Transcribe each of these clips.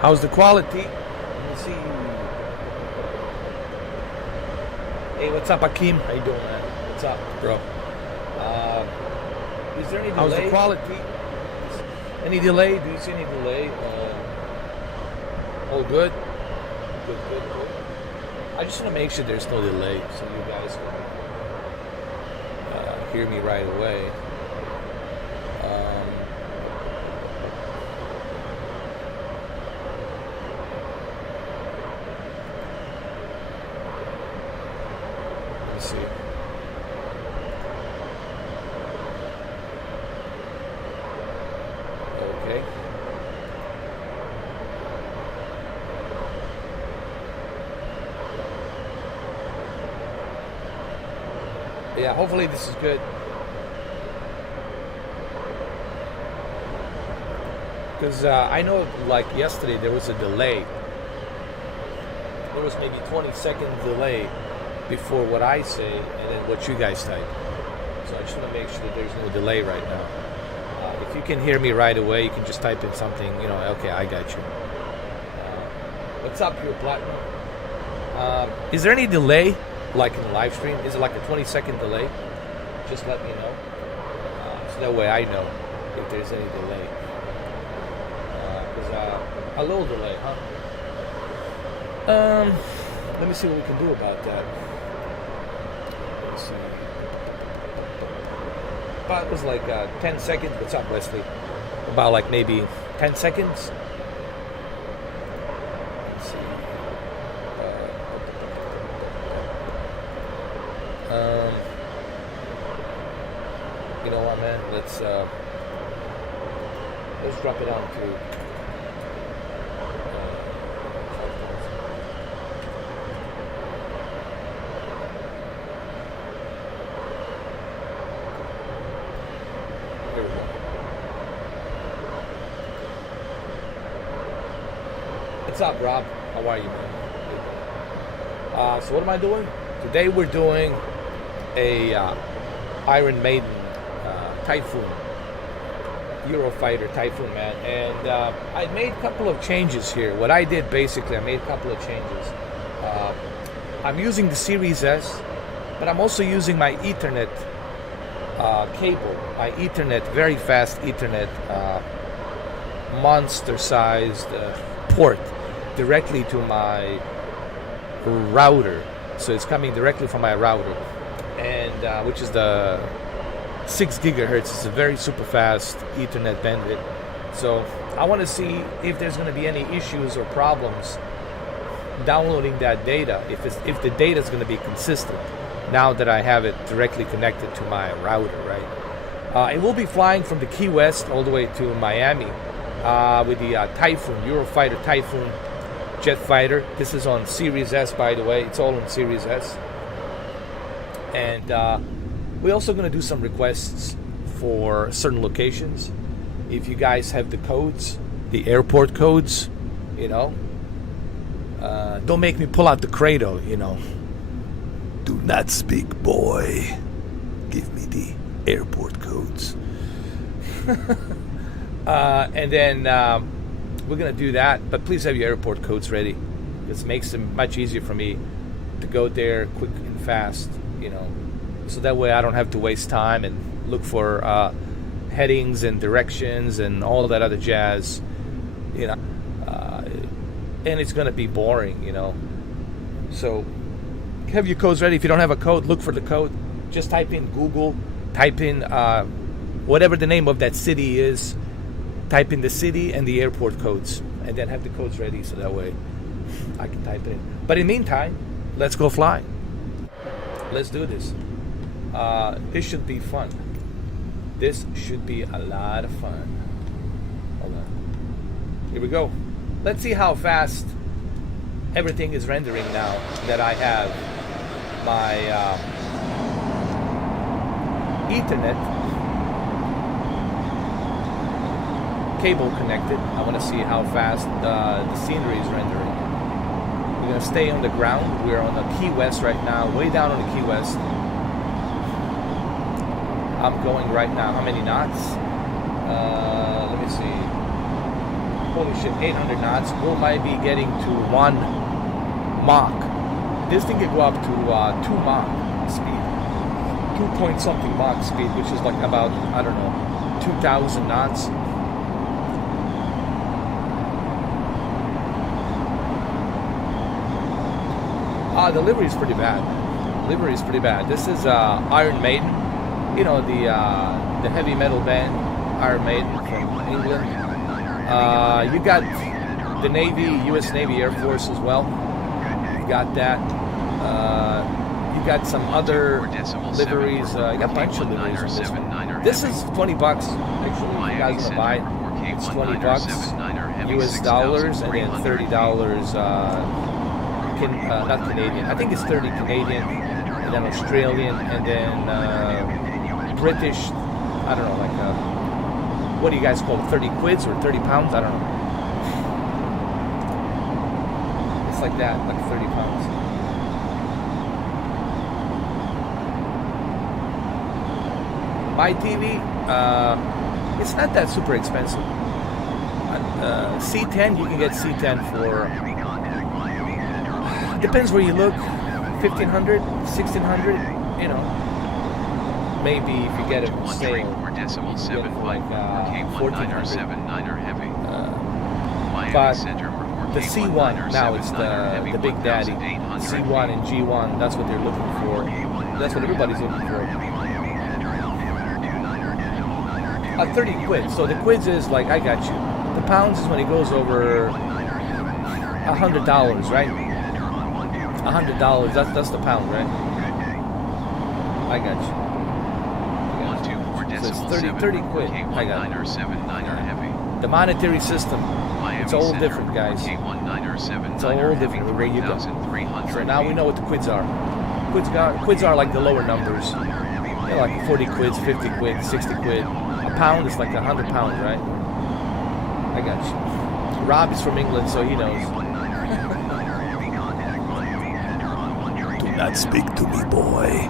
How's the quality? Let me see. Hey, what's up, Akeem? How you doing, man? What's up, bro? Is there any delay? How's the quality? Any delay? Do you see any delay? All good? Good. I just want to make sure there's no delay so you guys can hear me right away. Let's see. Okay. Yeah, hopefully this is good. Because I know, like yesterday, there was a delay. There was maybe 20-second delay before what I say and then what you guys type. So I just want to make sure that there's no delay right now. If you can hear me right away, you can just type in something, okay, I got you. What's up, Pure Platinum? Is there any delay, like in the live stream? Is it like a 20-second delay? Just let me know. So that way I know if there's any delay. A little delay, huh? Let me see what we can do about that. Let's see. About it was like 10 seconds. What's up, Wesley? About like maybe 10 seconds. Let's see. You know what, man? Let's drop it down to. What's up, Rob? How are you, man? So what am I doing? Today we're doing a Iron Maiden Typhoon, Eurofighter Typhoon, man. And I made a couple of changes here. What I did, basically, I made a couple of changes. I'm using the Series S, but I'm also using my Ethernet cable, my Ethernet, very fast Ethernet, monster-sized port directly to my router. So it's coming directly from my router, and which is the 6 gigahertz. It's a very super fast Ethernet bandwidth. So I want to see if there's going to be any issues or problems downloading that data, if the data is going to be consistent now that I have it directly connected to my router, right? It will be flying from the Key West all the way to Miami with the Typhoon, Eurofighter Typhoon jet fighter. This is on Series S, by the way. It's all on Series S. And we're also going to do some requests for certain locations. If you guys have the codes, the airport codes, don't make me pull out the Credo, Do not speak, boy. Give me the airport codes. And then we're going to do that. But please have your airport codes ready. This makes it much easier for me to go there quick and fast, So that way I don't have to waste time and look for headings and directions and all that other jazz, and it's going to be boring, So have your codes ready. If you don't have a code, look for the code. Just type in Google, type in whatever the name of that city is, type in the city and the airport codes, and then have the codes ready so that way I can type it in. But in the meantime, let's go fly. Let's do this. This should be fun. This should be a lot of fun. Hold on. Here we go. Let's see how fast everything is rendering now that I have my Ethernet cable connected. I want to see how fast the scenery is rendering. We're going to stay on the ground. We're on the Key West right now, way down on the Key West. I'm going right now. How many knots? Let me see. holy shit, 800 knots. We might be getting to 1 Mach. This thing can go up to 2 Mach speed. 2 point something Mach speed, which is like about, I don't know, 2,000 knots. The livery is pretty bad. Livery is pretty bad. This is Iron Maiden. You know, the heavy metal band Iron Maiden from England. You got the Navy, U.S. Navy, Air Force as well. You got that. You got some other liveries. You got a bunch of liveries on this one. This is $20 actually. If you guys want to buy it, it's $20 US dollars, and then $30. Not Canadian. I think it's 30 Canadian, and then Australian, and then British. I don't know, like what do you guys call it? 30 quids or 30 pounds? I don't know. It's like that, like 30 pounds. My TV, it's not that super expensive. C10, you can get C10 for. Depends where you look, 1,500, 1,600, you know. Maybe if you get it on sale, you get for like 1,400. But the C1, now it's the big daddy. C1 and G1, that's what they're looking for. That's what everybody's looking for. 30 quids. So the quids is like, I got you. The pounds is when it goes over $100, right? $100, that's the pound, right? I got you. So it's 30 quid. I got it. The monetary system, it's all different, guys. It's all different the way you go. So now we know what the quids are. Quids are like the lower numbers. They're like 40 quids, 50 quid, 60 quid. A pound is like 100 pounds, right? I got you. Rob is from England, so he knows. Do not speak to me, boy.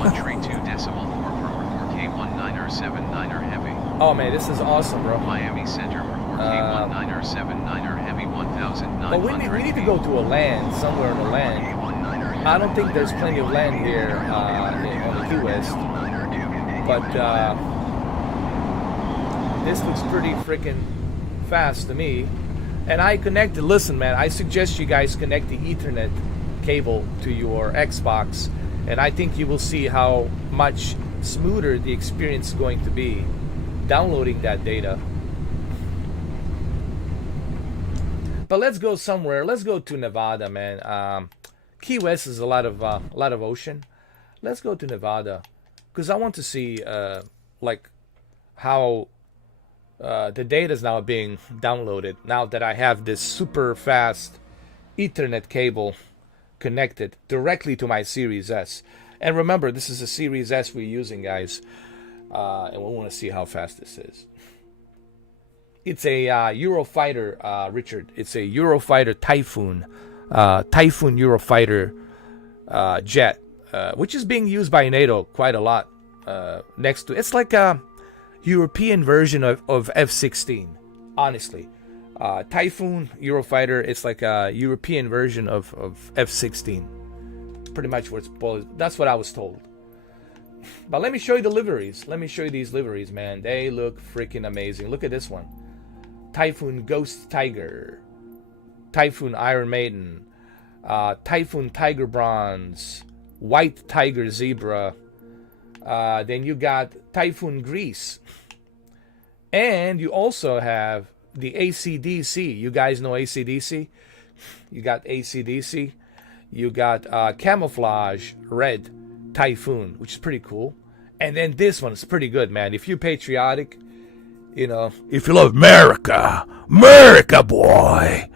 132.4 heavy. Oh man, this is awesome, bro. Miami Center K1979 heavy 1900. Well, we need to go to a land, somewhere on the land. I don't think there's plenty of land here on the Key West, but this looks pretty freaking fast to me. And I connected. Listen, man, I suggest you guys connect the Ethernet cable to your Xbox, and I think you will see how much smoother the experience is going to be downloading that data. But let's go somewhere. Let's go to Nevada, man. Key West is a lot of ocean. Let's go to Nevada because I want to see like how the data is now being downloaded now that I have this super fast Ethernet cable connected directly to my Series S. And remember, this is a Series S we're using, guys. And we want to see how fast this is. It's a Eurofighter, Richard. It's a Eurofighter Typhoon. Typhoon Eurofighter jet, which is being used by NATO quite a lot. Next to it's like a European version of F-16, honestly. Typhoon Eurofighter, it's like a European version of F-16. Pretty much what it's, that's what I was told. But let me show you the liveries. Let me show you these liveries, man. They look freaking amazing. Look at this one. Typhoon Ghost Tiger. Typhoon Iron Maiden. Typhoon Tiger Bronze. White Tiger Zebra. Then you got Typhoon Grease. And you also have the AC/DC. You guys know AC/DC? You got AC/DC. You got Camouflage Red Typhoon, which is pretty cool. And then this one is pretty good, man. If you're patriotic, you know, if you love America, America, boy,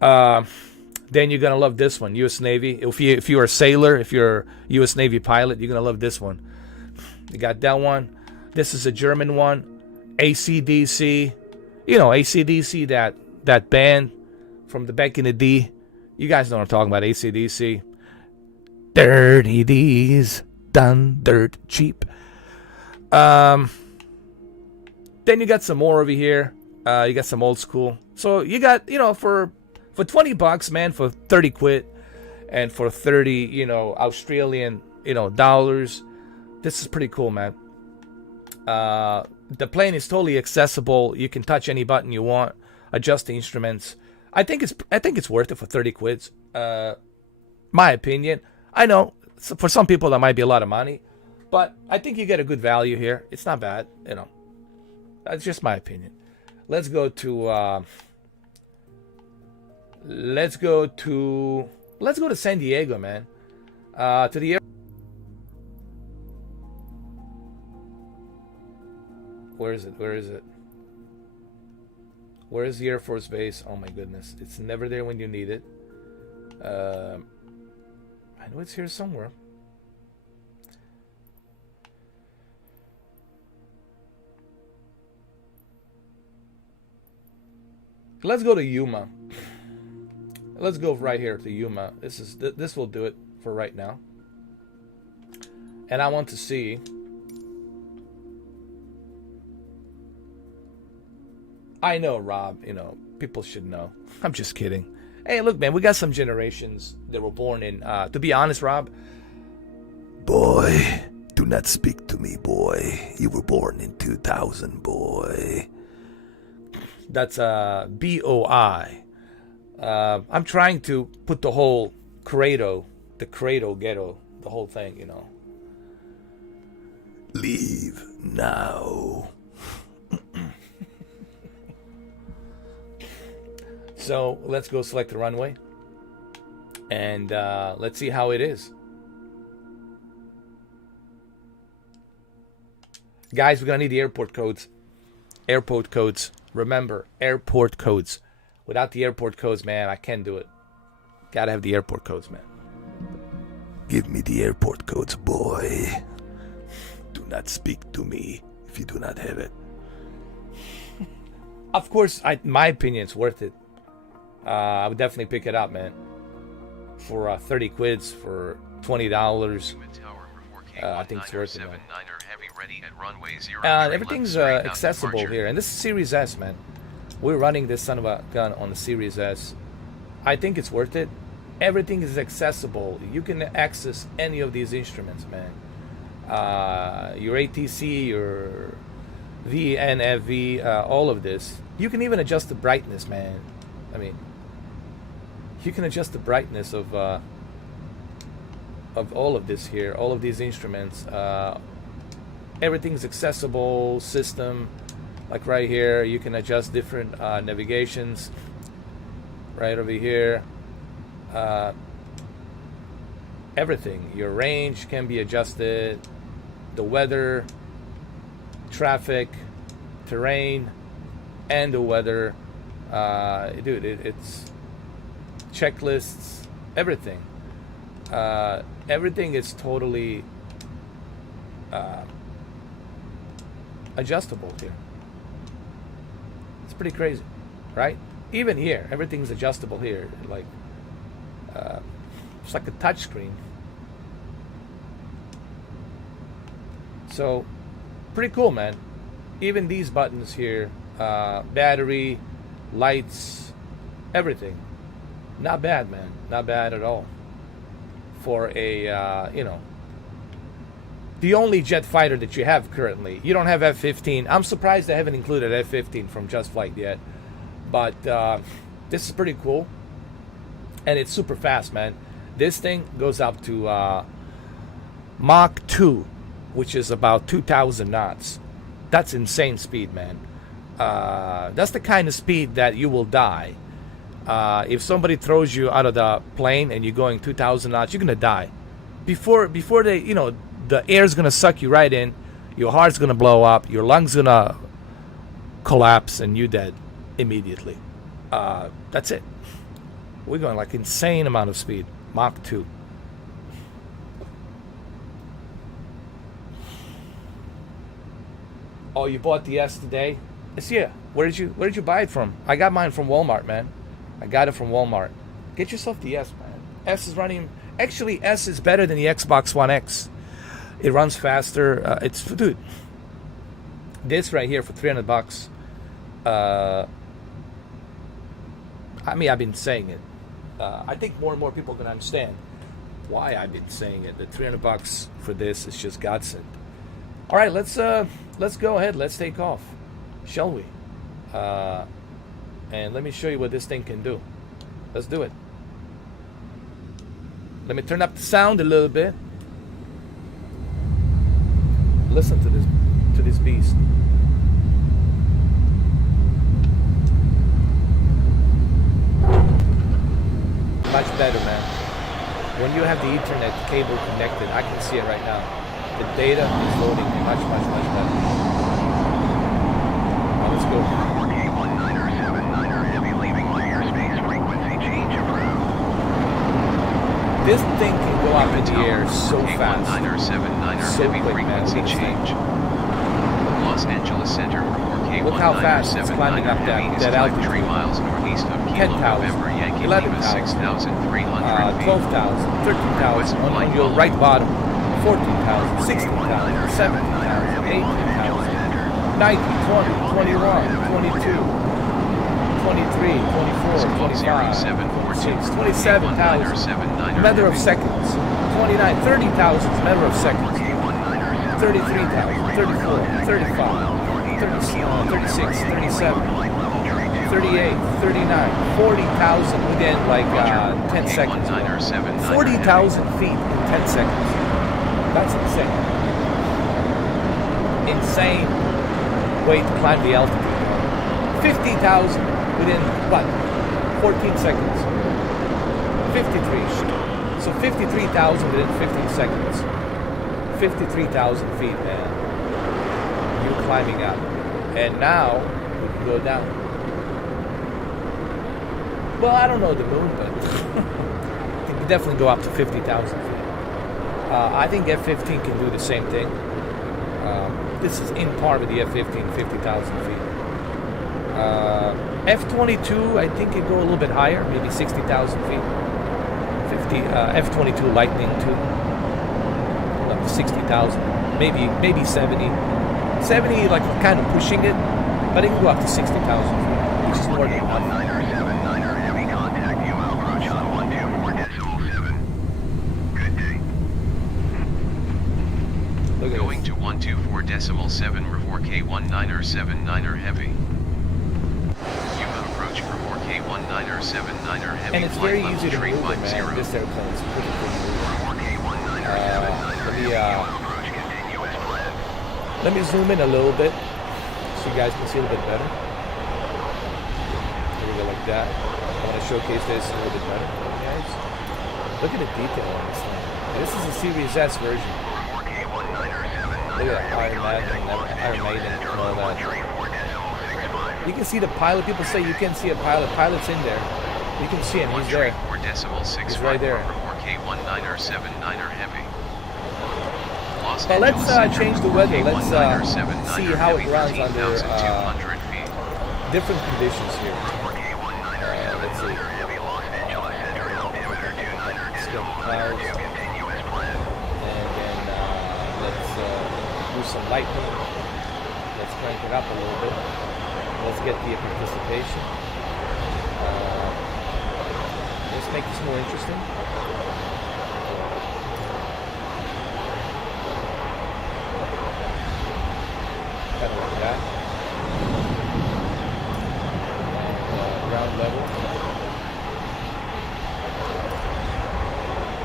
then you're gonna love this one, U.S. Navy. If you're a sailor, if you're a U.S. Navy pilot, you're gonna love this one. You got that one. This is a German one. AC/DC. You know, AC/DC, that band from the back in the D. You guys know what I'm talking about, AC/DC. Dirty D's, done dirt cheap. Then you got some more over here. You got some old school. So you got, for $20, man, for 30 quid, and for 30, Australian, dollars. This is pretty cool, man. The plane is totally accessible. You can touch any button you want, adjust the instruments. I think it's worth it for 30 quids. My opinion. I know for some people that might be a lot of money, but I think you get a good value here. It's not bad, That's just my opinion. Let's go to San Diego, man. To the Where is it? Where is the Air Force Base? Oh my goodness. It's never there when you need it. I know it's here somewhere. Let's go to Yuma. Let's go right here to Yuma. This will do it for right now. And I want to see. I know, Rob, people should know. I'm just kidding. Hey, look, man, we got some generations that were born in, to be honest, Rob. Boy, do not speak to me, boy. You were born in 2000, boy. That's BOI. I'm trying to put the whole Credo ghetto, the whole thing, Leave now. So let's go select the runway, and let's see how it is. Guys, we're gonna need the airport codes. Airport codes. Remember, airport codes. Without the airport codes, man, I can't do it. Gotta have the airport codes, man. Give me the airport codes, boy. Do not speak to me if you do not have it. Of course, my opinion, it's worth it. I would definitely pick it up, man. For 30 quids, for $20. I think it's worth it, man. Everything's accessible here. And this is Series S, man. We're running this son of a gun on the Series S. I think it's worth it. Everything is accessible. You can access any of these instruments, man. Your ATC, your VNFV, all of this. You can even adjust the brightness, man. I mean, you can adjust the brightness of all of this here, all of these instruments. Everything's accessible system. Like right here, you can adjust different navigations. Right over here, everything. Your range can be adjusted. The weather, traffic, terrain, and the weather. Dude, it's checklists, everything. Everything is totally adjustable here. It's pretty crazy, right? Even here, everything's adjustable here. Like, it's like a touch screen. So, pretty cool, man. Even these buttons here, battery, lights, everything. Not bad, man. Not bad at all. For a, the only jet fighter that you have currently. You don't have F-15. I'm surprised they haven't included F-15 from Just Flight yet. But this is pretty cool. And it's super fast, man. This thing goes up to Mach 2, which is about 2,000 knots. That's insane speed, man. That's the kind of speed that you will die. If somebody throws you out of the plane and you're going 2,000 knots, you're gonna die. Before they, the air's gonna suck you right in. Your heart's gonna blow up. Your lungs gonna collapse, and you're dead immediately. That's it. We're going like insane amount of speed. Mach 2. Oh, you bought the S today? It's here. Where did you buy it from? I got mine from Walmart, man. I got it from Walmart. Get yourself the S, man. S is running. Actually, S is better than the Xbox One X. It runs faster. Dude. this right here for $300. I mean, I've been saying it. I think more and more people can understand why I've been saying it. The $300 for this is just godsend. All right, let's go ahead. Let's take off, shall we? And let me show you what this thing can do. Let's do it. Let me turn up the sound a little bit. Listen to this beast. Much better, man. When you have the Ethernet cable connected, I can see it right now. The data is loading much better. Now let's go. This thing can go up in the air so fast. So quick, man. Los Angeles Center for Look how fast it's climbing up that altitude. 3 miles northeast of 10,000, 11,000, 12,000, 13,000 on your right bottom, 14,000, 16,000, 17,000, 18,000, 19, 20, 21, 22, 23, 24, 25, 26, 27,000, matter of seconds, 29, 30,000, matter of seconds, 33,000, 34, 35, 36, 37, 38, 39, 40,000 within like 10 seconds. 40,000 feet in 10 seconds. That's insane. Insane way to climb the altitude. 50,000 within what? 14 seconds. 53. So 53,000 within 15 seconds. 53,000 feet, man. You're climbing up. And now we can go down. Well, I don't know the moon, but you can definitely go up to 50,000 feet. I think F-15 can do the same thing. This is in par with the F-15, 50,000 feet. F-22, I think it go a little bit higher, maybe 60,000 feet. F-22 Lightning II, up to 60,000, maybe 70. 70, like kind of pushing it, but it can go up to 60,000 feet, which is more than enough. Going to 124.7 Revoir K19er79er Heavy. Yuma approach Revoir K19er79er Heavy. And it's very easy to move it, man. This airplane is pretty let me zoom in a little bit so you guys can see a little bit better. There we go, like that. I want to showcase this a little bit better, guys. Look at the detail on this thing. This is a Series S version. Look at that Iron Maiden and all that. You can see the pilot. People say you can see a pilot. Pilot's in there. You can see him. He's there. He's right there. But let's change the weather. Let's see how it runs under different conditions here. Let's see. Let's go clouds. Some lightning. Let's crank it up a little bit. Let's get the participation. Let's make this more interesting. Kind of like that. And ground level.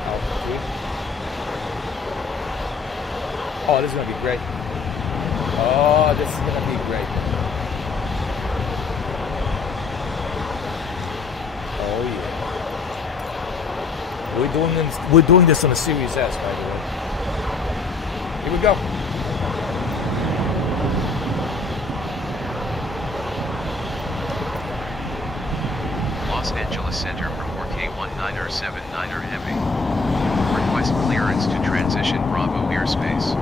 Altitude. Oh, this is going to be great. Oh, this is going to be great. Oh, yeah. We're doing this on a Series S, by the way. Here we go. Los Angeles Center for K19er79er Heavy. Request clearance to transition Bravo airspace.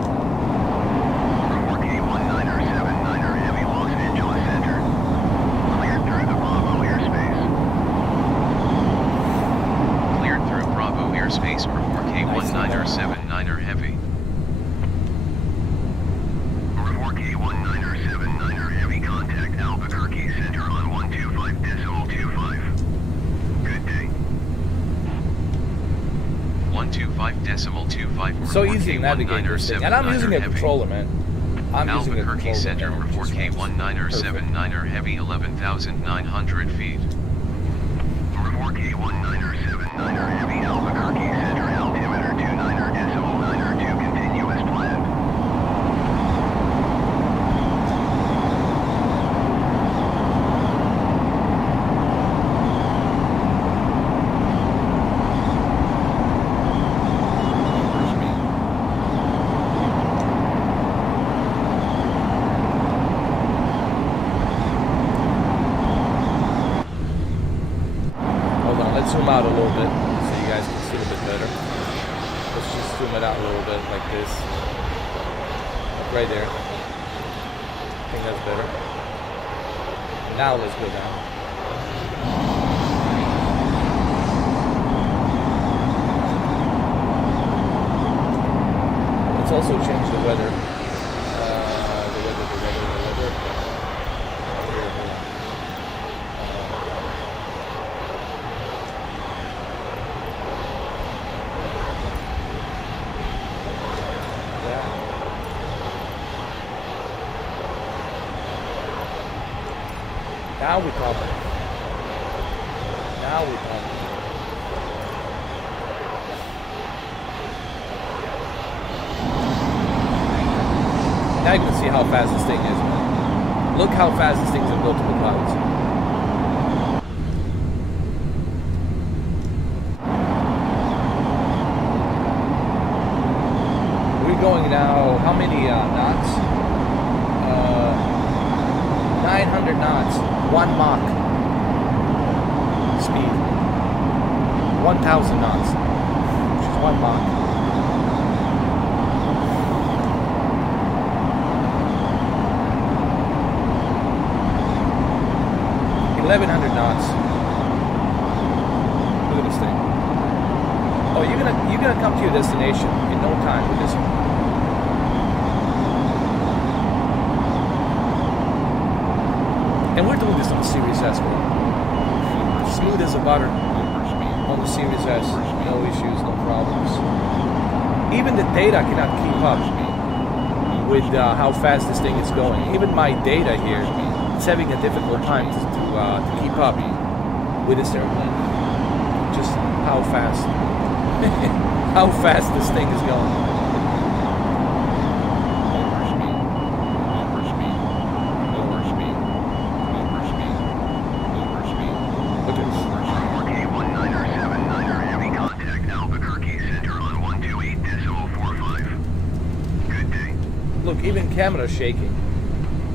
Space for 4K19er79er Heavy. 4K19er79er 125.25. So easy to navigate this thing. And I'm using a controller, man. I'm using a Albuquerque controller. Center man. report K1979er Heavy 11,900 feet. Report K1979er Heavy Albuquerque Center altimeter 29er.9er2 continuous planned. Hold on, let's zoom out a little bit so you guys can see a bit better. Let's just zoom it out a little bit like this. Right there. I think that's better. Now let's go down. Let's also change the weather. The weather. Here, hold on. Now we talking. Now we talking. Now you can see how fast this thing is, man. Look how fast this thing's gonna go to the clouds. We're going now, how many knots? 900 knots, 1 Mach speed, 1,000 knots, which is 1 Mach. $1,100 knots. Look at this thing. Oh, you're gonna come to your destination in no time with this one. And we're doing this on the Series S, bro. Smooth as a butter. On the Series S, no issues, no problems. Even the data cannot keep up with how fast this thing is going. Even my data here, it's having a difficult time to keep up with this airplane. Just how fast, how fast this thing is going. Look, even camera shaking.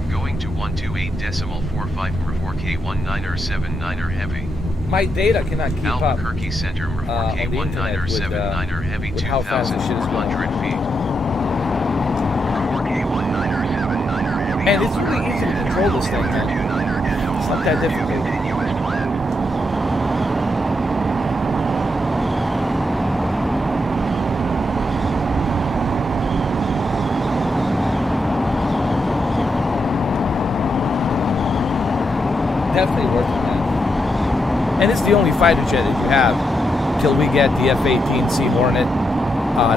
Going to 128.45 report K19er79er Heavy. My data cannot keep Albuquerque up Center report on the internet K19er79er Heavy with how fast this shit is going. 2,400 feet. Report K19er79er Heavy. And it's really easy to control this thing, man. It's not that difficult. Continuous planned. Definitely worth it, man. And it's the only fighter jet that you have till we get the F-18C Hornet.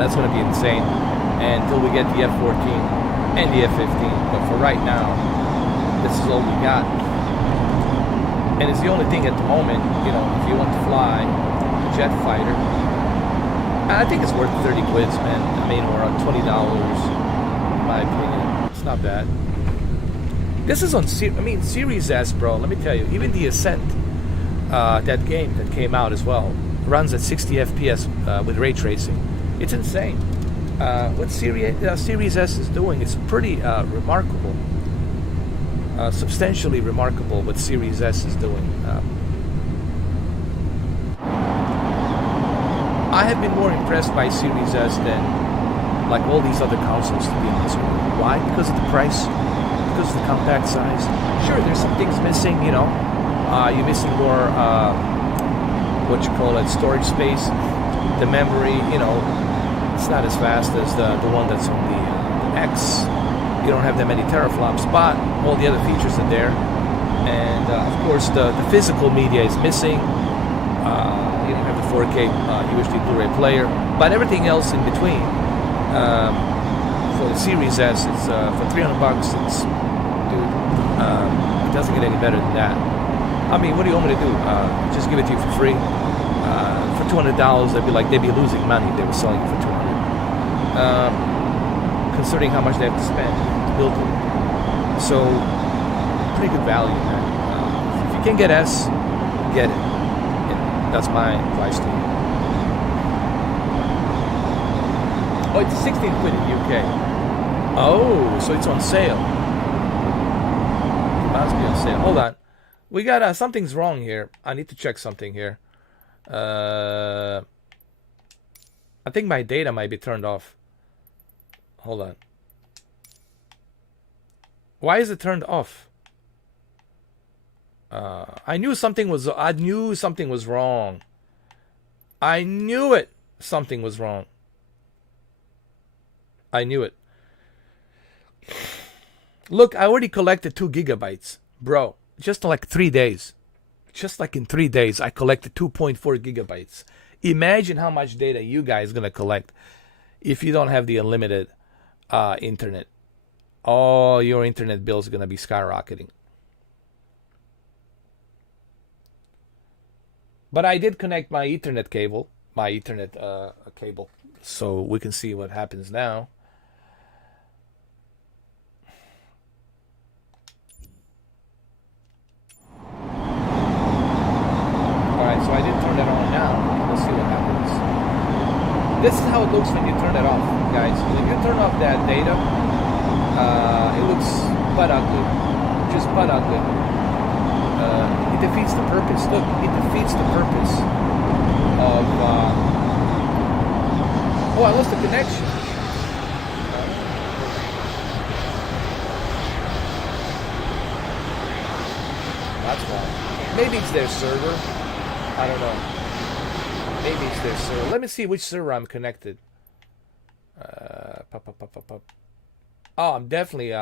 That's going to be insane. And till we get the F-14 and the F-15. But for right now, this is all we got. And it's the only thing at the moment, you know, if you want to fly a jet fighter, I think it's worth 30 quids, man. I mean, or $20, in my opinion. It's not bad. This is on, Series S, bro. Let me tell you, even the Ascent, that game that came out as well, runs at 60 FPS with ray tracing. It's insane. What Series S is doing is pretty remarkable. Substantially remarkable what Series S is doing. I have been more impressed by Series S than like all these other consoles, to be honest with you. Why? Because of the price. Because of the compact size. Sure, there's some things missing, you know. You're missing more, storage space. The memory, you know, it's not as fast as the one that's on the X. You don't have that many teraflops, but all the other features are there. And, of course, the physical media is missing. You don't have the 4K UHD Blu-ray player, but everything else in between. For the Series S, it's for $300. It's, dude, it doesn't get any better than that. I mean, what do you want me to do? Just give it to you for free? For $200, they'd be losing money. If they were selling it for $200. Considering how much they have to spend to build it. So, pretty good value, man. If you can get S, get it. And that's my advice to you. Oh, it's 16 quid in UK. Oh, so it's on sale. It must be on sale. Hold on. We got, something's wrong here. I need to check something here. I think my data might be turned off. Hold on. Why is it turned off? I knew something was wrong. I knew it. Something was wrong. I knew it. Look, I already collected 2 gigabytes. Bro, just in like 3 days. Just like in 3 days, I collected 2.4 gigabytes. Imagine how much data you guys going to collect if you don't have the unlimited internet. Oh, your internet bill is going to be skyrocketing. But I did connect my Ethernet cable, so we can see what happens now. Alright, so I did turn that on now. Let's see what happens. This is how it looks when you turn it off, guys. When you turn off that data, it looks butt ugly. Just butt ugly. It defeats the purpose. Look, it defeats the purpose of... Oh, I lost the connection. That's why. Maybe it's their server. I don't know. Maybe it's their server. Let me see which server I'm connected. Oh, I'm definitely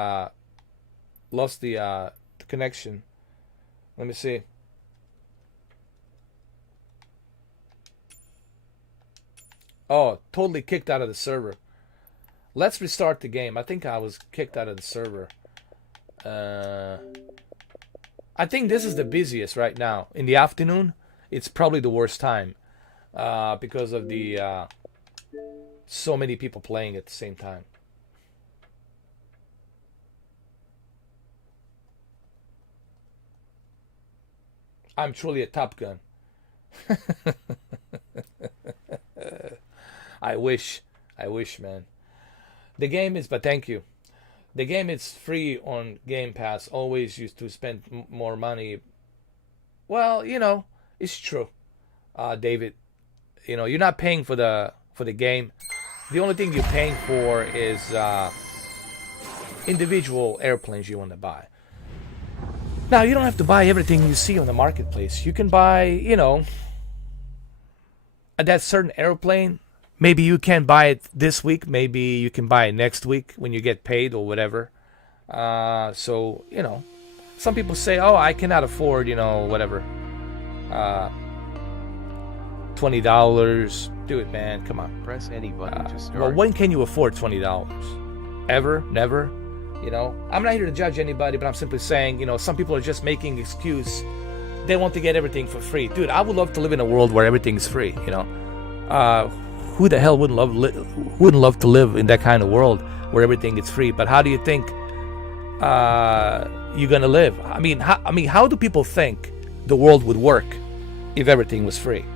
lost the connection. Let me see. Oh, totally kicked out of the server. Let's restart the game. I think I was kicked out of the server. I think this is the busiest right now. In the afternoon, it's probably the worst time. Because of the so many people playing at the same time. I'm truly a Top Gun. I wish, man. The game is, but thank you. The game is free on Game Pass. Always used to spend more money. Well, you know, it's true, David. You know, you're not paying for the game. The only thing you're paying for is individual airplanes you want to buy. Now, you don't have to buy everything you see on the marketplace. You can buy, you know, that certain airplane. Maybe you can't buy it this week. Maybe you can buy it next week when you get paid or whatever. So, you know, some people say, oh, I cannot afford, you know, whatever. $20. Do it, man. Come on. Press any button to start. Well, when can you afford $20? Ever? Never? You know, I'm not here to judge anybody, but I'm simply saying, you know, some people are just making excuse. They want to get everything for free. Dude, I would love to live in a world where everything's free, you know. Who the hell wouldn't love to live in that kind of world where everything is free? But how do you think you're gonna live? I mean, how do people think the world would work if everything was free?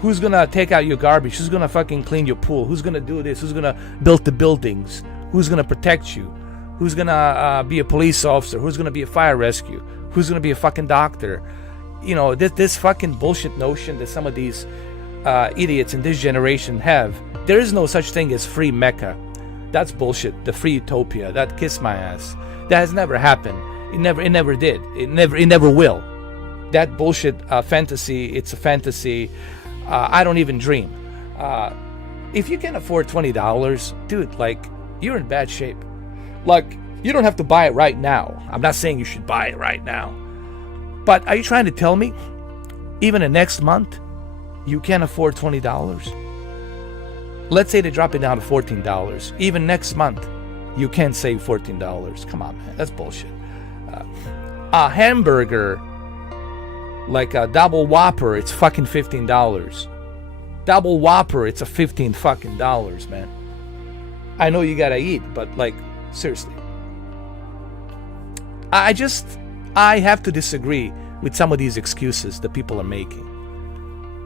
Who's gonna take out your garbage? Who's gonna fucking clean your pool? Who's gonna do this? Who's gonna build the buildings? Who's gonna protect you? Who's gonna be a police officer? Who's gonna be a fire rescue? Who's gonna be a fucking doctor? You know, this fucking bullshit notion that some of these idiots in this generation have. There is no such thing as free Mecca. That's bullshit. The free utopia. That kiss my ass. That has never happened. It never did. It never will. That bullshit fantasy. It's a fantasy. I don't even dream. If you can afford $20, dude, like, you're in bad shape. Like, you don't have to buy it right now. I'm not saying you should buy it right now. But are you trying to tell me even the next month, you can't afford $20. Let's say they drop it down to $14. Even next month, you can't save $14. Come on, man. That's bullshit. A hamburger, like a double Whopper, it's fucking $15. Double Whopper, it's a $15 fucking dollars, man. I know you gotta eat, but like, seriously. I have to disagree with some of these excuses that people are making.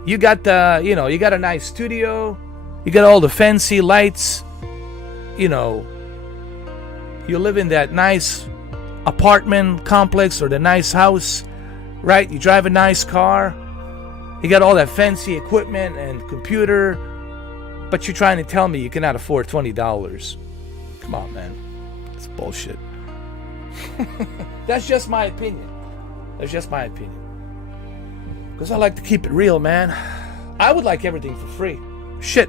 You got you got a nice studio, you got all the fancy lights, you live in that nice apartment complex or the nice house, right? You drive a nice car, you got all that fancy equipment and computer, but you're trying to tell me you cannot afford $20. Come on, man. It's bullshit. That's just my opinion. That's just my opinion. Because I like to keep it real, man. I would like everything for free. Shit.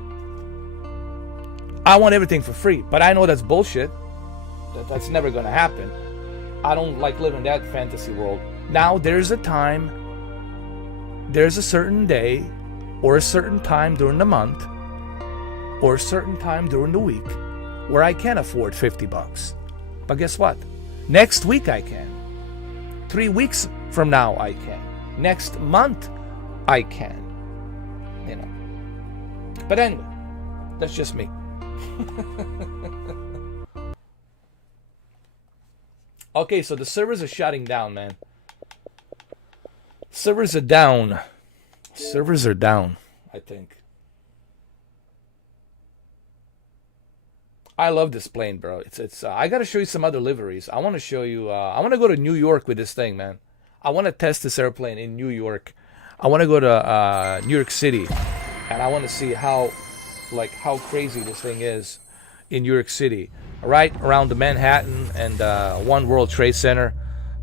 I want everything for free. But I know that's bullshit. That's never going to happen. I don't like living that fantasy world. Now, there's a time, there's a certain day, or a certain time during the month, or a certain time during the week, where I can afford $50. But guess what? Next week I can. 3 weeks from now I can. Next month I can. But anyway, that's just me. Okay, so the servers are shutting down, man. Servers are down. Servers are down, I think. I love this plane, bro. It's. I gotta show you some other liveries. I want to show you. I want to go to New York with this thing, man. I want to test this airplane in New York. I want to go to New York City, and I want to see how crazy this thing is in New York City, right around the Manhattan and One World Trade Center,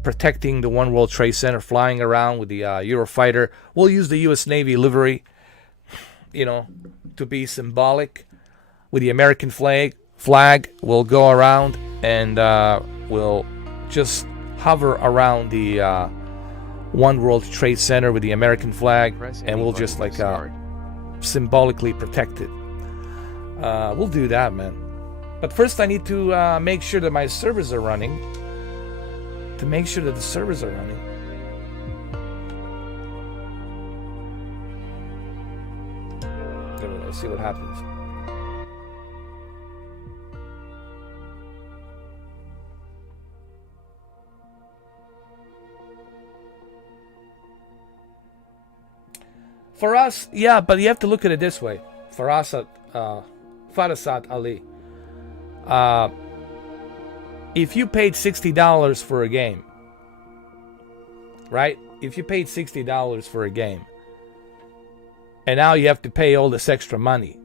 protecting the One World Trade Center, flying around with the Eurofighter. We'll use the U.S. Navy livery, to be symbolic with the American flag. Will go around and will just hover around the One World Trade Center with the American flag, and we'll just symbolically protect it. We'll do that, man. But first I need to make sure that my servers are running. To make sure that the servers are running. Let's see what happens. For us, yeah, but you have to look at it this way. Farasat Ali. If you paid $60 for a game, right? If you paid $60 for a game, and now you have to pay all this extra money.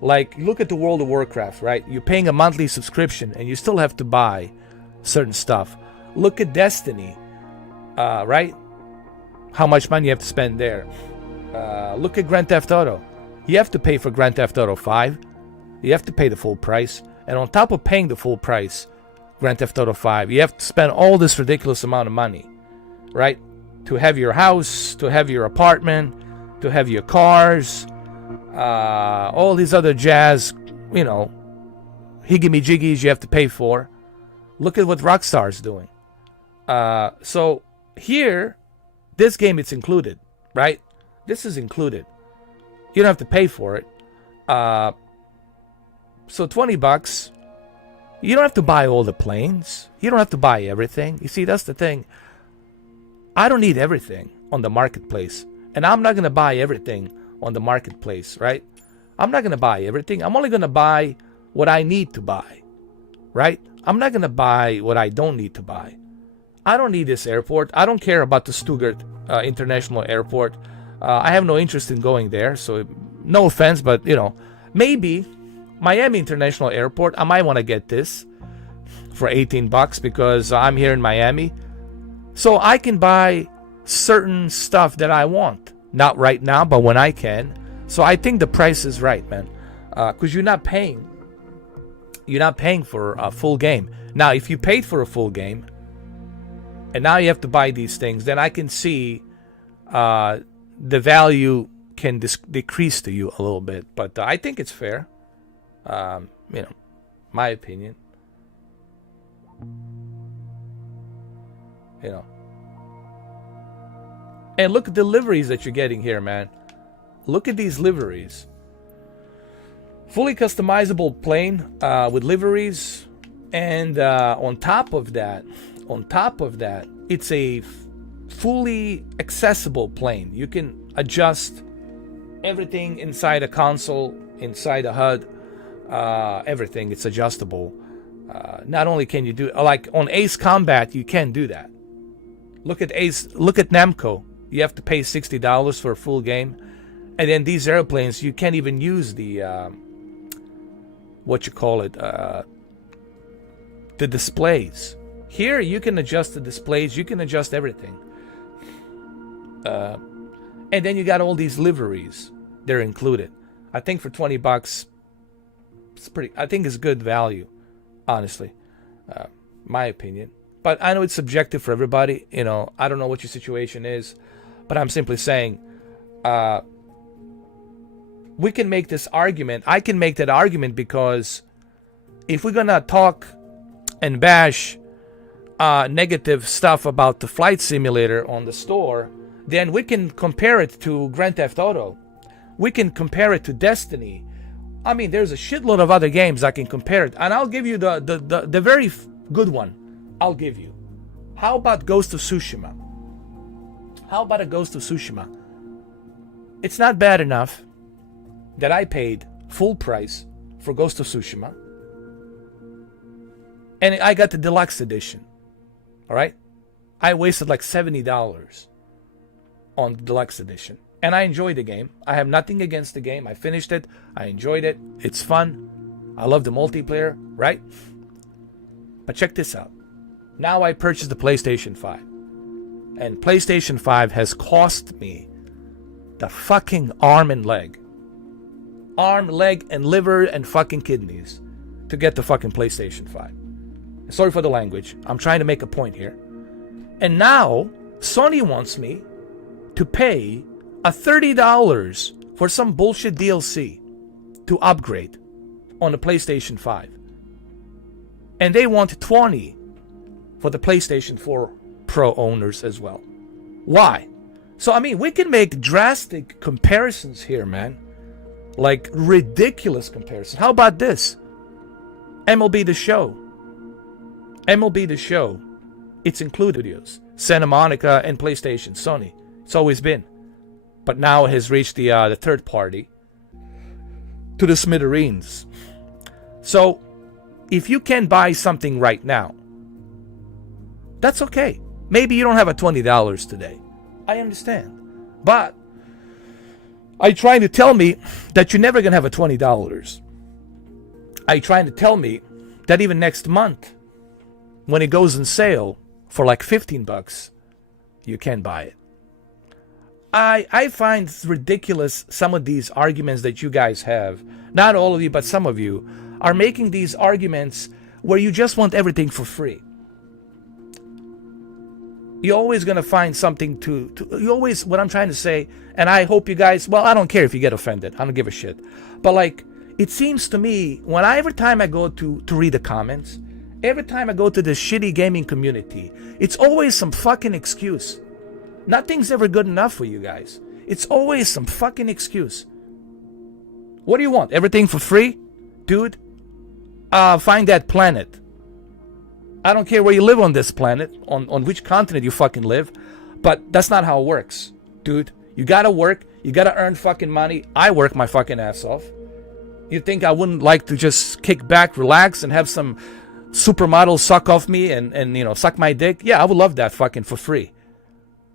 Like, look at the World of Warcraft, right? You're paying a monthly subscription, and you still have to buy certain stuff. Look at Destiny, right? How much money you have to spend there. Look at Grand Theft Auto. You have to pay for Grand Theft Auto 5. You have to pay the full price. And on top of paying the full price, Grand Theft Auto 5, you have to spend all this ridiculous amount of money, right? To have your house, to have your apartment, to have your cars, all these other jazz, higgity-jiggies you have to pay for. Look at what Rockstar's doing. So here, this game, it's included, right? This is included. You don't have to pay for it. So $20, you don't have to buy all the planes. You don't have to buy everything. You see, that's the thing. I don't need everything on the marketplace. And I'm not going to buy everything on the marketplace, right? I'm not going to buy everything. I'm only going to buy what I need to buy, right? I'm not going to buy what I don't need to buy. I don't need this airport. I don't care about the Stuttgart International Airport. I have no interest in going there. So no offense, but, maybe Miami International Airport, I might want to get this for $18 because I'm here in Miami. So I can buy certain stuff that I want. Not right now, but when I can. So I think the price is right, man. Because you're not paying for a full game. Now, if you paid for a full game, and now you have to buy these things, then I can see the value can decrease to you a little bit. But I think it's fair. My opinion. And look at the liveries that you're getting here, man. Look at these liveries. Fully customizable plane with liveries, and on top of that, it's a fully accessible plane. You can adjust everything inside a console, inside a HUD, everything. It's adjustable. Not only can you do like on Ace Combat, you can do that. Look at Namco. You have to pay $60 for a full game, and then these airplanes you can't even use the the displays. Here you can adjust the displays, you can adjust everything. And then you got all these liveries. They're included. I think for $20, I think it's good value, honestly. My opinion. But I know it's subjective for everybody. I don't know what your situation is, but I'm simply saying, we can make this argument. I can make that argument because if we're gonna talk and bash negative stuff about the flight simulator on the store, then we can compare it to Grand Theft Auto. We can compare it to Destiny. I mean, there's a shitload of other games I can compare it. And I'll give you the very good one. I'll give you. How about Ghost of Tsushima? How about a Ghost of Tsushima? It's not bad enough that I paid full price for Ghost of Tsushima, and I got the deluxe edition. All right, I wasted like $70 on the deluxe edition, and I enjoyed the game. I have nothing against the game. I finished it. I enjoyed it. It's fun. I love the multiplayer, right? But check this out. Now I purchased the PlayStation 5, and PlayStation 5 has cost me the fucking arm, leg, and liver, and fucking kidneys to get the fucking PlayStation 5. Sorry for the language. I'm trying to make a point here. And now, Sony wants me to pay $30 for some bullshit DLC to upgrade on the PlayStation 5. And they want $20 for the PlayStation 4 Pro owners as well. Why? So, I mean, we can make drastic comparisons here, man. Like, ridiculous comparisons. How about this? MLB The Show. MLB The Show. It's included videos. Santa Monica and PlayStation, Sony. It's always been. But now it has reached the third party to the smithereens. So, if you can buy something right now, that's okay. Maybe you don't have a $20 today. I understand. But are you trying to tell me that you're never going to have a $20? Are you trying to tell me that even next month, when it goes on sale for like $15, you can buy it? I find ridiculous some of these arguments that you guys have. Not all of you, but some of you are making these arguments where you just want everything for free. You're always going to find something you always, what I'm trying to say, and I hope you guys, well, I don't care if you get offended. I don't give a shit. But like, it seems to me, every time I go to read the comments, every time I go to this shitty gaming community, it's always some fucking excuse. Nothing's ever good enough for you guys. It's always some fucking excuse. What do you want? Everything for free? Dude, find that planet. I don't care where you live on this planet, on which continent you fucking live, but that's not how it works, dude. You gotta work, you gotta earn fucking money. I work my fucking ass off. You think I wouldn't like to just kick back, relax, and have some supermodel suck off me and suck my dick? Yeah, I would love that fucking for free.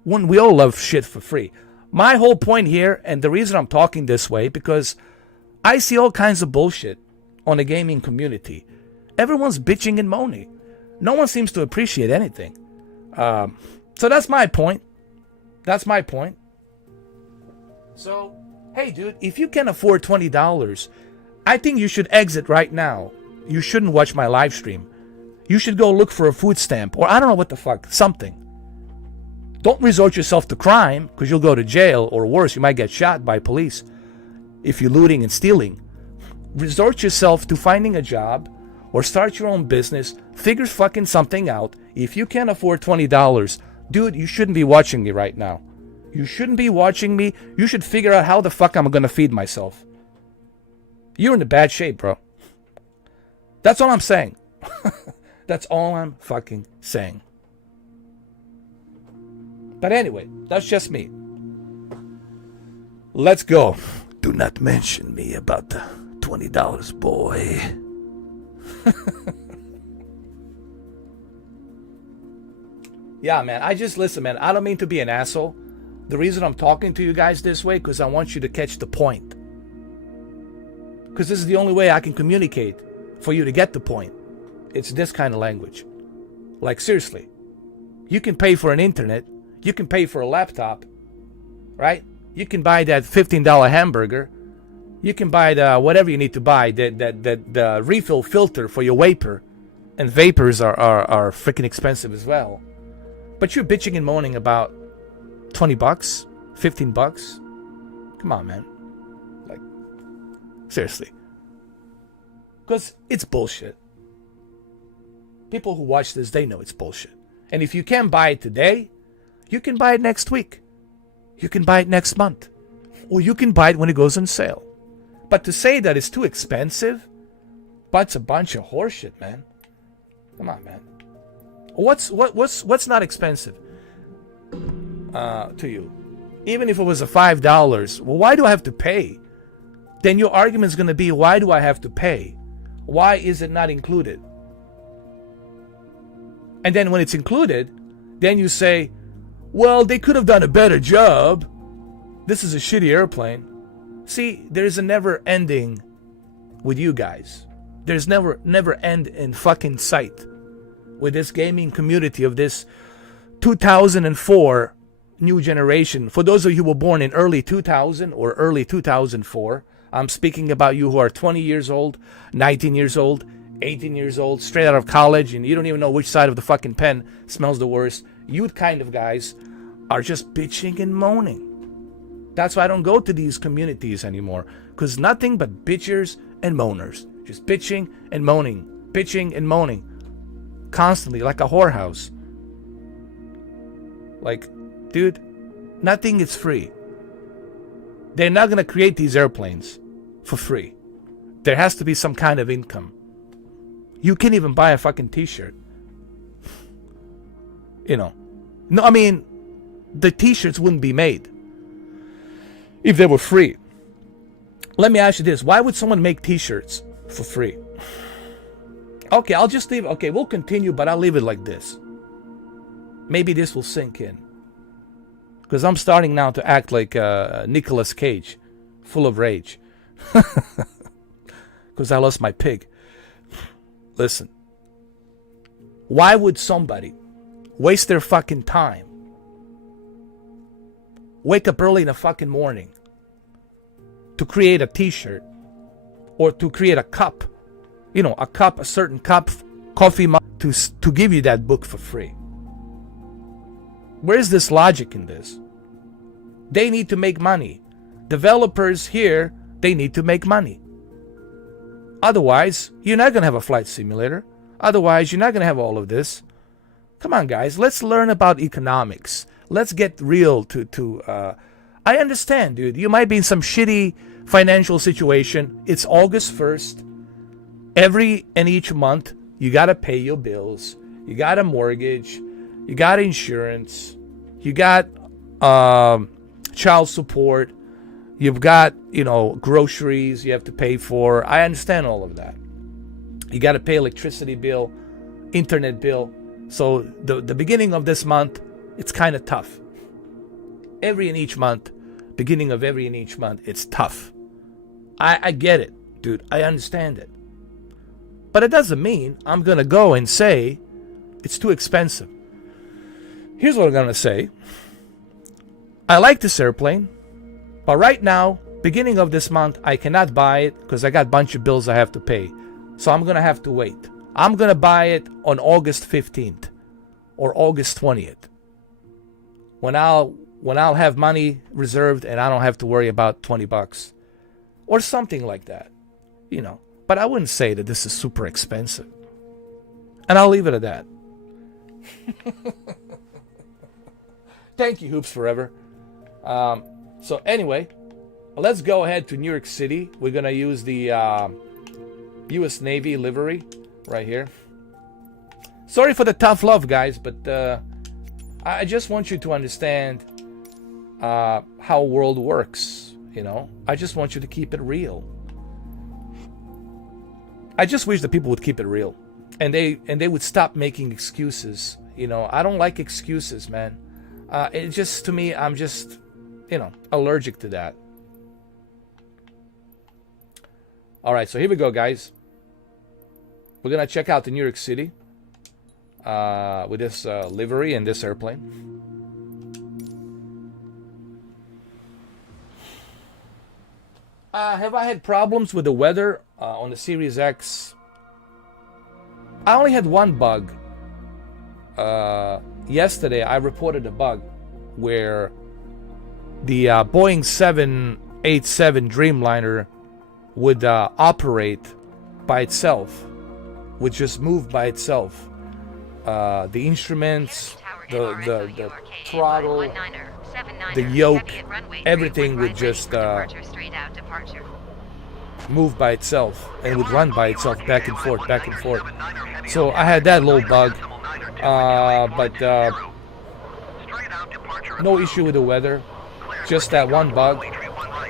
When we all love shit for free. My whole point here, and the reason I'm talking this way, because I see all kinds of bullshit on the gaming community. Everyone's bitching and moaning. No one seems to appreciate anything. So that's my point. That's my point. So, hey, dude, if you can afford $20, I think you should exit right now. You shouldn't watch my live stream. You should go look for a food stamp, or I don't know what the fuck, something. Don't resort yourself to crime, because you'll go to jail, or worse, you might get shot by police if you're looting and stealing. Resort yourself to finding a job or start your own business. Figure fucking something out. If you can't afford $20, dude, you shouldn't be watching me right now. You shouldn't be watching me. You should figure out how the fuck I'm gonna feed myself. You're in a bad shape, bro. That's all I'm saying. That's all I'm fucking saying. But anyway, that's just me. Let's go. Do not mention me about the $20, boy. Yeah, man, listen, man, I don't mean to be an asshole. The reason I'm talking to you guys this way, because I want you to catch the point. Because this is the only way I can communicate for you to get the point. It's this kind of language. Like, seriously. You can pay for an internet. You can pay for a laptop. Right? You can buy that $15 hamburger. You can buy the whatever you need to buy. The refill filter for your vapor. And vapors are freaking expensive as well. But you're bitching and moaning about $20, $15. Come on, man. Like, seriously. Because it's bullshit. People who watch this, they know it's bullshit. And if you can't buy it today, you can buy it next week. You can buy it next month. Or you can buy it when it goes on sale. But to say that it's too expensive, that's a bunch of horseshit, man. Come on, man. What's not expensive to you? Even if it was a $5, well, why do I have to pay? Then your argument is going to be, why do I have to pay? Why is it not included? And then when it's included, then you say, well, they could have done a better job. This is a shitty airplane. See, there's a never ending with you guys. There's never end in fucking sight with this gaming community of this 2004 new generation. For those of you who were born in early 2000 or early 2004, I'm speaking about you who are 20 years old, 19 years old, 18 years old, straight out of college, and you don't even know which side of the fucking pen smells the worst. You kind of guys are just bitching and moaning. That's why I don't go to these communities anymore, because nothing but bitchers and moaners. Just bitching and moaning, constantly, like a whorehouse. Like, dude, nothing is free. They're not going to create these airplanes for free. There has to be some kind of income. You can't even buy a fucking t-shirt. You know. No, I mean, the t-shirts wouldn't be made if they were free. Let me ask you this. Why would someone make t-shirts for free? Okay, I'll just leave. Okay, we'll continue, but I'll leave it like this. Maybe this will sink in. Because I'm starting now to act like Nicolas Cage, full of rage. Because I lost my pig. Listen. Why would somebody waste their fucking time, wake up early in the fucking morning to create a t-shirt or to create a cup, you know, a certain cup, coffee mug, to give you that book for free? Where's this logic in this? They need to make money. Developers here, they need to make money. Otherwise, you're not going to have a flight simulator. Otherwise, you're not going to have all of this. Come on, guys. Let's learn about economics. Let's get real I understand, dude. You might be in some shitty financial situation. It's August 1st. Every and each month, you got to pay your bills. You got a mortgage. You got insurance. You got child support. You've got, groceries you have to pay for. I understand all of that. You got to pay electricity bill, internet bill. So the beginning of this month, it's kind of tough. Beginning of every and each month, it's tough. I get it, dude. I understand it. But it doesn't mean I'm going to go and say it's too expensive. Here's what I'm going to say. I like this airplane, but right now, beginning of this month, I cannot buy it because I got a bunch of bills I have to pay. So I'm going to have to wait. I'm going to buy it on August 15th or August 20th. when I'll have money reserved and I don't have to worry about $20 or something like that, you know. But I wouldn't say that this is super expensive, and I'll leave it at that. Thank you, Hoops Forever. So anyway, let's go ahead to New York City. We're gonna use the U.S. Navy livery right here. Sorry for the tough love, guys, but I just want you to understand how world works. You know, I just want you to keep it real. I just wish that people would keep it real, and they would stop making excuses. You know, I don't like excuses, man. It just, to me, I'm just, you know, allergic to that. All right, so here we go, guys. We're gonna check out the New York City with this livery and this airplane. Have I had problems with the weather on the Series X? I only had one bug. Yesterday, I reported a bug where the Boeing 787 Dreamliner would operate by itself, would just move by itself. The instruments, the throttle, the yoke, everything would just move by itself and would run by itself back and forth, back and forth. So I had that little bug, but no issue with the weather, just that one bug.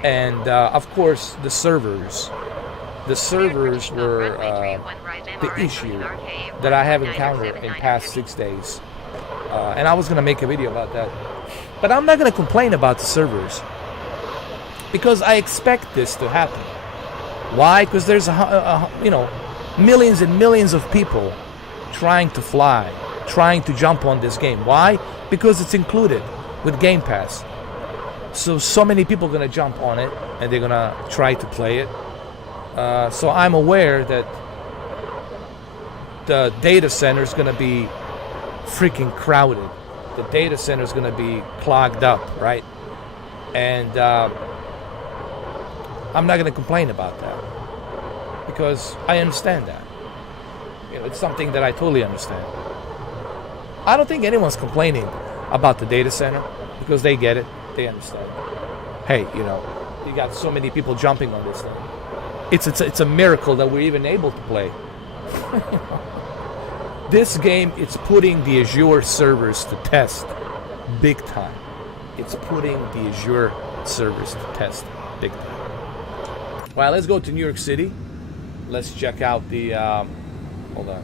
And of course the servers were the issue that I have encountered in past 6 days, and I was gonna make a video about that, but I'm not gonna complain about the servers because I expect this to happen. Why? Because there's you know, millions and millions of people trying to fly, trying to jump on this game. Why? Because it's included with Game Pass. So many people are gonna jump on it and they're gonna try to play it. So I'm aware that the data center is gonna be freaking crowded. The data center is gonna be clogged up, right? And I'm not gonna complain about that because I understand that. You know, it's something that I totally understand. I don't think anyone's complaining about the data center because they get it. They understand. Hey, you know, you got so many people jumping on this thing. It's a miracle that we're even able to play. This game, it's putting the Azure servers to test big time. It's putting the Azure servers to test big time. Well, let's go to New York City. Let's check out the hold on,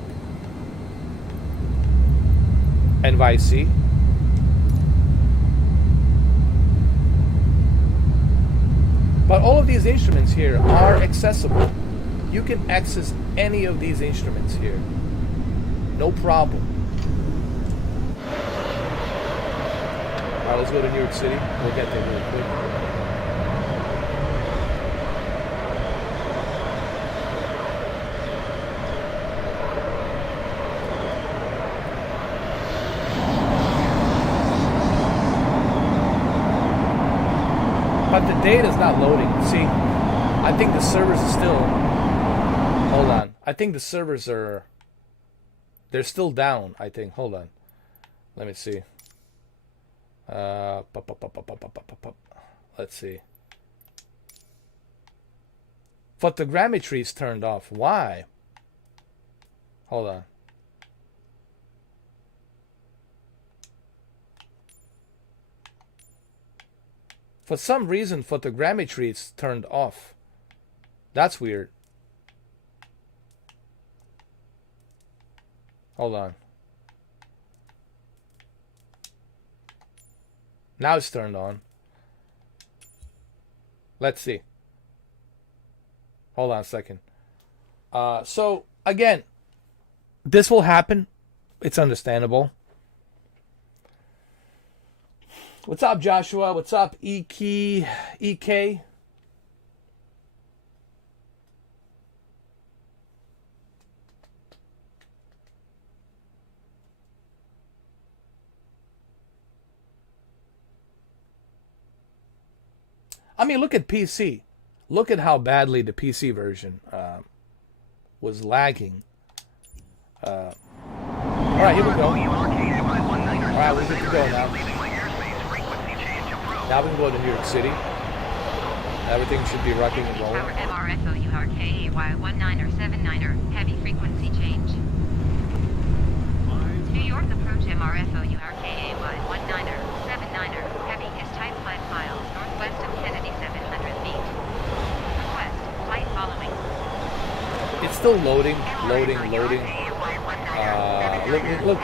NYC. But all of these instruments here are accessible. You can access any of these instruments here. No problem. All right, let's go to New York City. We'll get there real quick. But the data is not loading. See, I think the servers are still... Hold on. I think the servers are... They're still down, I think. Hold on. Let me see. Let's see. Photogrammetry is turned off. Why? Hold on. For some reason, photogrammetry is turned off. That's weird. Hold on. Now it's turned on. Let's see. Hold on a second. So, again, this will happen. It's understandable. What's up, Joshua? What's up, EK? I mean, look at PC. Look at how badly the PC version was lagging. All right, here we go. All right, we're good to go now. Now we can go to New York City. Everything should be rocking and rolling. Tower MRFO URKAY 1979er, heavy frequency change. New York approach MRFO URKAY 1979er, heavy is type 5 miles northwest of Kennedy 700 feet. Request, flight following. It's still loading. Look.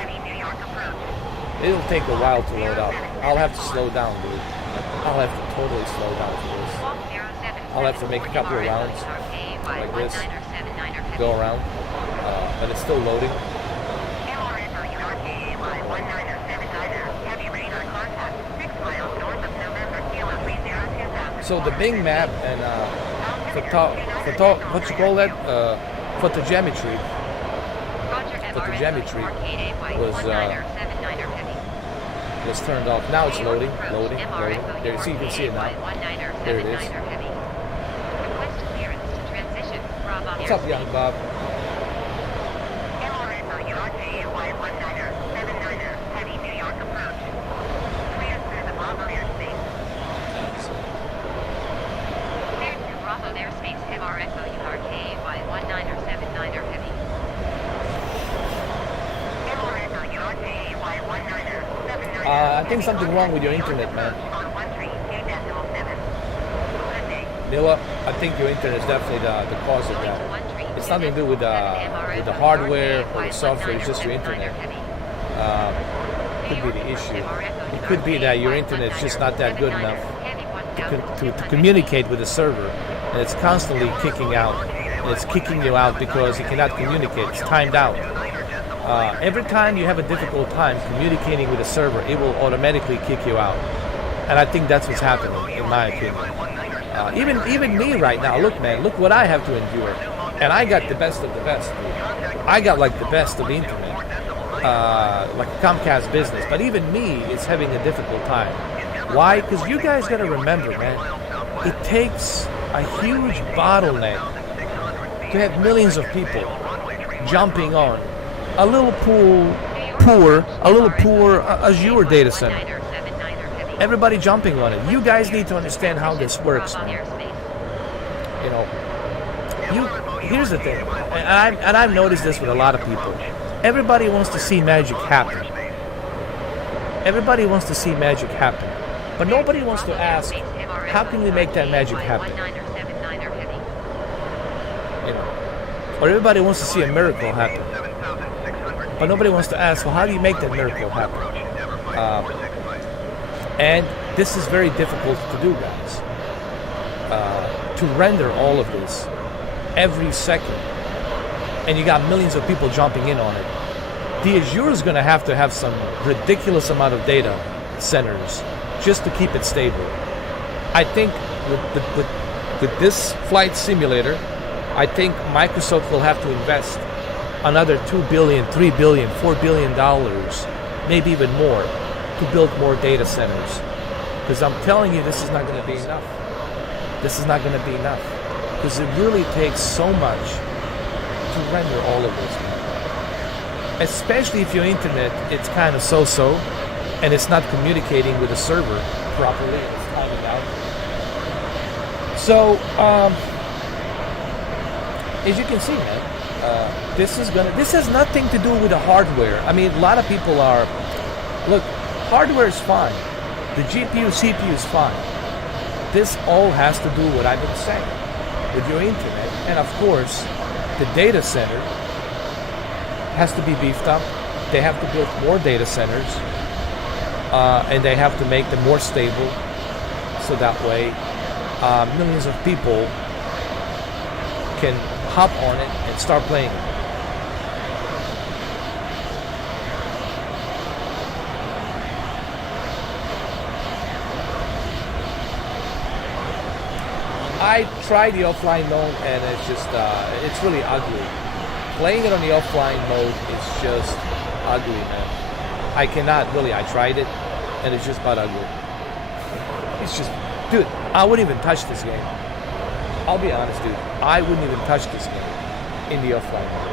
It'll take a while to load up. I'll have to slow down, dude. I'll have to totally slow down for this. I'll have to make a couple of rounds like this. Go around. But it's still loading. So the Bing map and what you call that? Photogrammetry was turned off. Now it's loading. There, see, you can see it now. There it is. What's up, young Bob? I think something wrong with your internet, man. You know what? I think your internet is definitely the cause of that. It's nothing to do with the hardware or the software. It's just your internet. Could be the issue. It could be that your internet is just not that good enough to communicate with the server, and it's constantly kicking out. And it's kicking you out because it cannot communicate. It's timed out. Every time you have a difficult time communicating with a server, it will automatically kick you out. And I think that's what's happening, in my opinion. Even me right now, look, man, look what I have to endure. And I got the best of the best, dude. I got like the best of the internet, like a Comcast business. But even me is having a difficult time. Why? Because you guys got to remember, man, it takes a huge bottleneck to have millions of people jumping on a little poor Azure data center. Everybody jumping on it. You guys need to understand how this works, man. You know, here's the thing, and I've noticed this with a lot of people. Everybody wants to see magic happen. Everybody wants to see magic happen. But nobody wants to ask, how can we make that magic happen? You know, or everybody wants to see a miracle happen. But nobody wants to ask, well, how do you make that miracle happen? And this is very difficult to do, guys. To render all of this every second. And you got millions of people jumping in on it. The Azure is going to have some ridiculous amount of data centers just to keep it stable. I think with this flight simulator, I think Microsoft will have to invest another $2 billion, $3 billion, $4 billion, maybe even more, to build more data centers. Because I'm telling you, this is not going to be enough. This is not going to be enough. Because it really takes so much to render all of this. Especially if your internet, it's kind of so-so, and it's not communicating with the server properly, and it's timing out. So, as you can see, man, this has nothing to do with the hardware. I mean, a lot of people are, look, hardware is fine. The GPU, CPU is fine. This all has to do with what I've been saying with your internet. And of course, the data center has to be beefed up. They have to build more data centers. And they have to make them more stable. So that way, millions of people can hop on it and start playing it. I tried the offline mode and it's just, it's really ugly. Playing it on the offline mode is just ugly, man. I cannot really, I tried it and it's just about ugly. It's just Dude, I wouldn't even touch this game. I'll be honest, dude. I wouldn't even touch this game in the offline mode.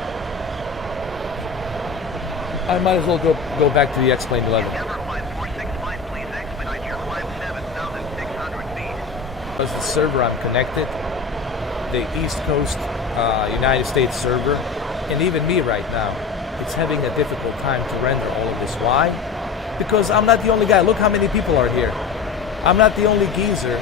I might as well go back to the X-Plane 11. Endeavour Flight 465, please expedite your climb 7,600 feet. Because the server I'm connected, the East Coast United States server, and even me right now, it's having a difficult time to render all of this. Why? Because I'm not the only guy. Look how many people are here. I'm not the only geezer.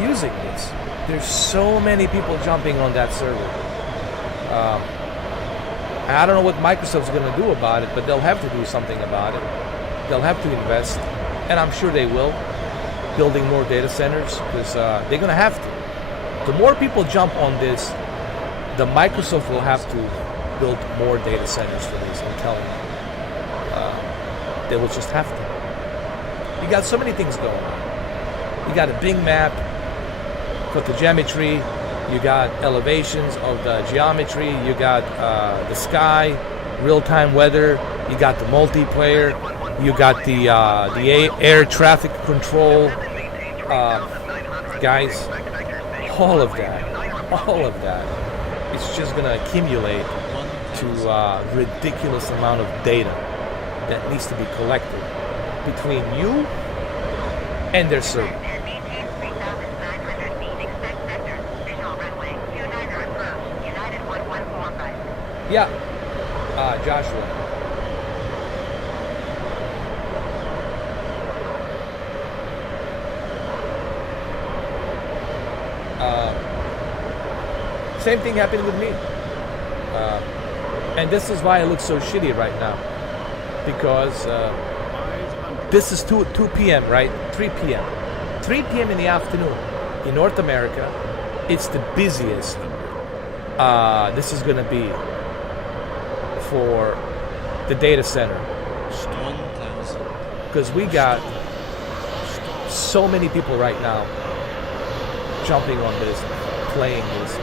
Using this. There's so many people jumping on that server. I don't know what Microsoft's going to do about it, but they'll have to do something about it. They'll have to invest, and I'm sure they will, building more data centers, because they're going to have to. The more people jump on this, the Microsoft will have to build more data centers for this, I'm telling you. They will just have to. You got so many things going on. You got a Bing map, photogrammetry, you got elevations of the geometry, you got the sky, real-time weather, you got the multiplayer, you got the air traffic control, guys, all of that, it's just going to accumulate to a ridiculous amount of data that needs to be collected between you and their server. Maintain 3,900 feet. Expect sector. Visual runway. 29er approach. United 1145. Yeah, Joshua. Same thing happened with me. And this is why I look so shitty right now. Because this is 2 p.m., right? 3 p.m. 3 p.m. in the afternoon in North America. It's the busiest this is going to be for the data center. Because we got so many people right now jumping on this, playing this.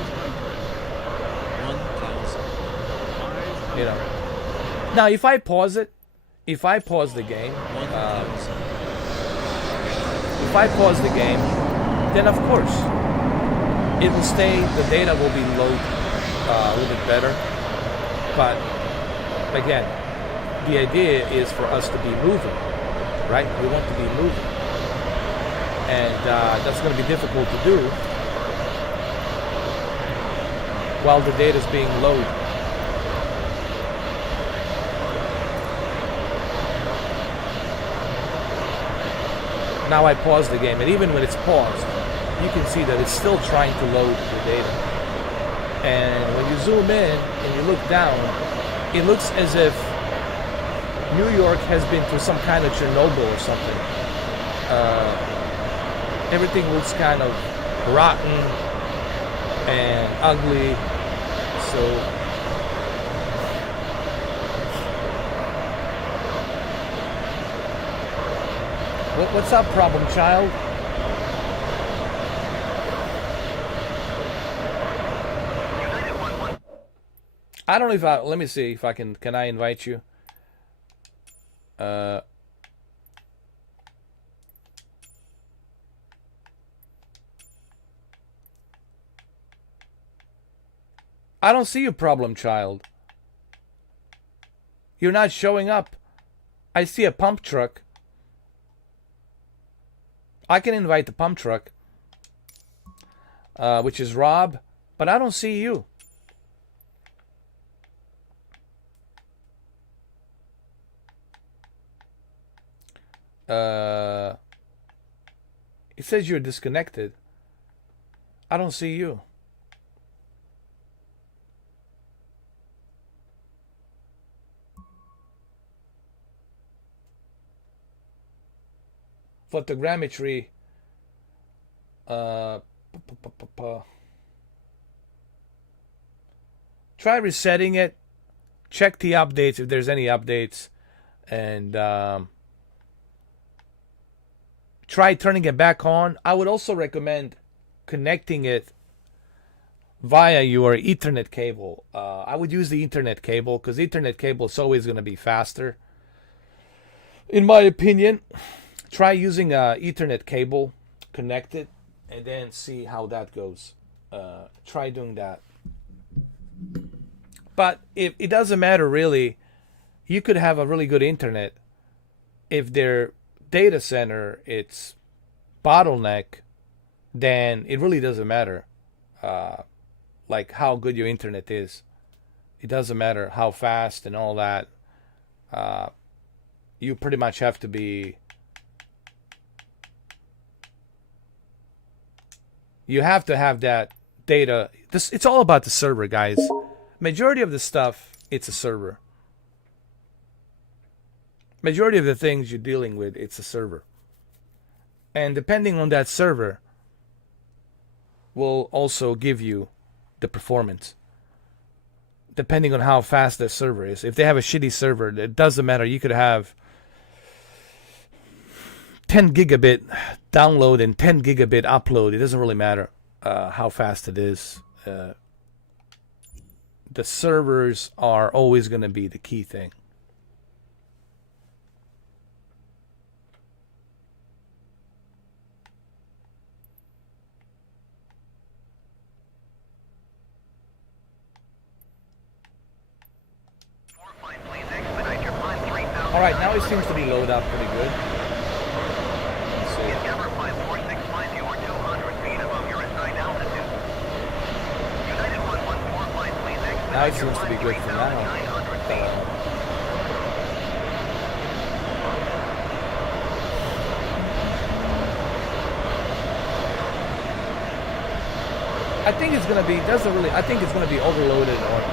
You know. Now, if I pause the game, then of course it will stay. The data will be load a little bit better. But again, the idea is for us to be moving, right? We want to be moving, and that's going to be difficult to do while the data is being loaded. Now I pause the game, and even when it's paused, you can see that it's still trying to load the data. And when you zoom in and you look down, it looks as if New York has been through some kind of Chernobyl or something. Everything looks kind of rotten and ugly. So what's up, problem child? I don't know if let me see if I can I invite you? I don't see you, problem child. You're not showing up. I see a pump truck. I can invite the pump truck, which is Rob, but I don't see you. It says you're disconnected. I don't see you. Photogrammetry. Try resetting it. Check the updates if there's any updates, and try turning it back on. I would also recommend connecting it via your Ethernet cable. I would use the Ethernet cable because Ethernet cable is always going to be faster. in my opinion, try using a Ethernet cable, connect it, and then see how that goes. Try doing that. But if it doesn't matter really, you could have a really good internet if their data center it's bottleneck, then it really doesn't matter like how good your internet is. It doesn't matter how fast and all that. You pretty much have to be, you have to have that data. It's all about the server, guys. Majority of the stuff, it's a server. Majority of the things you're dealing with, it's a server. And depending on that server will also give you the performance. Depending on how fast that server is. If they have a shitty server, it doesn't matter. You could have 10 gigabit download and 10 gigabit upload. It doesn't really matter how fast it is. The servers are always going to be the key thing. All right, now it seems to be loaded up pretty good. Let's see. Endeavour Flight 4650 or 200 feet above your assigned altitude. United 114 please expedite Now it seems to be your good for now. 3,900 feet. I think it's gonna be I think it's gonna be overloaded on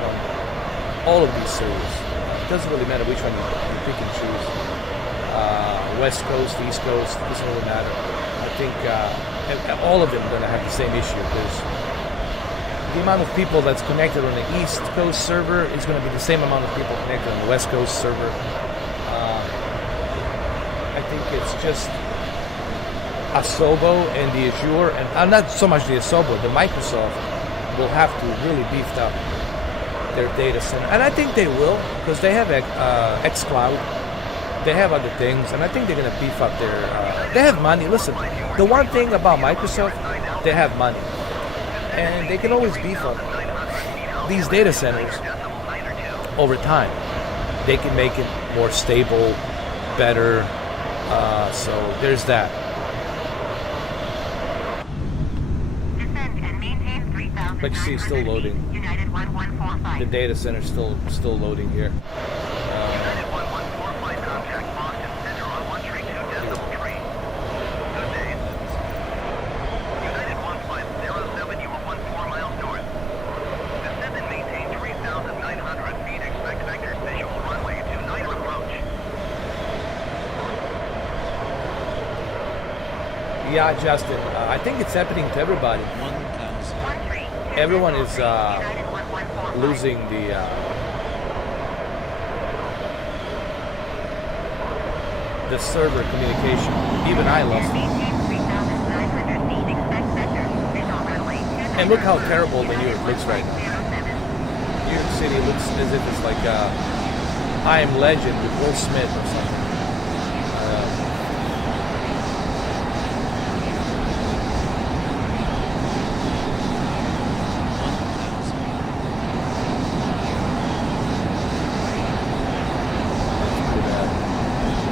all of these servers. It doesn't really matter which one you pick and choose. West Coast, East Coast, it doesn't really matter. I think all of them are gonna have the same issue because the amount of people that's connected on the East Coast server is gonna be the same amount of people connected on the West Coast server. I think it's just Asobo and the Azure, and not so much the Asobo, the Microsoft will have to really beef up their data center. And I think they will, because they have XCloud, they have other things, and I think they're going to beef up their... they have money. Listen, the one thing about Microsoft, they have money. And they can always beef up these data centers over time. They can make it more stable, better, so there's that. But you see, it's still loading. The data center is still loading here. United 1145 contact Boston Center on 132.3. Good day. United 1507, you are 14 miles north. Descend and maintain 3,900 feet. Expect vector visual runway 29 approach. Yeah, Justin, I think it's happening to everybody. Everyone is losing the server communication. Even I lost it. And look how terrible the New York looks right now. New York City looks as if it's like I Am Legend with Will Smith or something.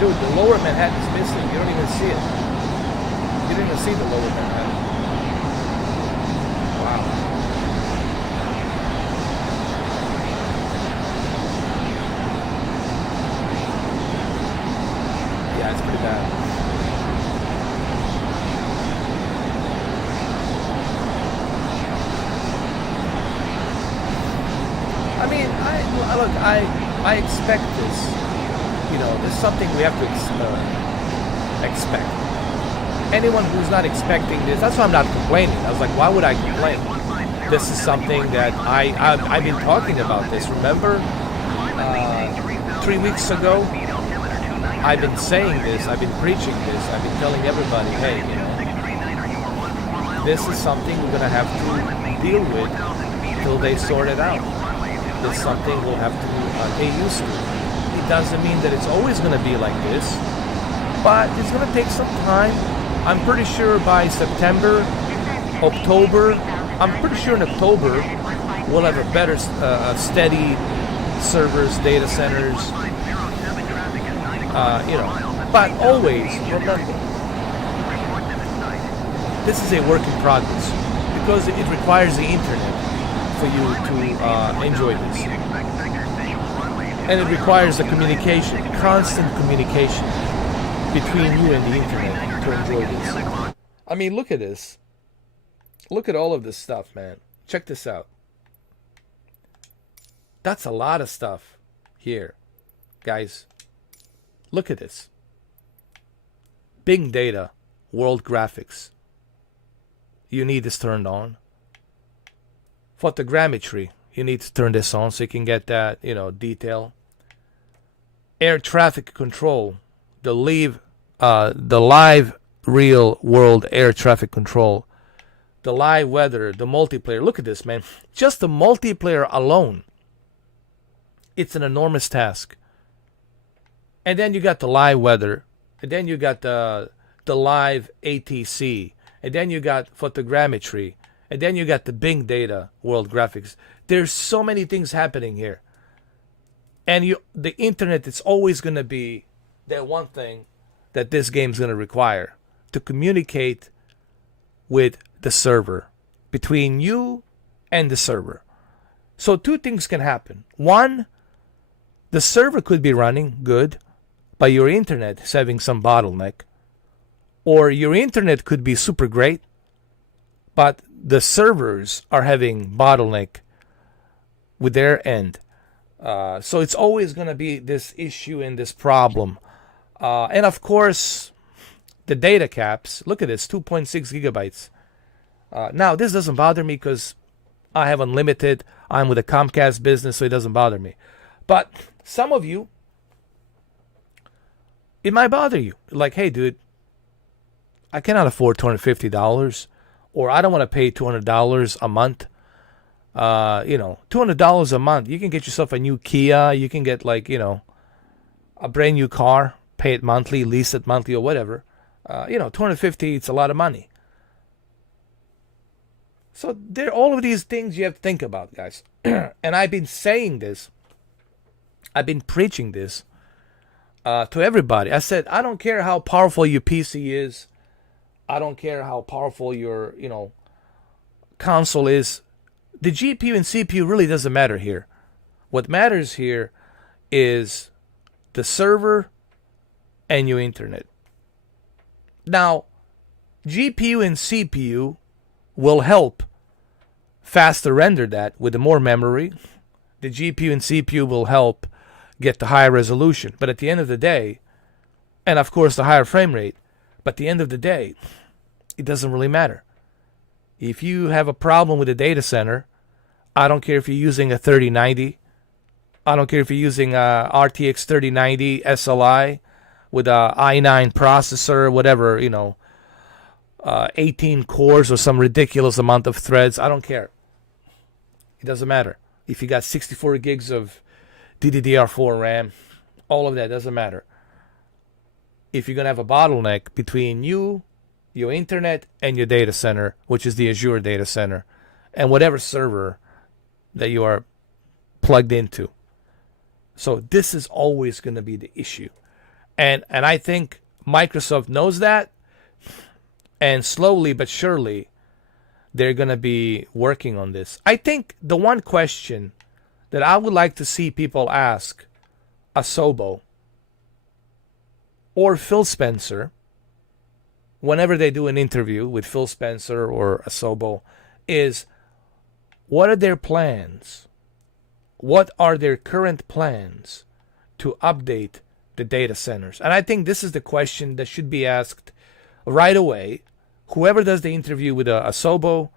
Dude, the lower Manhattan is missing. You don't even see it. You didn't even see the lower Manhattan. Wow. Yeah, it's pretty bad. I mean, I expect this. You know, there's something we have to expect. Anyone who's not expecting this, that's why I'm not complaining. I was like, why would I complain? This is something that I've been talking about this. Remember, 3 weeks ago, I've been saying this, I've been preaching this, I've been telling everybody, hey, you know, this is something we're going to have to deal with until they sort it out. This is something we'll have to get used to. It doesn't mean that it's always going to be like this, but it's going to take some time. I'm pretty sure by September, October, I'm pretty sure in October we'll have a better steady servers, data centers, but always remember, this is a work in progress because it requires the internet for you to enjoy this. And it requires the communication, constant communication between you and the internet to enjoy this. I mean, look at this. Look at all of this stuff, man. Check this out. That's a lot of stuff here, guys. Look at this. Big data, world graphics. You need this turned on. Photogrammetry. You need to turn this on so you can get that, detail. Air traffic control. The live real world air traffic control. The live weather, the multiplayer. Look at this, man. Just the multiplayer alone. It's an enormous task. And then you got the live weather. And then you got the live ATC. And then you got photogrammetry. And then you got the big data world graphics. There's so many things happening here. And the internet is always going to be that one thing that this game's going to require. To communicate with the server. Between you and the server. So two things can happen. One, the server could be running good, but your internet is having some bottleneck. Or your internet could be super great, but the servers are having bottleneck with their end. So it's always going to be this issue and this problem. And of course, the data caps. Look at this, 2.6 gigabytes. Now, this doesn't bother me because I have unlimited. I'm with a Comcast business, so it doesn't bother me. But some of you, it might bother you. Like, hey, dude, I cannot afford $250, or I don't want to pay $200 a month. $200 a month, you can get yourself a new Kia. You can get a brand new car, pay it monthly, lease it monthly, or whatever. $250, it's a lot of money. So there are all of these things you have to think about, guys. And I've been saying this. I've been preaching this to everybody. I said, I don't care how powerful your PC is. I don't care how powerful your, console is. The GPU and CPU really doesn't matter here. What matters here is the server and your internet. Now, GPU and CPU will help faster render that with the more memory. The GPU and CPU will help get the higher resolution. But at the end of the day, and of course the higher frame rate, but at the end of the day, it doesn't really matter. If you have a problem with a data center, I don't care if you're using a 3090. I don't care if you're using a RTX 3090 SLI with a i9 processor, whatever, 18 cores or some ridiculous amount of threads. I don't care. It doesn't matter. If you got 64 gigs of DDR4 RAM, all of that doesn't matter. If you're going to have a bottleneck between you, your internet, and your data center, which is the Azure data center, and whatever server that you are plugged into. So this is always going to be the issue. And I think Microsoft knows that, and slowly but surely they're going to be working on this. I think the one question that I would like to see people ask Asobo or Phil Spencer whenever they do an interview with Phil Spencer or Asobo is, what are their plans? What are their current plans to update the data centers? And I think this is the question that should be asked right away. Whoever does the interview with Asobo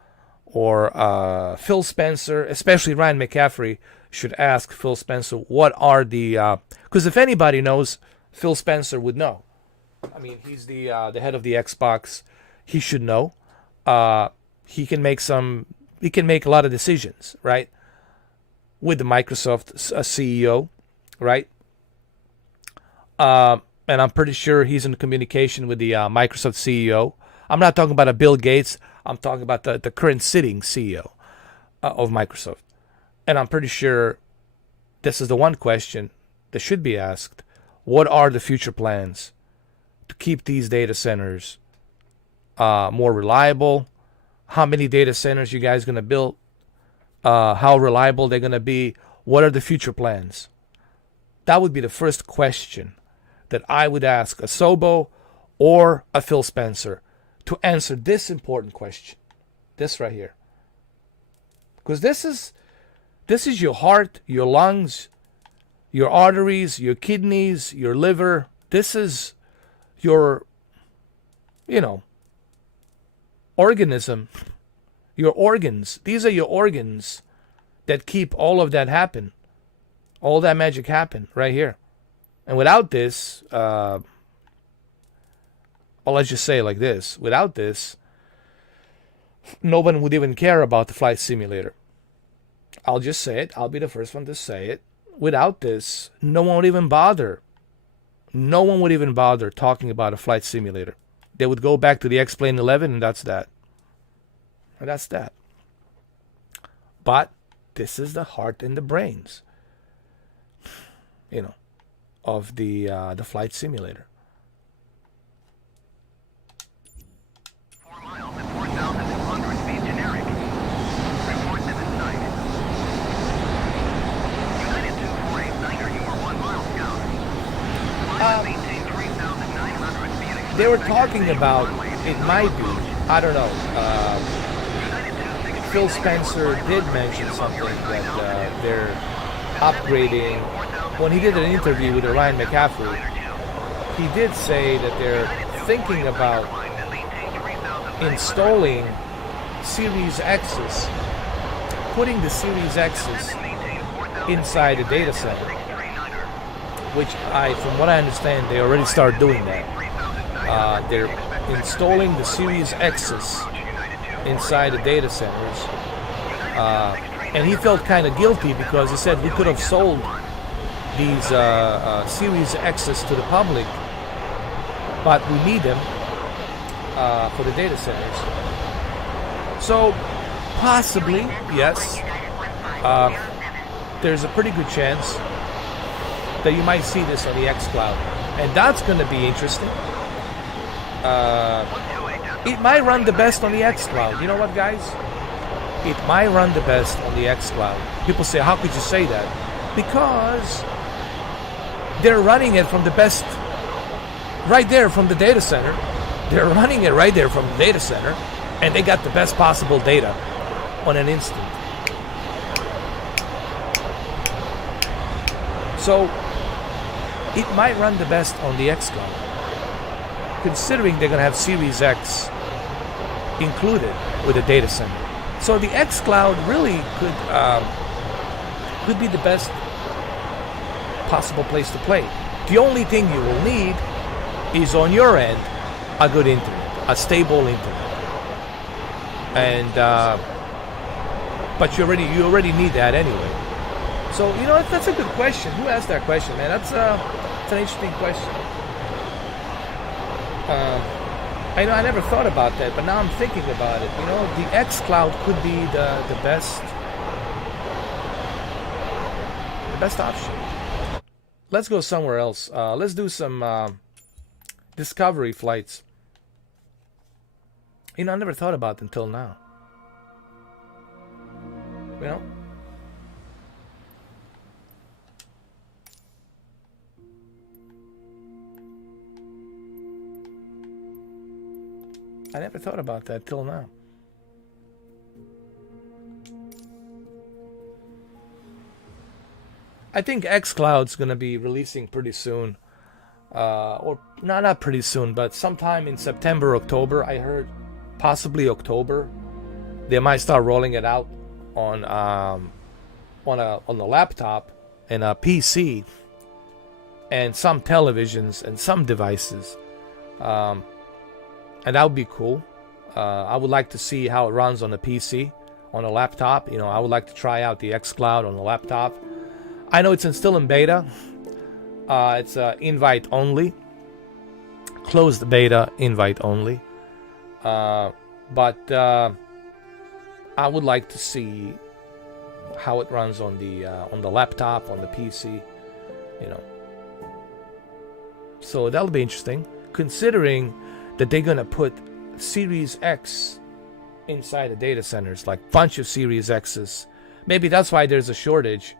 or Phil Spencer, especially Ryan McCaffrey, should ask Phil Spencer what are the... Because if anybody knows, Phil Spencer would know. I mean, he's the head of the Xbox. He should know. He can make a lot of decisions, right? With the Microsoft CEO, right? And I'm pretty sure he's in communication with the Microsoft CEO. I'm not talking about a Bill Gates. I'm talking about the current sitting CEO of Microsoft. And I'm pretty sure this is the one question that should be asked. What are the future plans to keep these data centers more reliable? How many data centers you guys going to build? How reliable they're going to be? What are the future plans? That would be the first question that I would ask a Sobo or a Phil Spencer to answer this important question. This right here. Because this is your heart, your lungs, your arteries, your kidneys, your liver. This is your, organism, your organs. These are your organs that keep all of that happen. All that magic happen right here. And without this, or let's just say it like this, without this, no one would even care about the flight simulator. I'll just say it. I'll be the first one to say it. Without this, no one would even bother. No one would even bother talking about a flight simulator. They would go back to the X-Plane 11 and that's that. And that's that. But this is the heart and the brains, of the flight simulator. 4 miles at 4,200 feet generic. Report to the site. United 248 you are 1 mile down. Climb and maintain 3,900 feet. They were talking about, it might be, I don't know, Phil Spencer did mention something that they're upgrading. When he did an interview with Ryan McCaffrey, he did say that they're thinking about installing Series X's, putting the Series X's inside the data center, which from what I understand, they already started doing that. They're installing the Series X's inside the data centers. And he felt kind of guilty because he said we could have sold these Series X's to the public, but we need them for the data centers. So possibly, yes, there's a pretty good chance that you might see this on the XCloud, and that's going to be interesting. It might run the best on the XCloud. You know what, guys? It might run the best on the XCloud. People say, how could you say that? Because they're running it from the best, right there from the data center. They're running it right there from the data center, and they got the best possible data on an instant. So it might run the best on the XCloud, considering they're going to have Series X included with the data center. So the XCloud really could be the best possible place to play. The only thing you will need is on your end a good internet, a stable internet, and but you already need that anyway. So that's a good question. Who asked that question, man? That's an interesting question. I never thought about that, but now I'm thinking about it. The XCloud could be the best option. Let's go somewhere else. Let's do some discovery flights. I never thought about it until now. I never thought about that till now. I think XCloud's going to be releasing pretty soon. Or not pretty soon, but sometime in September, October. I heard possibly October. They might start rolling it out on the laptop and a PC and some televisions and some devices. And that would be cool. I would like to see how it runs on the PC, on a laptop. I would like to try out the XCloud on the laptop. I know it's still in beta, It's invite only, closed beta, invite only. But I would like to see how it runs on the laptop, on the PC, you know. So that'll be interesting, considering that they're gonna put Series X inside the data centers, like bunch of Series X's. Maybe that's why there's a shortage.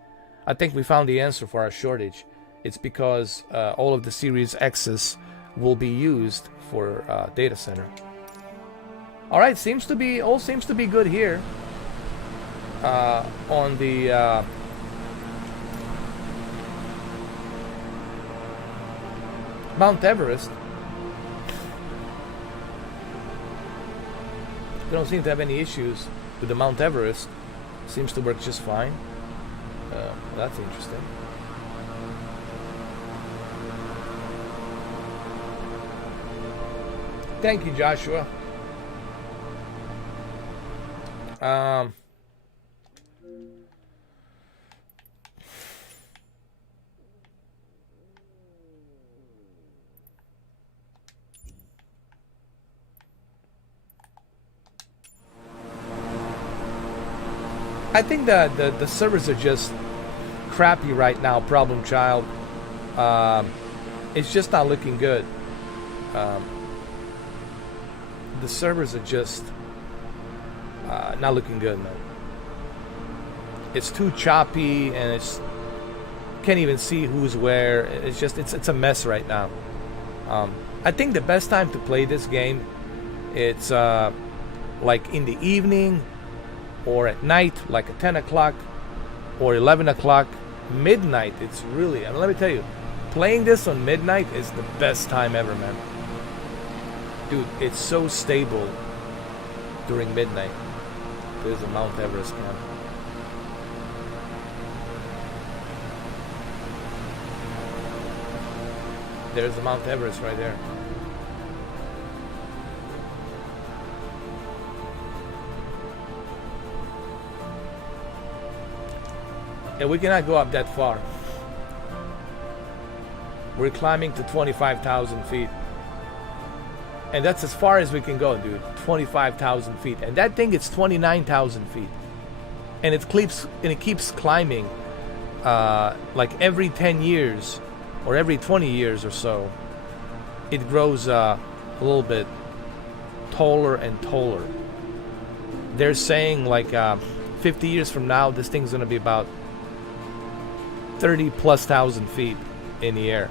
I think we found the answer for our shortage. It's because all of the Series X's will be used for data center. All right, all seems to be good here on the Mount Everest. We don't seem to have any issues with the Mount Everest. Seems to work just fine. Well, that's interesting. Thank you, Joshua. I think that the servers are just crappy right now, problem child. It's just not looking good. The servers are just not looking good, man. It's too choppy, and it's can't even see who's where. It's a mess right now. I think the best time to play this game, it's like in the evening or at night, like at 10 o'clock or 11 o'clock, midnight. It's really, let me tell you, playing this on midnight is the best time ever, man. Dude, it's so stable during midnight. There's a Mount Everest camp. There's the Mount Everest right there. And we cannot go up that far. We're climbing to 25,000 feet. And that's as far as we can go, dude. 25,000 feet. And that thing, it's 29,000 feet. And it keeps climbing like every 10 years or every 20 years or so. It grows a little bit taller and taller. They're saying like 50 years from now, this thing's going to be about 30+ thousand feet in the air.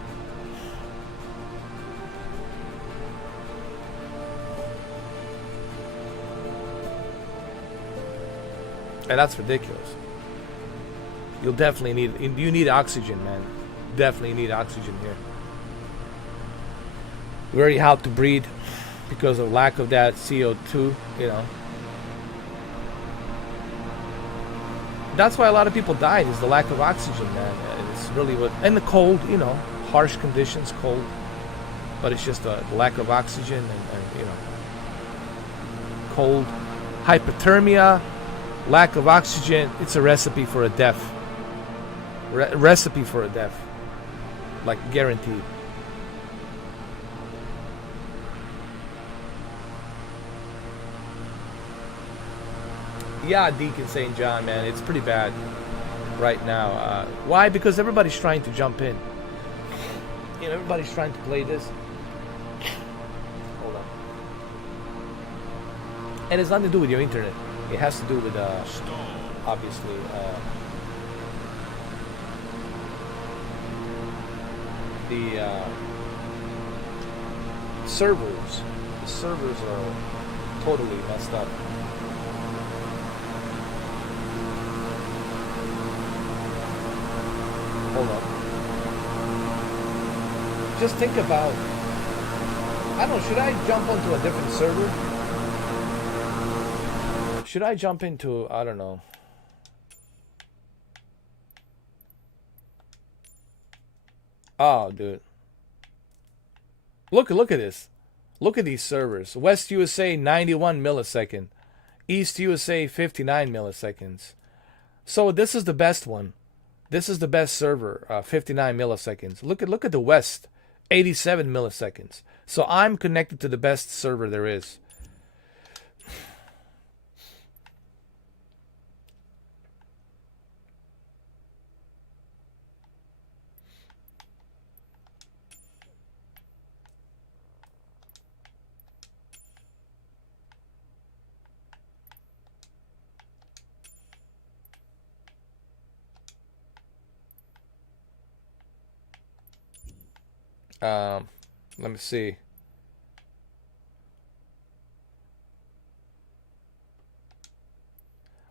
And that's ridiculous. You'll definitely need oxygen, man. Definitely need oxygen here. Very hard to breathe because of lack of that CO2, you know. That's why a lot of people died, is the lack of oxygen, man. It's really what, and the cold, you know, harsh conditions, cold. But it's just the lack of oxygen and you know, cold, hypothermia, lack of oxygen. It's a recipe for a death. Recipe for a death, like guaranteed. Yeah, Deacon St. John, man, it's pretty bad right now. Why? Because everybody's trying to jump in. You know, everybody's trying to play this. Hold on. And it's nothing to do with your internet. It has to do with, obviously, the servers. The servers are totally messed up. Hold on. Just think about, I don't know, should I jump onto a different server? Should I jump into, I don't know. Oh, dude. Look at this. Look at these servers. West USA 91 millisecond. East USA 59 milliseconds. So this is the best one. This is the best server, 59 milliseconds. Look at the West, 87 milliseconds. So I'm connected to the best server there is. Let me see.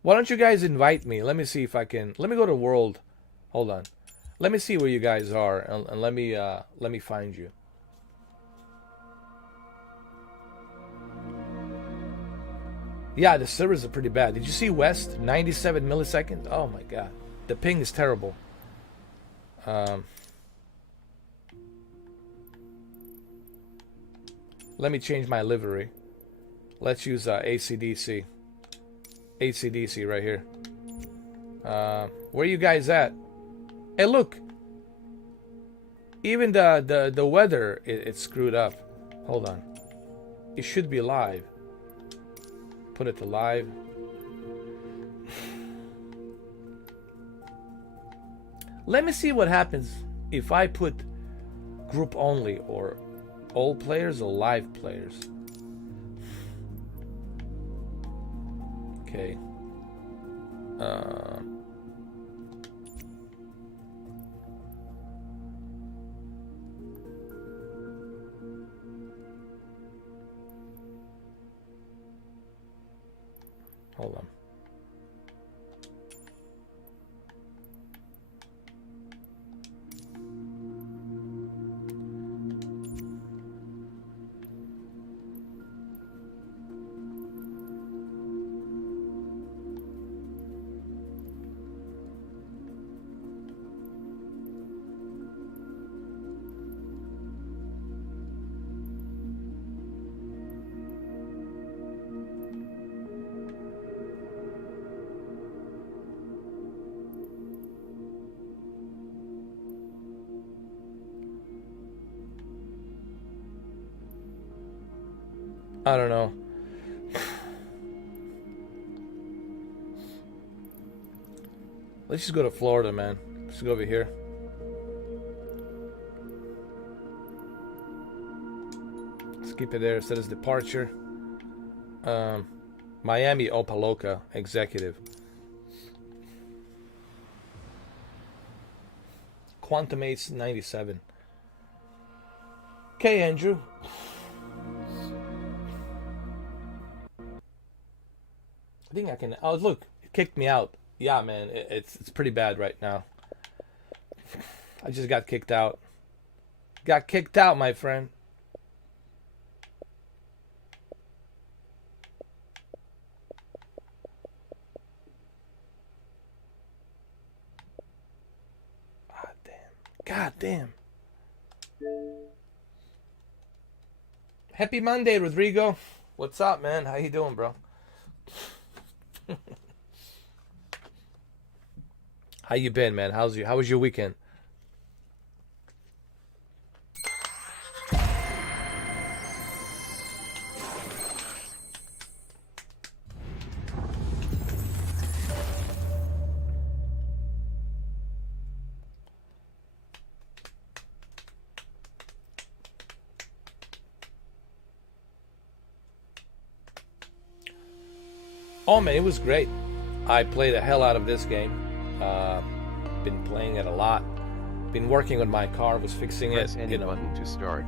Why don't you guys invite me? Let me see if I can. Let me go to world. Hold on. Let me see where you guys are, and let me find you. Yeah, the servers are pretty bad. Did you see West? 97 milliseconds. Oh my god, the ping is terrible. Let me change my livery. Let's use ACDC. ACDC right here. Where you guys at? Hey, look. Even the weather, it's screwed up. Hold on. It should be live. Put it to live. Let me see what happens if I put group only or all players or live players. Okay. Hold on. I don't know. Let's just go to Florida, man. Let's go over here. Let's keep it there. Set as departure. Miami Opaloka executive. Quantum Ace 97. Okay, Andrew. I think I can. Oh, look, it kicked me out. Yeah, man, it's pretty bad right now. I just got kicked out. Got kicked out, my friend. Ah, damn. God damn. Happy Monday, Rodrigo. What's up, man? How you doing, bro? How you been, man? How was your weekend? Oh man, it was great. I played the hell out of this game. Been playing it a lot. Been working on my car, was fixing Press it. any button to start.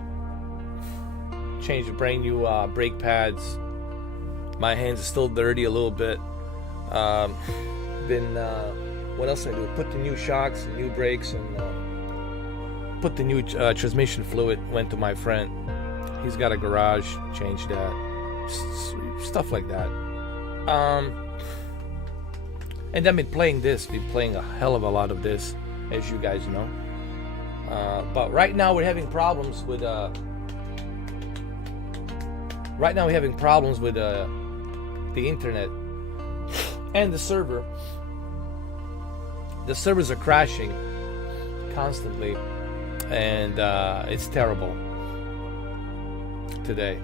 Changed brand new brake pads. My hands are still dirty a little bit. What else did I do? Put the new shocks, new brakes, and put the new transmission fluid. Went to my friend. He's got a garage. Changed that. Stuff like that. And then been playing a hell of a lot of this, as you guys know. But right now we're having problems with the internet and the server. The servers are crashing constantly, and it's terrible today.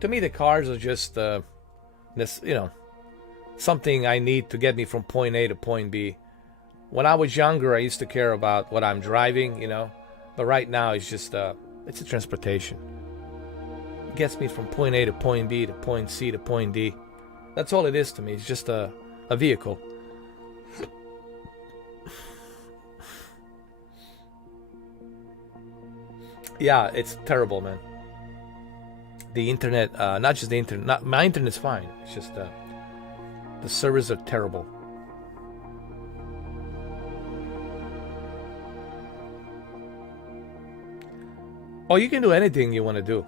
To me, the cars are just this, something I need to get me from point A to point B. When I was younger, I used to care about what I'm driving, but right now it's just it's a transportation. It gets me from point A to point B to point C to point D. That's all it is to me. It's just a vehicle. Yeah, it's terrible, man. The internet, not just the internet. My internet's fine. It's just the servers are terrible. Oh, you can do anything you want to do.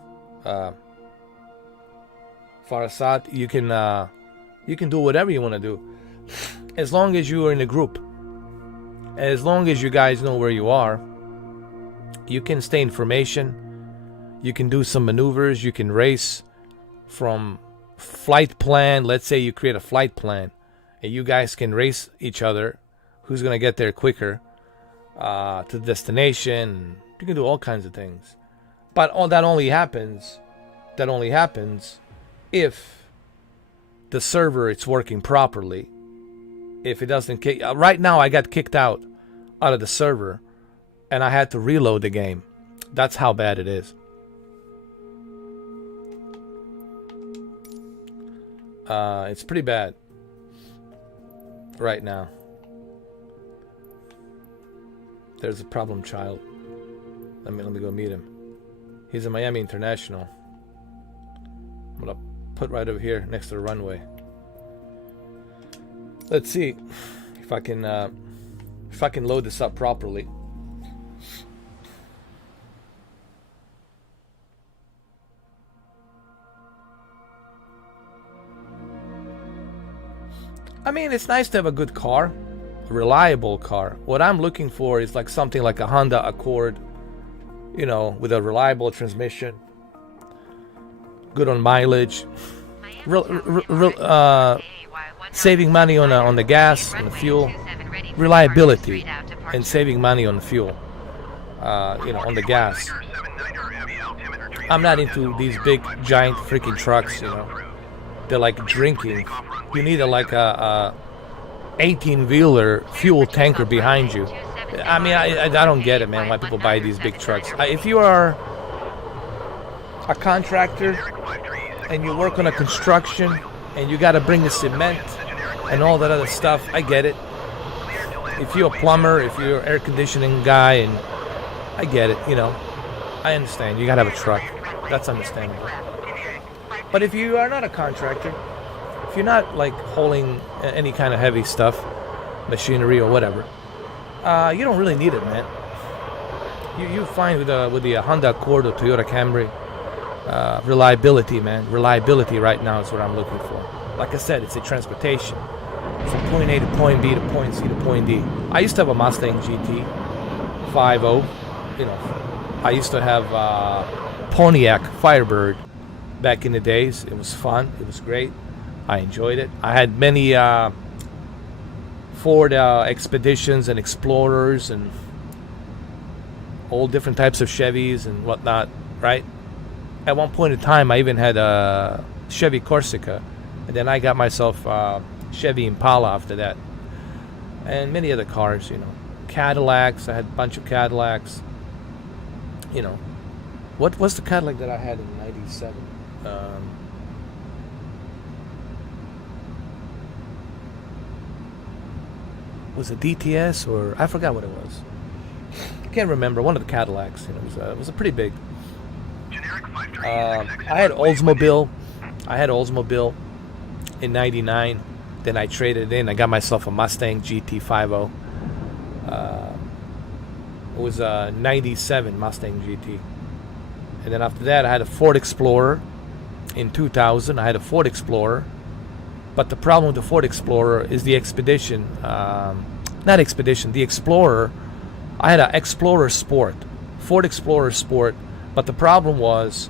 Farasat, you can do whatever you want to do, as long as you are in a group. As long as you guys know where you are, you can stay information. You can do some maneuvers. You can race from flight plan. Let's say you create a flight plan, and you guys can race each other. Who's gonna get there quicker to the destination? You can do all kinds of things. But that only happens if the server is working properly. If it doesn't kick, right now I got kicked out of the server, and I had to reload the game. That's how bad it is. It's pretty bad right now. There's a problem child. Let me go meet him. He's a Miami International. I'm gonna put right over here next to the runway. Let's see if I can load this up properly. I mean, it's nice to have a good car, a reliable car. What I'm looking for is like something like a Honda Accord, with a reliable transmission, good on mileage, saving money on the gas, on the fuel, reliability, and saving money on the fuel, on the gas. I'm not into these big, giant, freaking trucks. They're like drinking. You need a 18-wheeler fuel tanker behind you. I mean, I don't get it, man, why people buy these big trucks. If you are a contractor and you work on a construction and you got to bring the cement and all that other stuff, I get it. If you're a plumber, if you're an air conditioning guy, and I get it, I understand. You got to have a truck. That's understandable. But if you are not a contractor, if you're not like hauling any kind of heavy stuff, machinery or whatever, you don't really need it, man. You find with the Honda Accord or Toyota Camry, reliability, man. Reliability right now is what I'm looking for. Like I said, it's a transportation from point A to point B to point C to point D. I used to have a Mustang GT 5.0. I used to have Pontiac Firebird back in the days. It was fun. It was great. I enjoyed it. I had many Ford Expeditions and Explorers and all different types of Chevys and whatnot, right? At one point in time, I even had a Chevy Corsica, and then I got myself Chevy Impala after that, and many other cars, Cadillacs. I had a bunch of Cadillacs. What was the Cadillac that I had in '97? Was it DTS or I forgot what it was. I can't remember. One of the Cadillacs. It was a pretty big. I had Oldsmobile. In '99. Then I traded in. I got myself a Mustang GT 5.0. It was a '97 Mustang GT. And then after that, I had a Ford Explorer. In 2000, I had a Ford Explorer. But the problem with the Ford Explorer is the Expedition. Not Expedition, the Explorer. I had an Explorer Sport. Ford Explorer Sport. But the problem was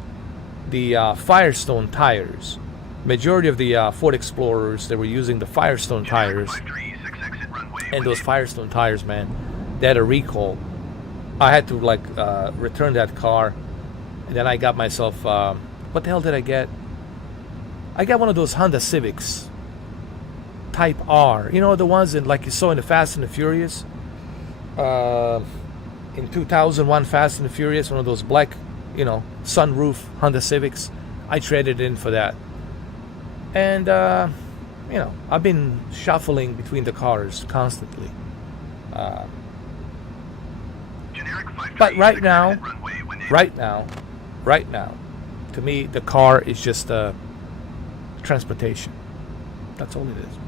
the Firestone tires. Majority of the Ford Explorers, they were using the Firestone tires. And those Firestone tires, man, they had a recall. I had to return that car, and then I got myself what the hell did I get? I got one of those Honda Civics Type R, you know, the ones in, like you saw in the Fast and the Furious, in 2001 Fast and the Furious, one of those black, you know, sunroof Honda Civics. I traded in for that, and you know, I've been shuffling between the cars constantly. But right now, to me, the car is just transportation. That's all it is.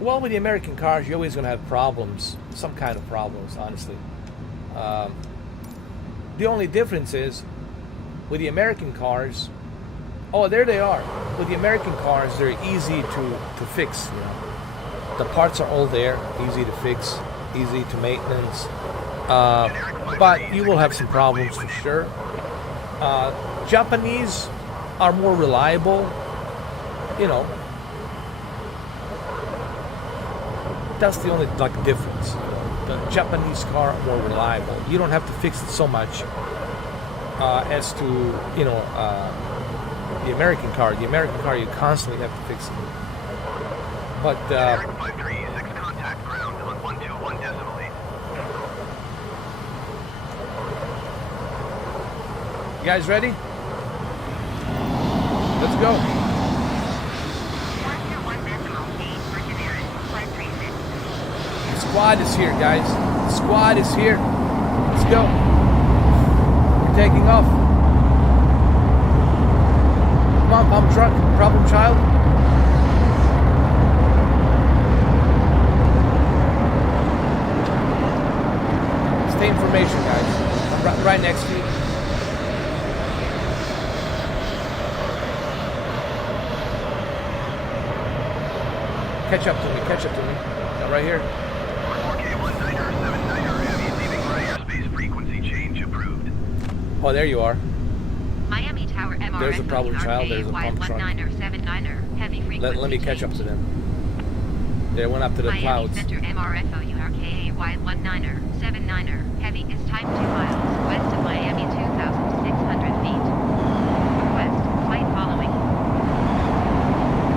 Well, with the American cars, you're always going to have problems, some kind of problems, honestly. The only difference is, with the American cars, oh, there they are. With the American cars, they're easy to fix. You know, the parts are all there, easy to fix, easy to maintenance. But you will have some problems for sure. Japanese are more reliable. You know, that's the only difference. The Japanese car are more reliable. You don't have to fix it so much as to, you know, the American car. The American car, you constantly have to fix it. But contact ground on 121.8. you guys ready? Let's go. 121.8 for generic. Flight 36. The squad is here, guys. The squad is here. Let's go. We're taking off. Come on, pump truck. Problem child. Stay information, guys. I'm right next to you. Catch up to me. Catch up to me. I'm right here. 4K19er, 79er, heavy leaving right airspace, frequency change approved. Oh, there you are. Miami Tower MRS. There's a problem child. There's a pump truck. 19er, 79er, heavy frequency Let me catch up to them. They went up to the Miami clouds. Center MRFO URKA Y19er, 79er, heavy is type 2 miles west of Miami 2,600 feet. Request, flight following.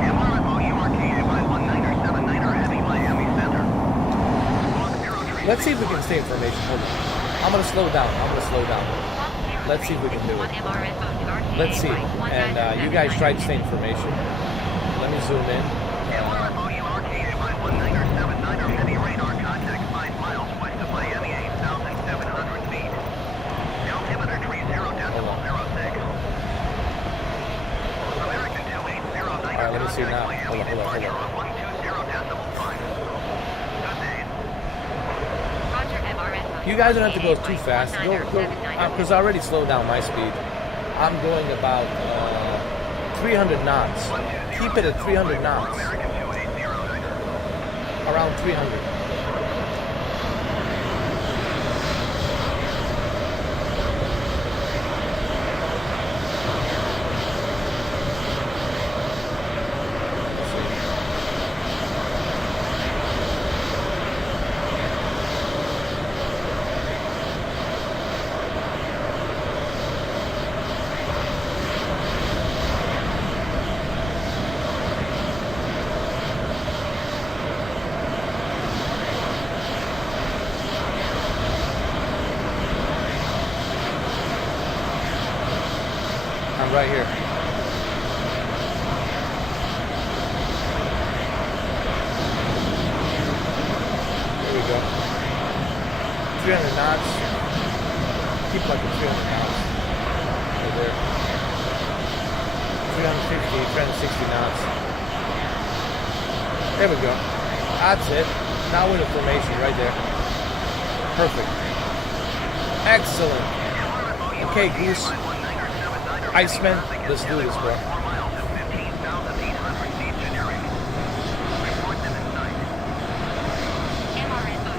MRFO URKA Y19er, 79er, heavy Miami Center. Let's see if we can stay information. Hold on. I'm gonna slow down. Let's see if we can do it. Let's see. And you guys try to stay information. Let me zoom in. MRFO URKA Y19er, 79er, heavy radar contact 5 miles west of Miami, 8,700 feet. Altimeter 30.06. American 280. Alright, let me see now. Hold on. 120.5. Good day. Roger MRFO. You guys don't have to go too fast. Go, because I already slowed down my speed. I'm going about 300 knots. Keep it at 300 knots. American 280. Around 300. I'm right here. There we go. 300 knots. Keep like a 300 knots. Right there. 350, 360 knots. There we go. That's it. Now we're in the formation right there. Perfect. Excellent. Okay, Goose. Iceman, let's do this, bro. MRFO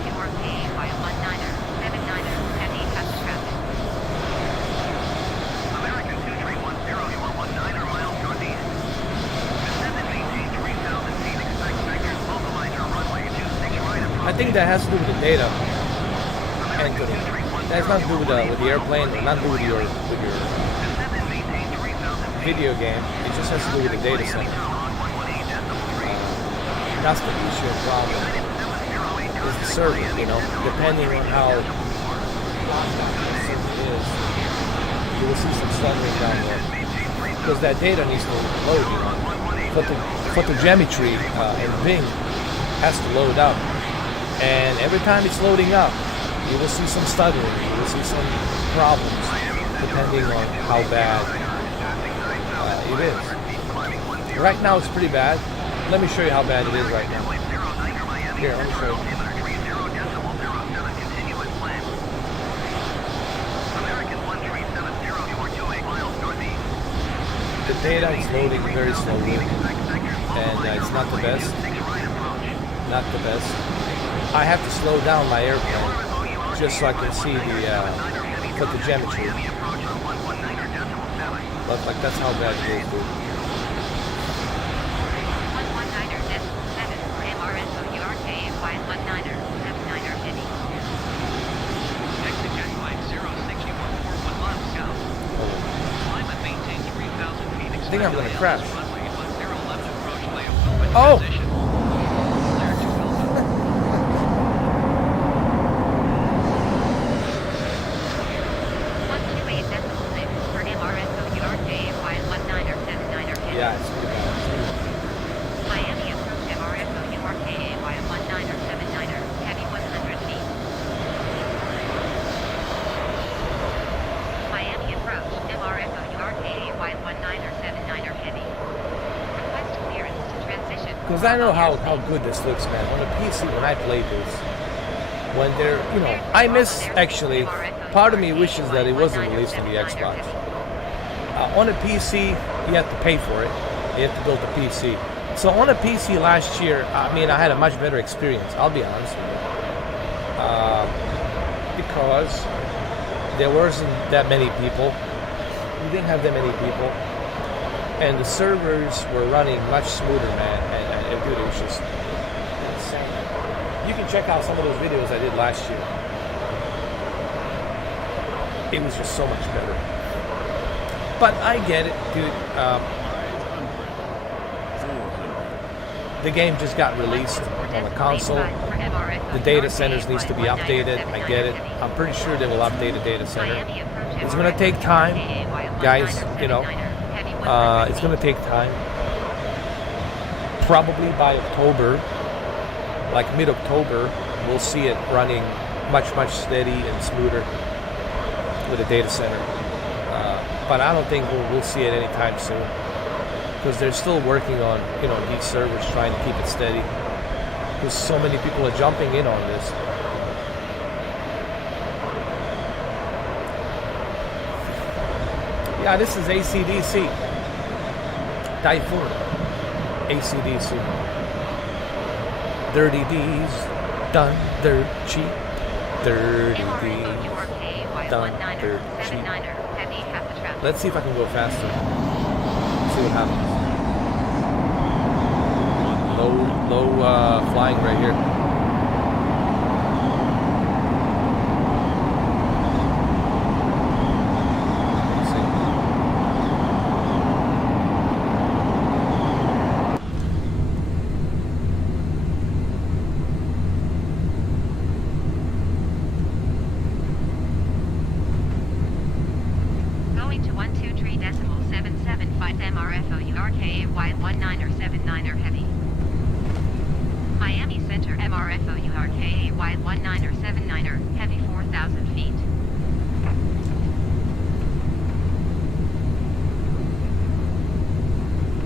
I think that has to do with the data entering. That has nothing to do with the airplane, or nothing to do with your video game. It just has to do with the data center. That's the issue and problem. Is the server, you know, depending on how locked down the server is, you will see some stuttering down there. Because that data needs to load, you know. Photogrammetry and Bing has to load up. And every time it's loading up, you will see some stuttering, you will see some problems, depending on how bad it is. Right now it's pretty bad. Let me show you how bad it is right now. Here, let me show you. The data is loading very slowly, and it's not the best. Not the best. I have to slow down my airplane just so I can see the photogrammetry. But like that's how bad it is, dude. 119.7 for MRSO URK 519er 79er heavy. Exit jet flight 06141 miles south. Climb and maintain 3,000 feet. I think I'm gonna crash. Runway 10 left approach layout open Oh! transition. Clear to Alpha. 128.6 for MRSO URK 519er 79er heavy. Yeah, it's pretty bad. Miami approach MRSO URK 519er 79er heavy 100 feet. Miami approach MRSO URK 519er 79er heavy. Request clearance to transition. Because I know how good this looks, man. On a PC, when I play this, when they're, you know, I miss, actually, part of me wishes that it wasn't released on the Xbox. On a PC, you have to pay for it. You have to build a PC. So on a PC last year, I mean, I had a much better experience, I'll be honest with you. Because there wasn't that many people. We didn't have that many people. And the servers were running much smoother, man. And dude, it was just insane. You can check out some of those videos I did last year. It was just so much better. But I get it, dude. The game just got released on the console. The data centers needs to be updated. I get it. I'm pretty sure they will update the data center. It's going to take time, guys. You know, it's going to take time. Probably by October, like mid-October, we'll see it running much steady and smoother with a data center. But I don't think we'll see it anytime soon, because they're still working on, you know, these servers, trying to keep it steady, because so many people are jumping in on this. Yeah, this is AC/DC. Typhoon. AC/DC. Dirty D's done dirt cheap. Dirty D's done dirt cheap. Let's see if I can go faster. See what happens. Low flying right here. Going to 123.775 MRFO URK wide 19er 79er heavy. Miami Center MRFO URK wide 19er 79er heavy 4,000 feet.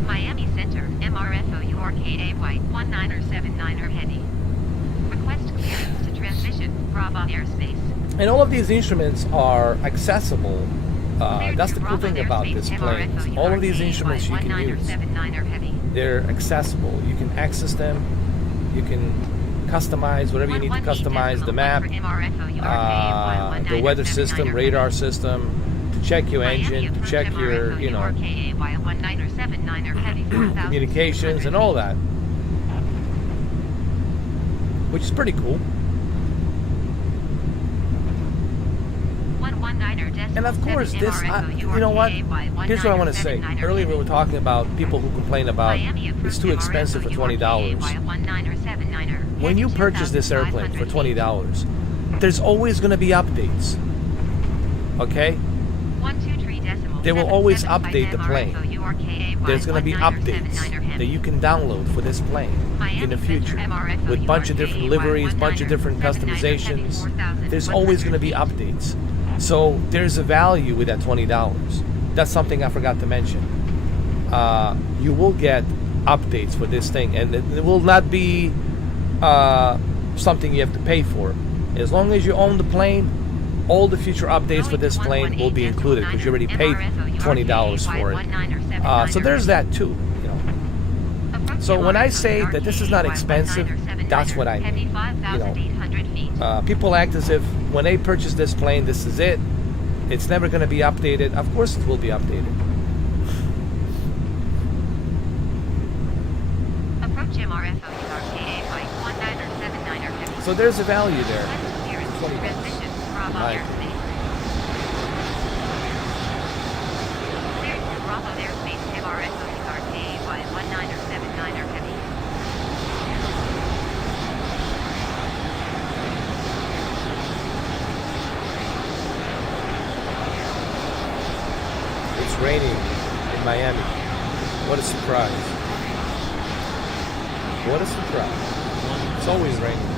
Miami Center MRFO URK wide 19er 79er heavy. Request clearance to transition Bravo airspace. And all of these instruments are accessible. That's the cool thing about this plane. All of these instruments you can use. They're accessible. You can access them. You can customize whatever you need to customize. The map, the weather system, radar system, to check your engine, to check your, you know, communications and all that. which is pretty cool. 119er And of course, decimal this, 7 you know what? MRFO Here's what I want to say. 19er Earlier we were talking about people who complain about Miami it's approved too expensive for $20. When you purchase this airplane for $20, there's always going to be updates. Okay? They will always update the plane. There's going to be updates that you can download for this plane in the future with a bunch of different liveries, bunch of different customizations. There's always going to be updates. So there's a value with that $20. That's something I forgot to mention. You will get updates for this thing, and it will not be something you have to pay for. As long as you own the plane, all the future updates for this plane will be included because you already paid $20 for it. So there's that too, you know. So when I say that this is not expensive, that's what I mean. You know, people act as if when they purchase this plane, this is it. It's never going to be updated. Of course, it will be updated. So there's a value there. $20. Right. It's raining in Miami. What a surprise. What a surprise. It's always raining.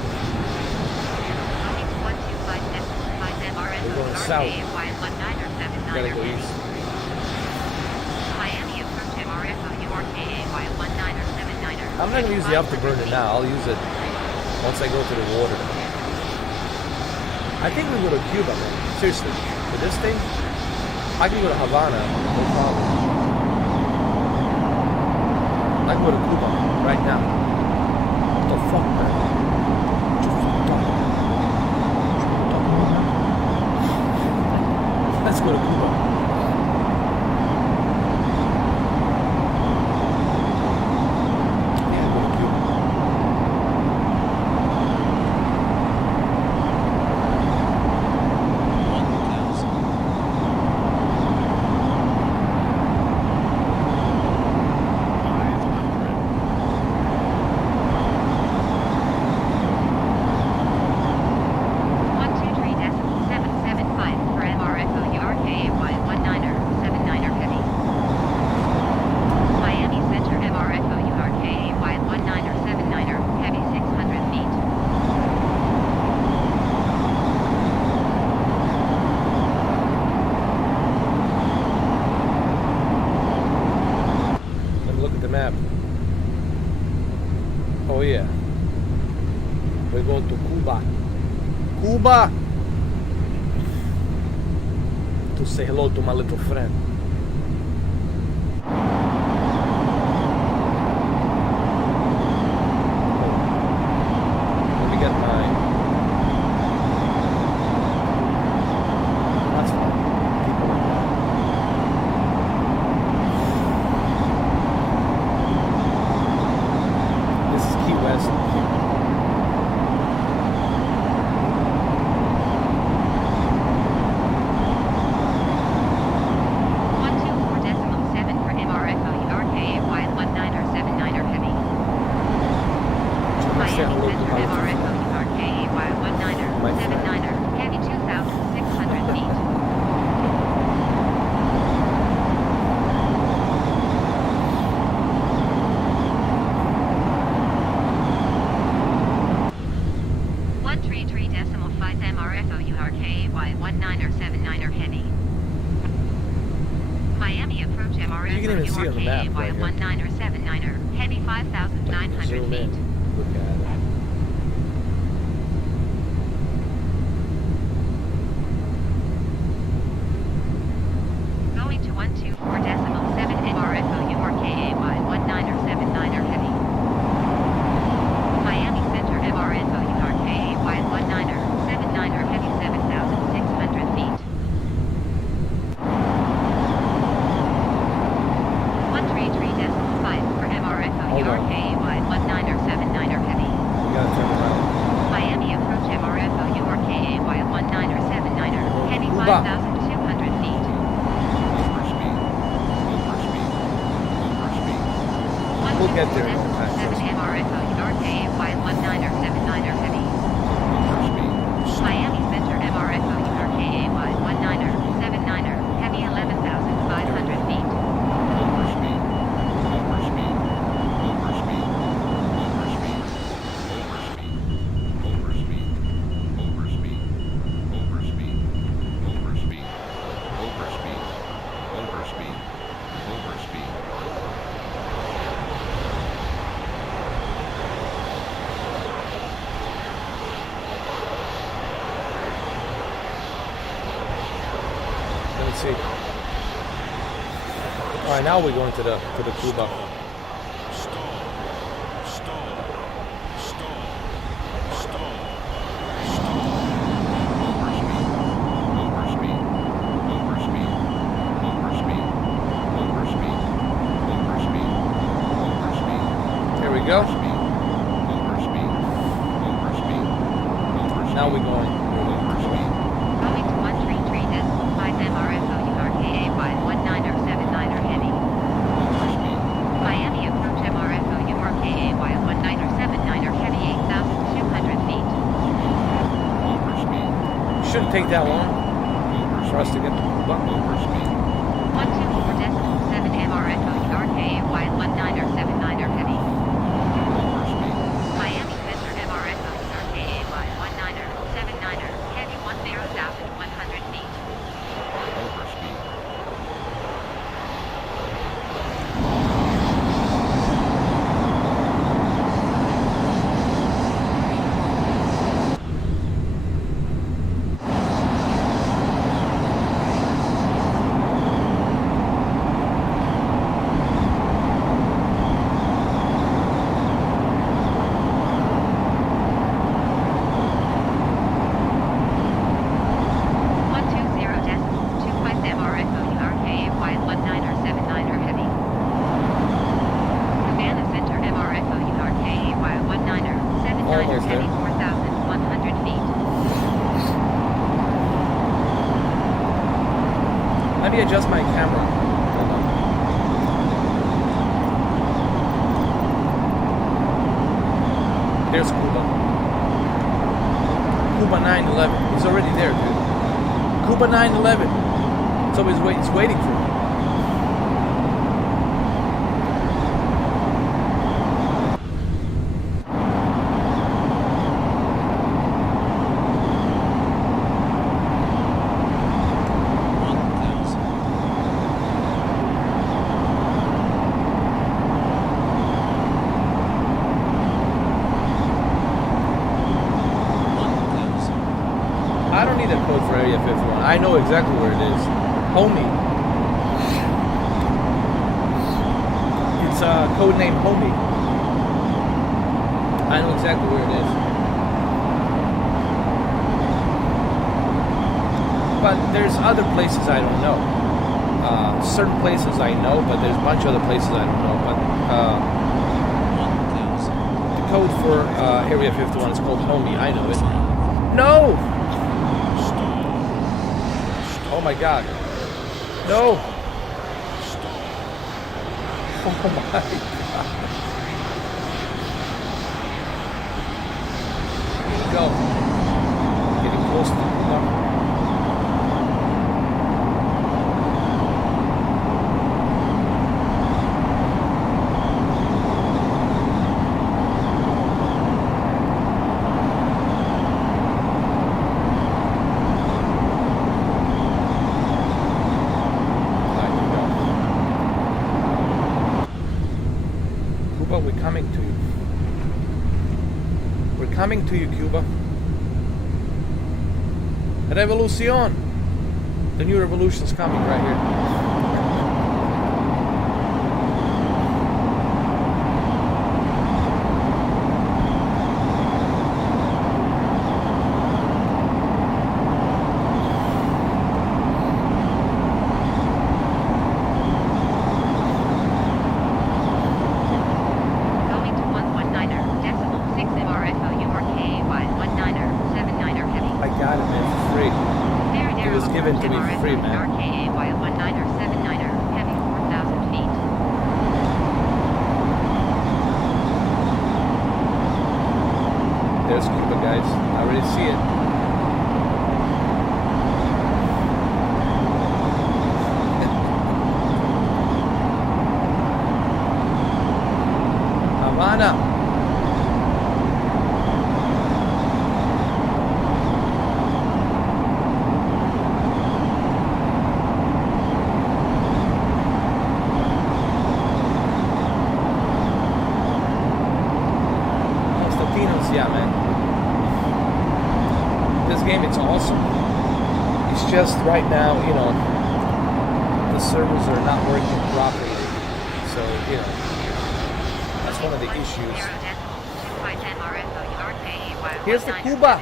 We're going south. We gotta go east. I'm not gonna use the afterburner now. I'll use it once I go to the water. I think we go to Cuba, man. Seriously. For this thing, I can go to Havana, no problem. I can go to Cuba right now. What the fuck, man? What you fucking talking about? Let's go to Cuba. Yeah, go to Cuba. Map. Oh yeah. We're going to Cuba. Cuba! To say hello to my little friend. Let me get mine. That's fine. People like that. This is Key West. You can even see on the map right here. 1979er, heavy 5,900 Zoom feet. in. Look at it. Going to 124.7 MRFO URKAY 19er79er heavy. Miami Center MRFO URKAY 19er79er heavy 7,600 feet. 133.5 for MRFO Hold on. URKAY 19er79er heavy. We gotta turn around. get there in no time. 7 MRFO RKA 19er 79er heavy. Miami Center MRFO RKA 19er 79er heavy 11,500 feet. Let's see. All right, now we're going to the Cuba. Here we go. Now we're going. Going to 133.5 MRFO RKA 19er 79er heavy. Miami approach MRFO RKA 19er 79er heavy 8,200 feet. Shouldn't take that long for us to get to Cuba. 124.7 MRFO RKA 19er 79er heavy. Miami Center MRFO RKA 19er 79er heavy 10,100 feet. How do you adjust my camera? Hold on. There's Cuba. Cuba 911. He's already there, dude. Cuba 911. So he's waiting for me. I don't need a code for Area 51. I know exactly where it is. Homie. It's code name Homie. I know exactly where it is. But there's other places I don't know. Certain places I know, but there's a bunch of other places I don't know. But the code for Area 51 is called Homie. I know it. No! Oh my God. No. Oh my God. Here we go. Getting close to the we're coming to you. We're coming to you, Cuba. Revolucion. The new revolution's coming right here. There's Cuba, guys. I already see it. Havana. Yeah, man. This game, it's awesome. It's just right now, you know, the servers are not working properly. So, you know, that's one of the issues. Here's the Cuba.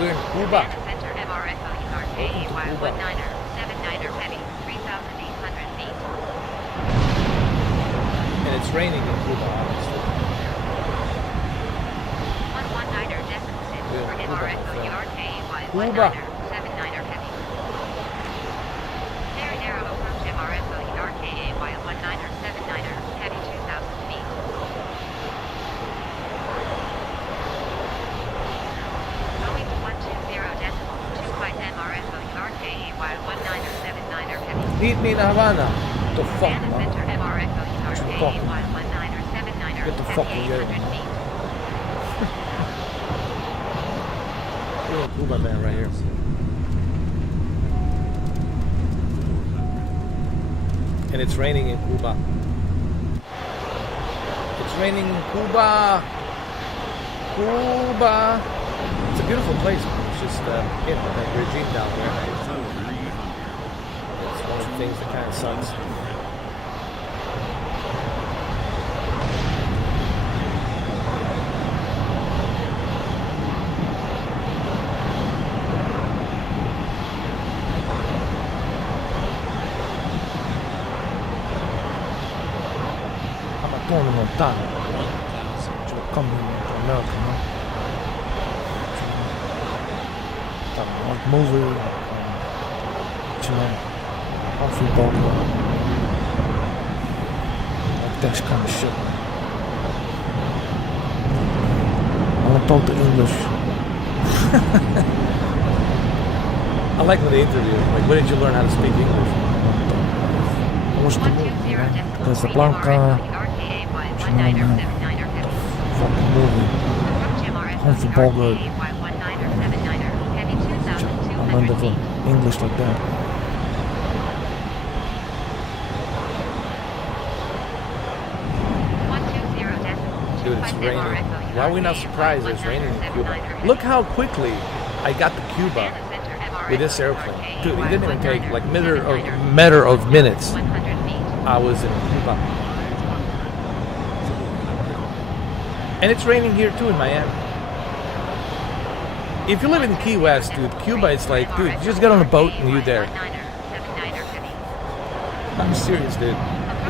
We're in Cuba. And it's raining in Cuba, honestly. Cuba. Very narrow approach MRFO RKA while 1979er heavy 2,000 feet. Going to 120.25 MRFO RKA while 1979er heavy. Meet me in Havana. The fuck, Havana man. Center MRFO RKA while 1979er Get the fuck heavy away. 800 feet. Cuba, man, right here. And it's raining in Cuba. It's raining in Cuba. Cuba. It's a beautiful place, man. It's just, you know, that regime down there. It's one of the things that kind of sucks. Torno lontano, cioè coming to America, no? Like movie, you know, Humphrey Bogart, like that kind of shit. I want to talk to English. I like when they interview, like, when did you learn how to speak English? I watched the movie, you know? Casablanca. Fucking movie. Humphrey Bogart. I learned it from English like that. Dude, it's raining. Why are we not surprised it's raining in Cuba? Look how quickly I got to Cuba with this airplane. Dude, it didn't even take like matter of minutes. I was in Cuba. And it's raining here too in Miami. If you live in Key West, dude, Cuba is like, dude, you just get on a boat and you're there. I'm serious, dude.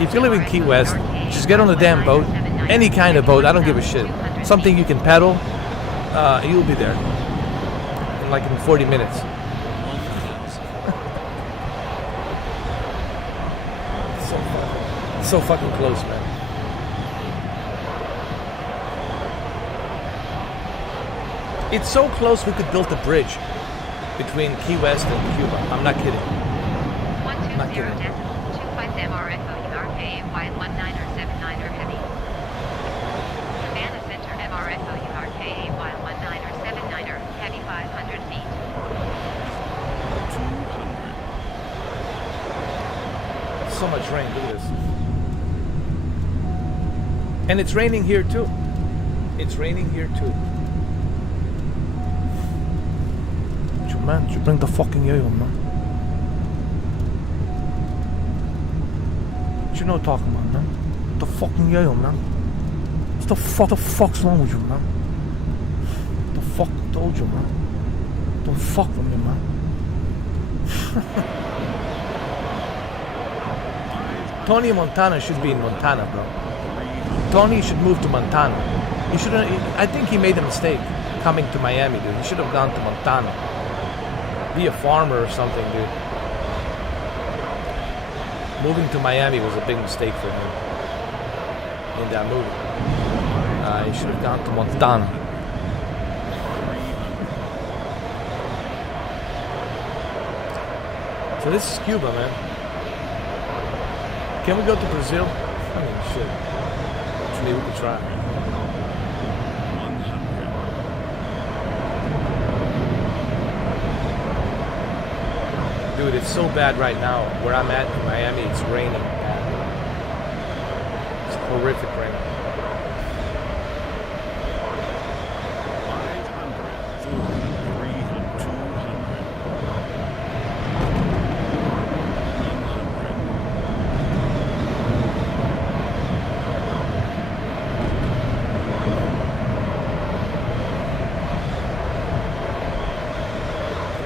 If you live in Key West, just get on a damn boat, any kind of boat, I don't give a shit. Something you can pedal, you'll be there. In 40 minutes. So fucking close, man. It's so close we could build a bridge between Key West and Cuba. I'm not kidding. I'm not kidding. 120.25 MRFO URK wide 1979er heavy. Havana Center MRFO URK wide 1979er heavy 500 feet. So much rain, look at this. And it's raining here too. It's raining here too. Man, you bring the fucking yayo, man. What you know talking about, man? The fucking yayo, man. What the fuck's wrong with you, man? The fuck told you, man? Don't fuck with me, man. Tony Montana should be in Montana, bro. Tony should move to Montana. He shouldn't. I think he made a mistake coming to Miami, dude. He should have gone to Montana. Be a farmer or something, dude. Moving to Miami was a big mistake for him in that movie. I should have gone to Montana. So this is Cuba, man. Can we go to Brazil? I mean, shit. Actually, we could try. Dude, it's so bad right now. Where I'm at in Miami, it's raining bad. It's horrific rain. 500, 200,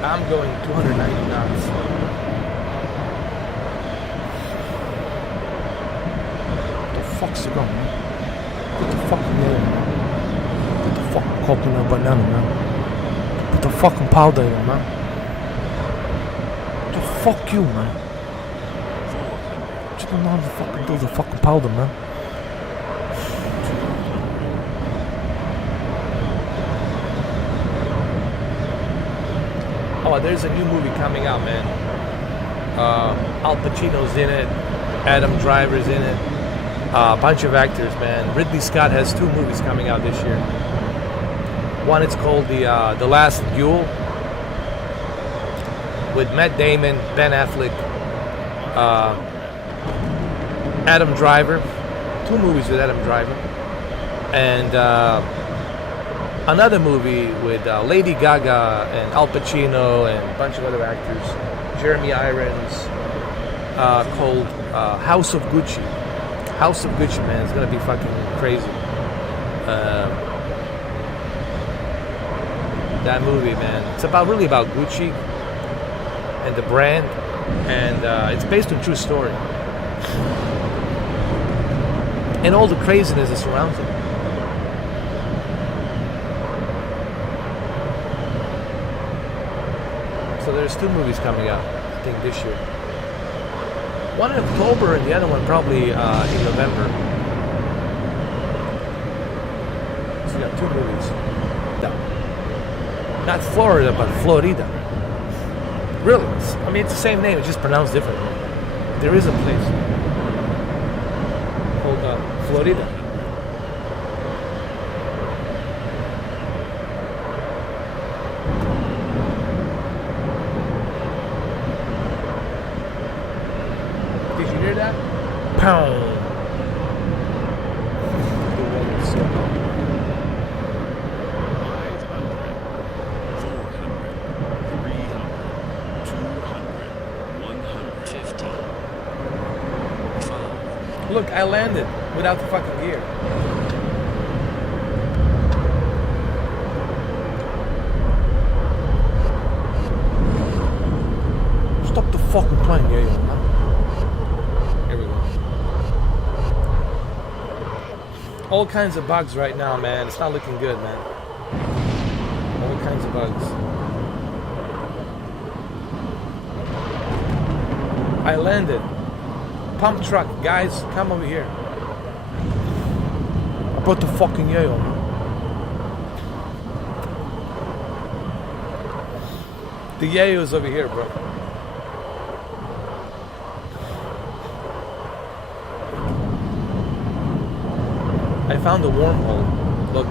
I'm going 290 knots. What the fuck's it going, man? What the fucking name, man? What the fucking coconut banana, man? Put the fucking powder in, man. What the fuck you, man? You don't know how to fucking do the fucking powder, man. Oh, there's a new movie coming out, man. Al Pacino's in it. Adam Driver's in it. A bunch of actors, man. Ridley Scott has 2 movies coming out this year. One, it's called The Last Duel, with Matt Damon, Ben Affleck, Adam Driver. 2 movies with Adam Driver. And another movie with Lady Gaga and Al Pacino and a bunch of other actors. Jeremy Irons, called House of Gucci. House of Gucci, man. It's gonna be fucking crazy. That movie, man. It's really about Gucci and the brand, and it's based on true story. And all the craziness that surrounds it. So there's 2 movies coming out, I think, this year. One in October and the other one probably in November. So we got 2 movies. No. Not Florida, but Florida. Really? I mean, it's the same name, it's just pronounced differently. There is a place called Florida. Pound. The weather's so hot. 500, 400, 200, 100, 50. Look, I landed without the fucking gear. Stop the fucking plane, yeah, man. All kinds of bugs right now, man. It's not looking good, man. All kinds of bugs. I landed. Pump truck, guys, come over here. I brought the fucking yayo, man. The yayo's over here, bro. I found a wormhole. Look,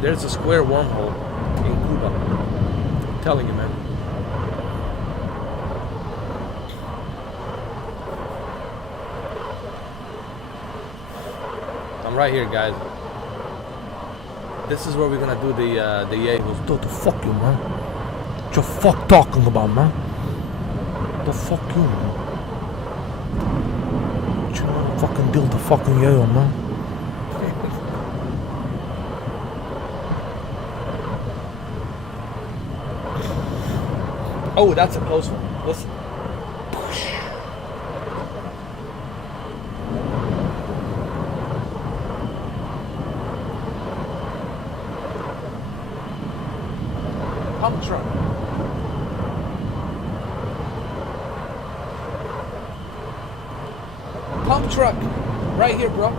there's a square wormhole in Cuba. I'm telling you, man. I'm right here, guys. This is where we're gonna do the Yahoo. What the fuck you, man? What you fuck talking about, man? What the fuck you, man? What you know, fucking deal the fucking Yahoo, man? Oh, that's a close one. Listen. Pump truck. Pump truck. Right here, bro.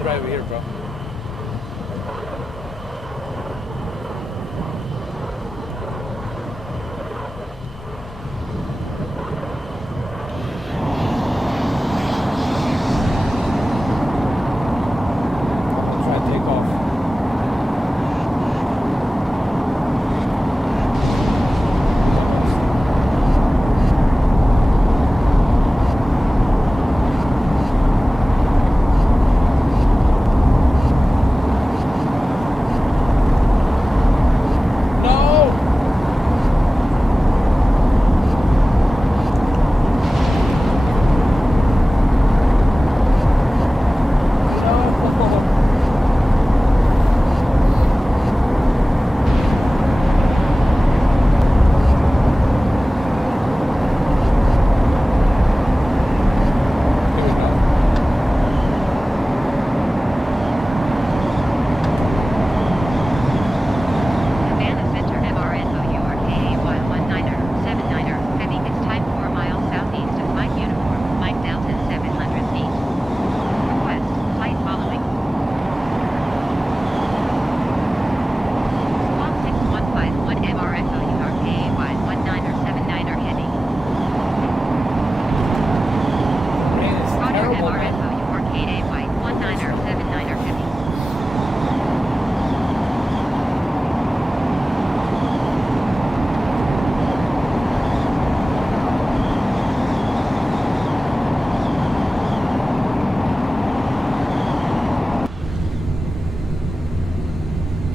turn right over here, bro. Try to take off. Havana Center MRFO URKAY19er 79er heavy is type 4 miles southeast of Mike Uniform, Mike Delta 700 feet. Request, flight following. Squawk 6151 MRFO URKAY19er 79er heavy. Rain is Roger terrible, man. MRFO URKAY19er 79er heavy.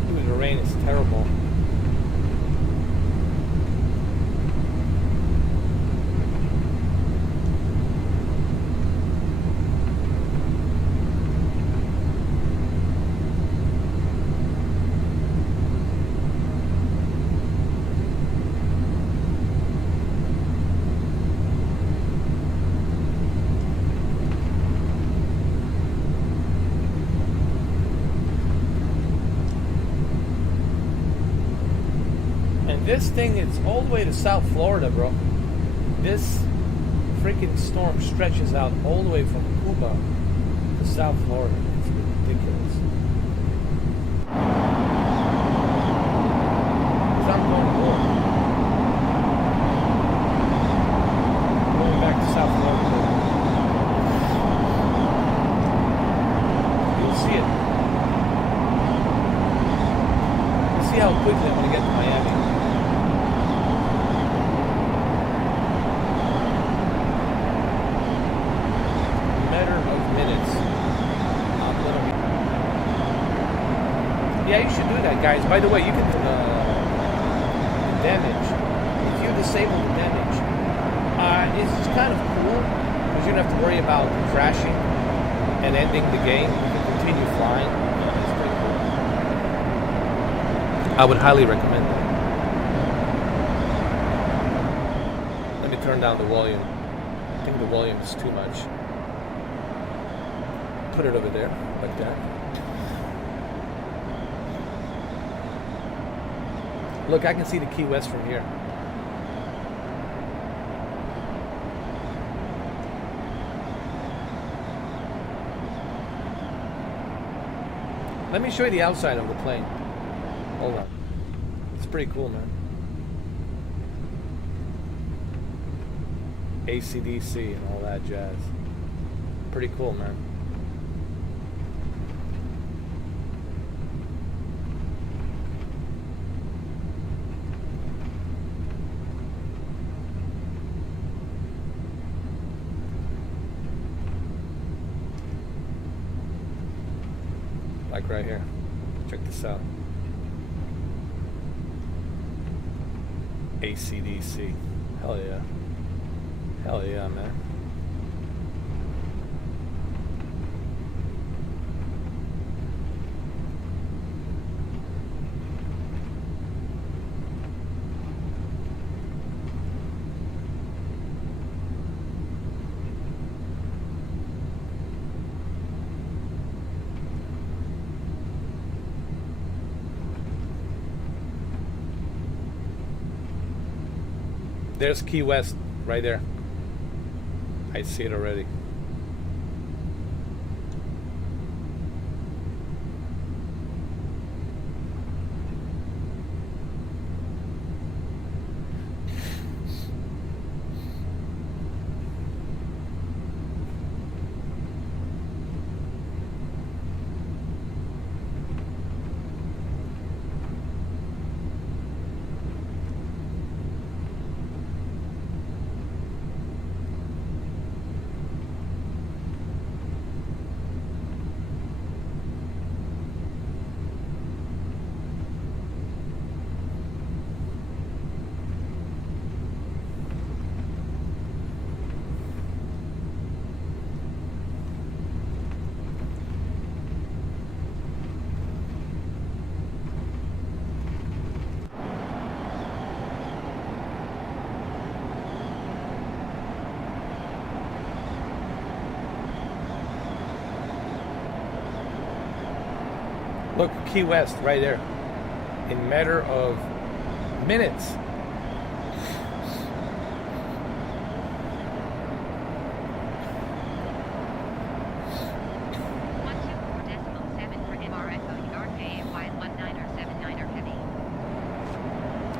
Dude, the rain is terrible. And this thing is all the way to South Florida, bro. This freaking storm stretches out all the way from Cuba to South Florida. It's ridiculous. 'Cause I'm going north. Going back to South Florida. You'll see it. You'll see how quickly I'm going to get to Miami. Matter of minutes. I'm gonna Yeah, you should do that, guys. By the way, you can do the damage. If you disable the damage, it's kind of cool because you don't have to worry about crashing and ending the game. You can continue flying. It's pretty cool. I would highly recommend that. Let me turn down the volume. I think the volume is too much. Put it over there, like that. Look, I can see the Key West from here. Let me show you the outside of the plane. Hold on. It's pretty cool, man. AC/DC and all that jazz. Pretty cool, man. Like right here. Check this out. AC/DC. Hell yeah. Hell yeah, man. There's Key West right there. I see it already. Look, Key West, right there. In a matter of minutes.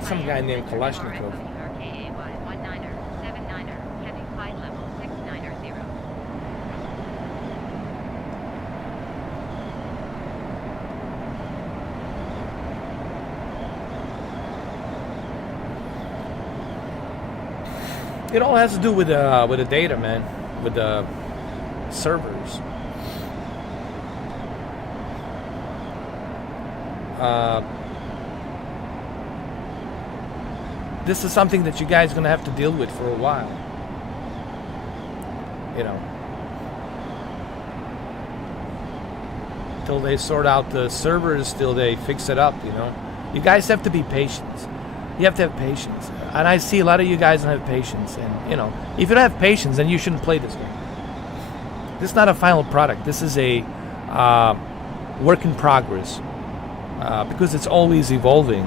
Some guy named Kalashnikov. It all has to do with the data, man, with the servers. This is something that you guys are gonna have to deal with for a while. You know, till they sort out the servers, till they fix it up. You know, you guys have to be patient. You have to have patience. And I see a lot of you guys don't have patience. And, you know, if you don't have patience, then you shouldn't play this game. This is not a final product. This is a work in progress. Because it's always evolving.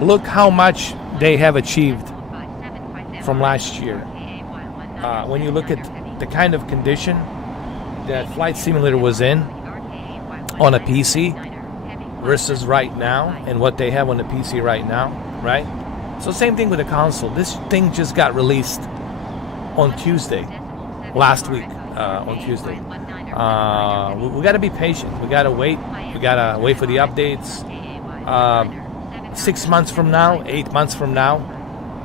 Look how much they have achieved from last year. When you look at the kind of condition that Flight Simulator was in on a PC versus right now, and what they have on the PC right now, right? So same thing with the console. This thing just got released on Tuesday, last week, on Tuesday. We got to be patient. We got to wait. We got to wait for the updates. 6 months from now, 8 months from now,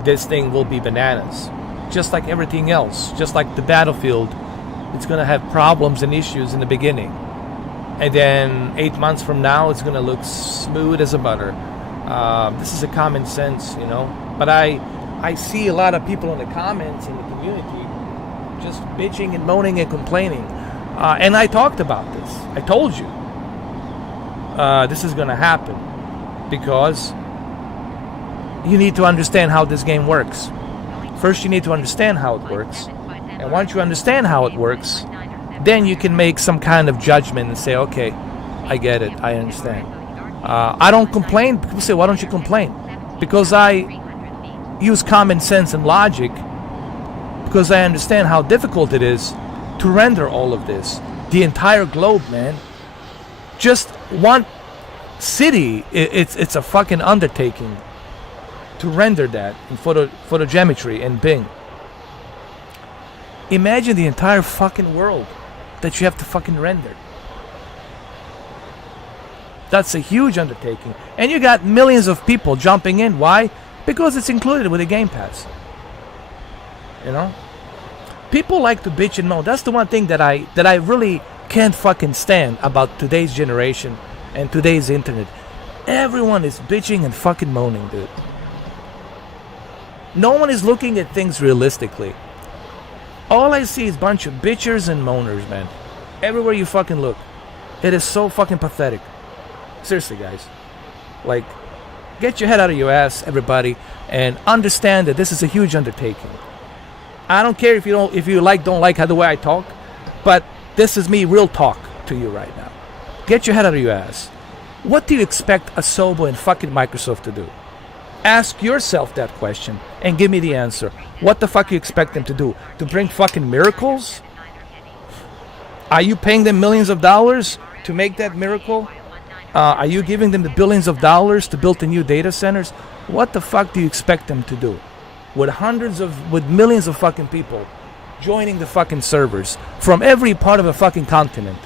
this thing will be bananas. Just like everything else. Just like the Battlefield. It's going to have problems and issues in the beginning. And then 8 months from now, it's going to look smooth as a butter. This is a common sense, you know. But I see a lot of people in the comments in the community just bitching and moaning and complaining. And I talked about this. I told you this is going to happen because you need to understand how this game works. First, you need to understand how it works. And once you understand how it works, then you can make some kind of judgment and say, okay, I get it. I understand. I don't complain. People say, why don't you complain? Because I use common sense and logic, because I understand how difficult it is to render all of this. The entire globe, man. Just one city, it's a fucking undertaking to render that in photogeometry and Bing. Imagine the entire fucking world that you have to fucking render. That's a huge undertaking. And you got millions of people jumping in. Why? Because it's included with the Game Pass. You know? People like to bitch and moan. That's the one thing that I really can't fucking stand about today's generation and today's internet. Everyone is bitching and fucking moaning, dude. No one is looking at things realistically. All I see is a bunch of bitchers and moaners, man. Everywhere you fucking look. It is so fucking pathetic. Seriously, guys. Like, get your head out of your ass, everybody, and understand that this is a huge undertaking. I don't care if you don't like how the way I talk, but this is me real talk to you right now. Get your head out of your ass. What do you expect Asobo and fucking Microsoft to do? Ask yourself that question and give me the answer. What the fuck you expect them to do? To bring fucking miracles? Are you paying them millions of dollars to make that miracle? Are you giving them the billions of dollars to build the new data centers? What the fuck do you expect them to do? With millions of fucking people joining the fucking servers from every part of the fucking continent,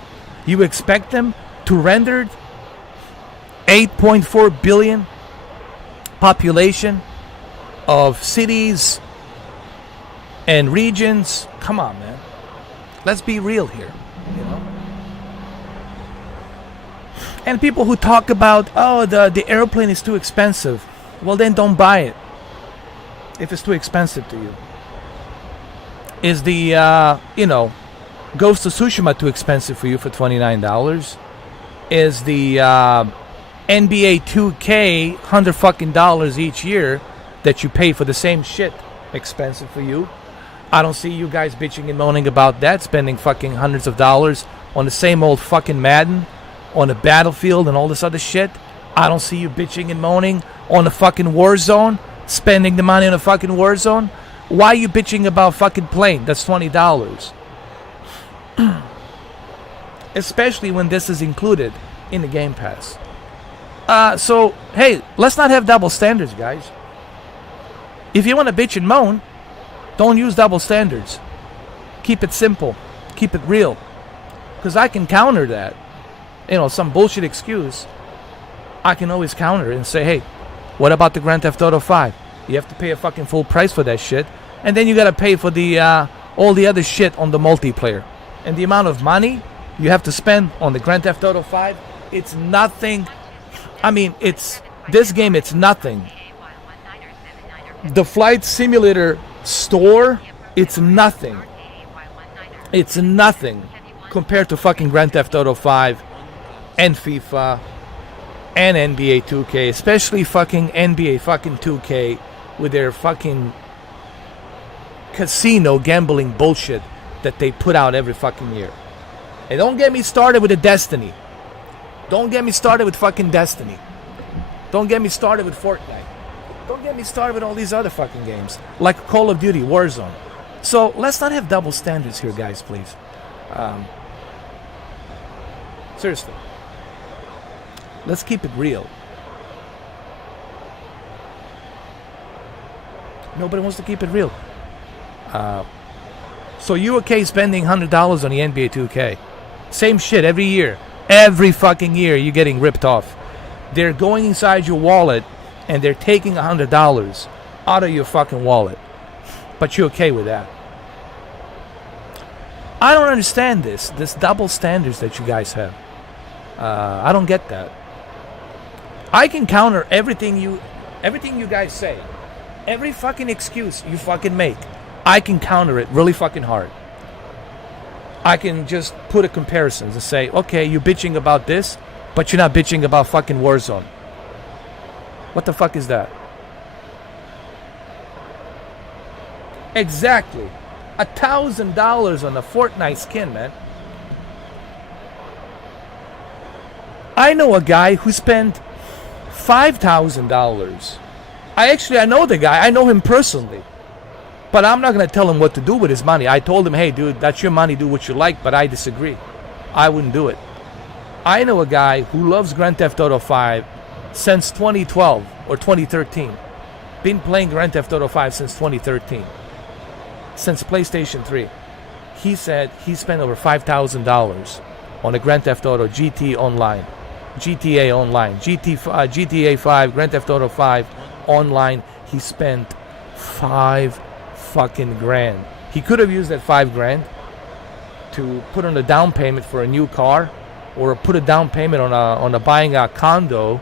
you expect them to render 8.4 billion population of cities and regions? Come on, man. Let's be real here, you know? And people who talk about, oh, the airplane is too expensive. Well, then don't buy it if it's too expensive to you. Is the, Ghost of Tsushima too expensive for you for $29? Is the NBA 2K $100 each year that you pay for the same shit expensive for you? I don't see you guys bitching and moaning about that, spending fucking hundreds of dollars on the same old fucking Madden on the battlefield and all this other shit. I don't see you bitching and moaning on the fucking war zone, spending the money on a fucking war zone. Why are you bitching about fucking plane? That's $20. Especially when this is included in the Game Pass. So, hey, let's not have double standards, guys. If you want to bitch and moan, don't use double standards. Keep it simple. Keep it real. Because I can counter that. You know, some bullshit excuse. I can always counter it and say, hey, what about the Grand Theft Auto 5? You have to pay a fucking full price for that shit. And then you got to pay for the all the other shit on the multiplayer. And the amount of money you have to spend on the Grand Theft Auto 5, it's nothing. I mean, this game, it's nothing. The Flight Simulator store, it's nothing. It's nothing compared to fucking Grand Theft Auto 5 and FIFA and NBA 2K, especially fucking NBA fucking 2K with their fucking casino gambling bullshit that they put out every fucking year. And don't get me started with the Destiny. Don't get me started with fucking Destiny. Don't get me started with Fortnite. Don't get me started with all these other fucking games like Call of Duty, Warzone. So let's not have double standards here, guys, please. Seriously. Let's keep it real. Nobody wants to keep it real. So you okay spending $100 on the NBA 2K? Same shit every year. Every fucking year you're getting ripped off. They're going inside your wallet and they're taking $100 out of your fucking wallet. But you're okay with that. I don't understand this double standards that you guys have. I don't get that. I can counter everything you guys say. Every fucking excuse you fucking make, I can counter it really fucking hard. I can just put a comparison and say, okay, you're bitching about this, but you're not bitching about fucking Warzone. What the fuck is that? Exactly. $1,000 on a Fortnite skin, man. I know a guy who spent $5,000. I know the guy. I know him personally. But I'm not going to tell him what to do with his money. I told him, hey, dude, that's your money. Do what you like. But I disagree. I wouldn't do it. I know a guy who loves Grand Theft Auto 5 since 2012 or 2013. Been playing Grand Theft Auto 5 since 2013. Since PlayStation 3. He said he spent over $5,000 on a Grand Theft Auto GTA Online. GTA 5, Grand Theft Auto 5 online. He spent $5 fucking grand. He could have used that $5 grand to put on a down payment for a new car, or put a down payment on a buying a condo,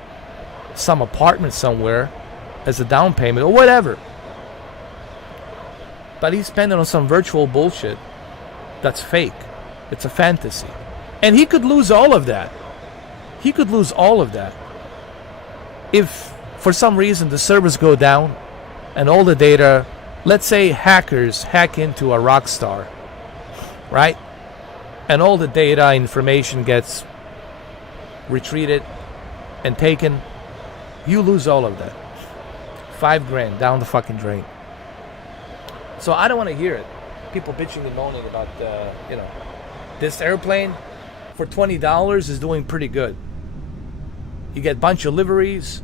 some apartment somewhere as a down payment or whatever. But he spent it on some virtual bullshit that's fake. It's a fantasy. And he could lose all of that. He could lose all of that if for some reason the servers go down and all the data, let's say hackers hack into a Rockstar, right? And all the data information gets retreated and taken. You lose all of that. $5 grand down the fucking drain. So I don't want to hear it. People bitching and moaning about, this airplane for $20 is doing pretty good. You get a bunch of liveries.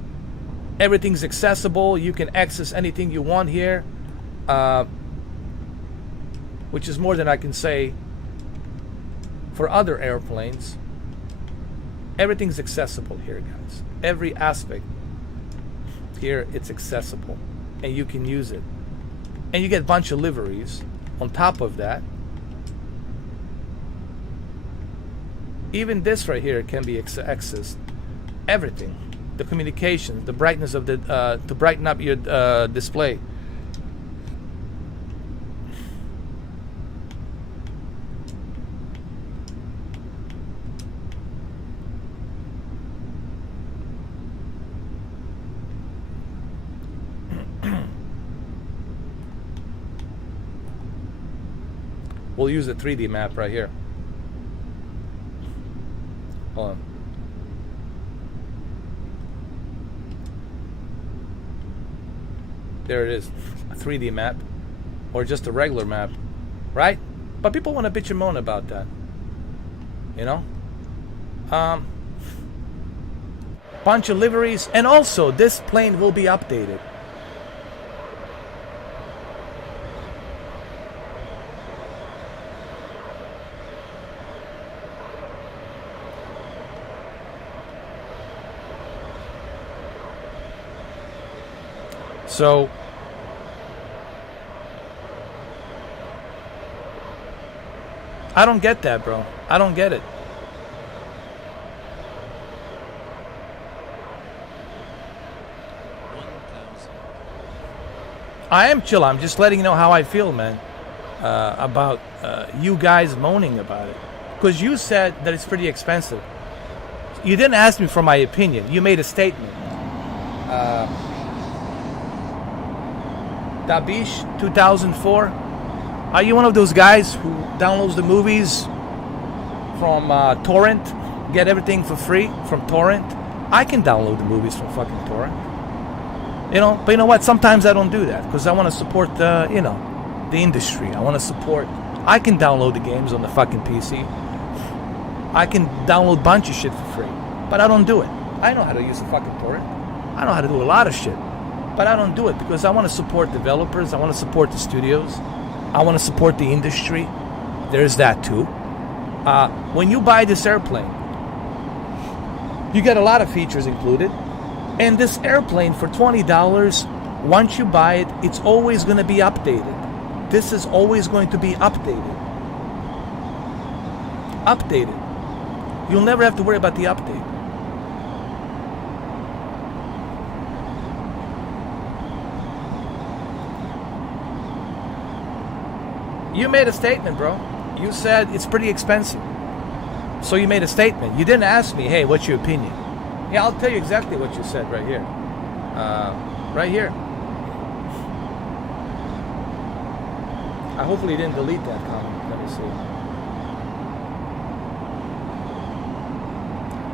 Everything's accessible. You can access anything you want here. Which is more than I can say for other airplanes. Everything's accessible here, guys. Every aspect here, it's accessible. And you can use it. And you get a bunch of liveries on top of that. Even this right here can be accessed. Everything. The communication, the brightness of the to brighten up your display. We'll use the 3D map right here. Hold on. There it is, a 3D map, or just a regular map, right? But people want to bitch and moan about that, you know? Bunch of liveries, and also this plane will be updated. So I don't get that, bro. I don't get it. I am chill. I'm just letting you know how I feel, man, about you guys moaning about it. Because you said that it's pretty expensive. You didn't ask me for my opinion. You made a statement. Dabish 2004. Are you one of those guys who downloads the movies from torrent? Get everything for free from torrent? I can download the movies from fucking torrent. You know, but you know what? Sometimes I don't do that because I want to support the, you know, the industry. I want to support. I can download the games on the fucking PC. I can download a bunch of shit for free, but I don't do it. I know how to use a fucking torrent. I know how to do a lot of shit. But I don't do it because I want to support developers. I want to support the studios. I want to support the industry. There's that too. When you buy this airplane, you get a lot of features included. And this airplane for $20, once you buy it, it's always going to be updated. This is always going to be updated. Updated. You'll never have to worry about the update. You made a statement, bro. You said it's pretty expensive. So you made a statement. You didn't ask me, hey, what's your opinion? Yeah, I'll tell you exactly what you said right here. Right here. I hopefully didn't delete that comment. Let me see.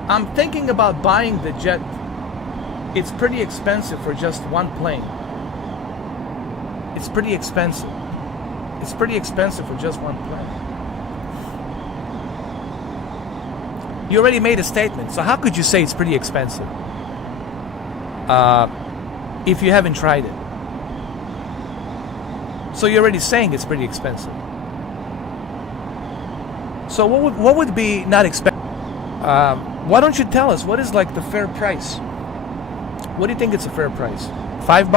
I'm thinking about buying the jet. It's pretty expensive for just one plane. It's pretty expensive. It's pretty expensive for just one plane. You already made a statement, so how could you say it's pretty expensive if you haven't tried it? So you're already saying it's pretty expensive. So what would be not expensive? Why don't you tell us what is like the fair price? What do you think it's a fair price? $5?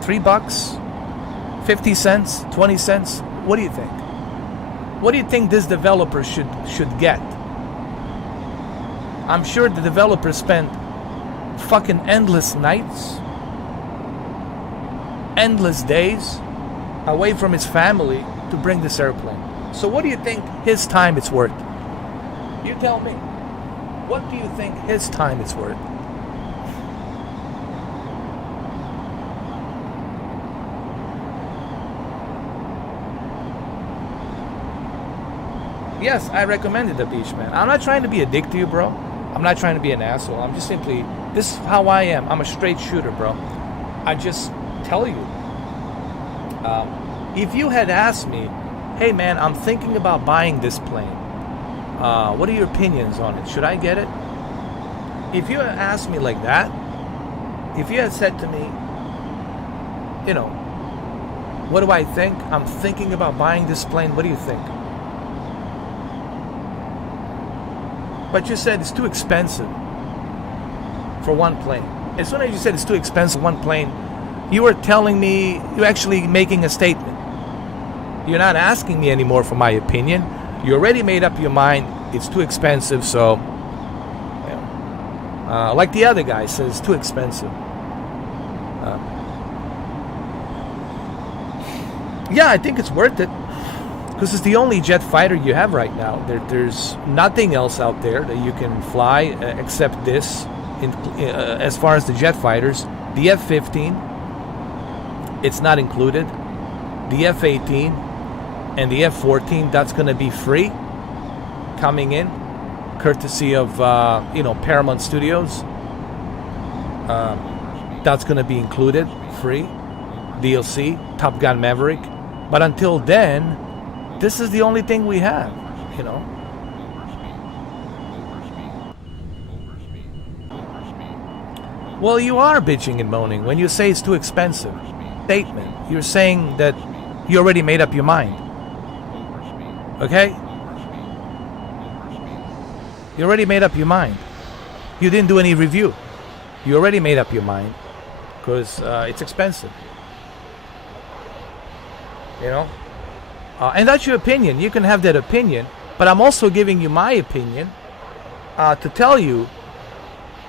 $3? 50 cents, 20 cents. What do you think? What do you think this developer should get? I'm sure the developer spent fucking endless nights, endless days away from his family to bring this airplane. So what do you think his time it's worth? You tell me. What do you think his time it's worth? Yes, I recommended the beach, man. I'm not trying to be a dick to you, bro. I'm not trying to be an asshole. I'm just simply, this is how I am. I'm a straight shooter, bro. I just tell you. If you had asked me, hey, man, I'm thinking about buying this plane. What are your opinions on it? Should I get it? If you had asked me like that, if you had said to me, you know, what do I think? I'm thinking about buying this plane. What do you think? But you said it's too expensive for one plane. As soon as you said it's too expensive for one plane, you were telling me, you're actually making a statement. You're not asking me anymore for my opinion. You already made up your mind. It's too expensive, so like the other guy says, it's too expensive. Yeah, I think it's worth it. Because it's the only jet fighter you have right now. There's nothing else out there that you can fly except this. As far as the jet fighters, the F-15, it's not included. The F-18 and the F-14, that's going to be free coming in, courtesy of Paramount Studios. That's going to be included, free, DLC, Top Gun Maverick. But until then, this is the only thing we have, you know. Well, you are bitching and moaning when you say it's too expensive. Statement. You're saying that you already made up your mind. Okay? You already made up your mind. You didn't do any review. You already made up your mind because it's expensive. You know? And that's your opinion. You can have that opinion, but I'm also giving you my opinion to tell you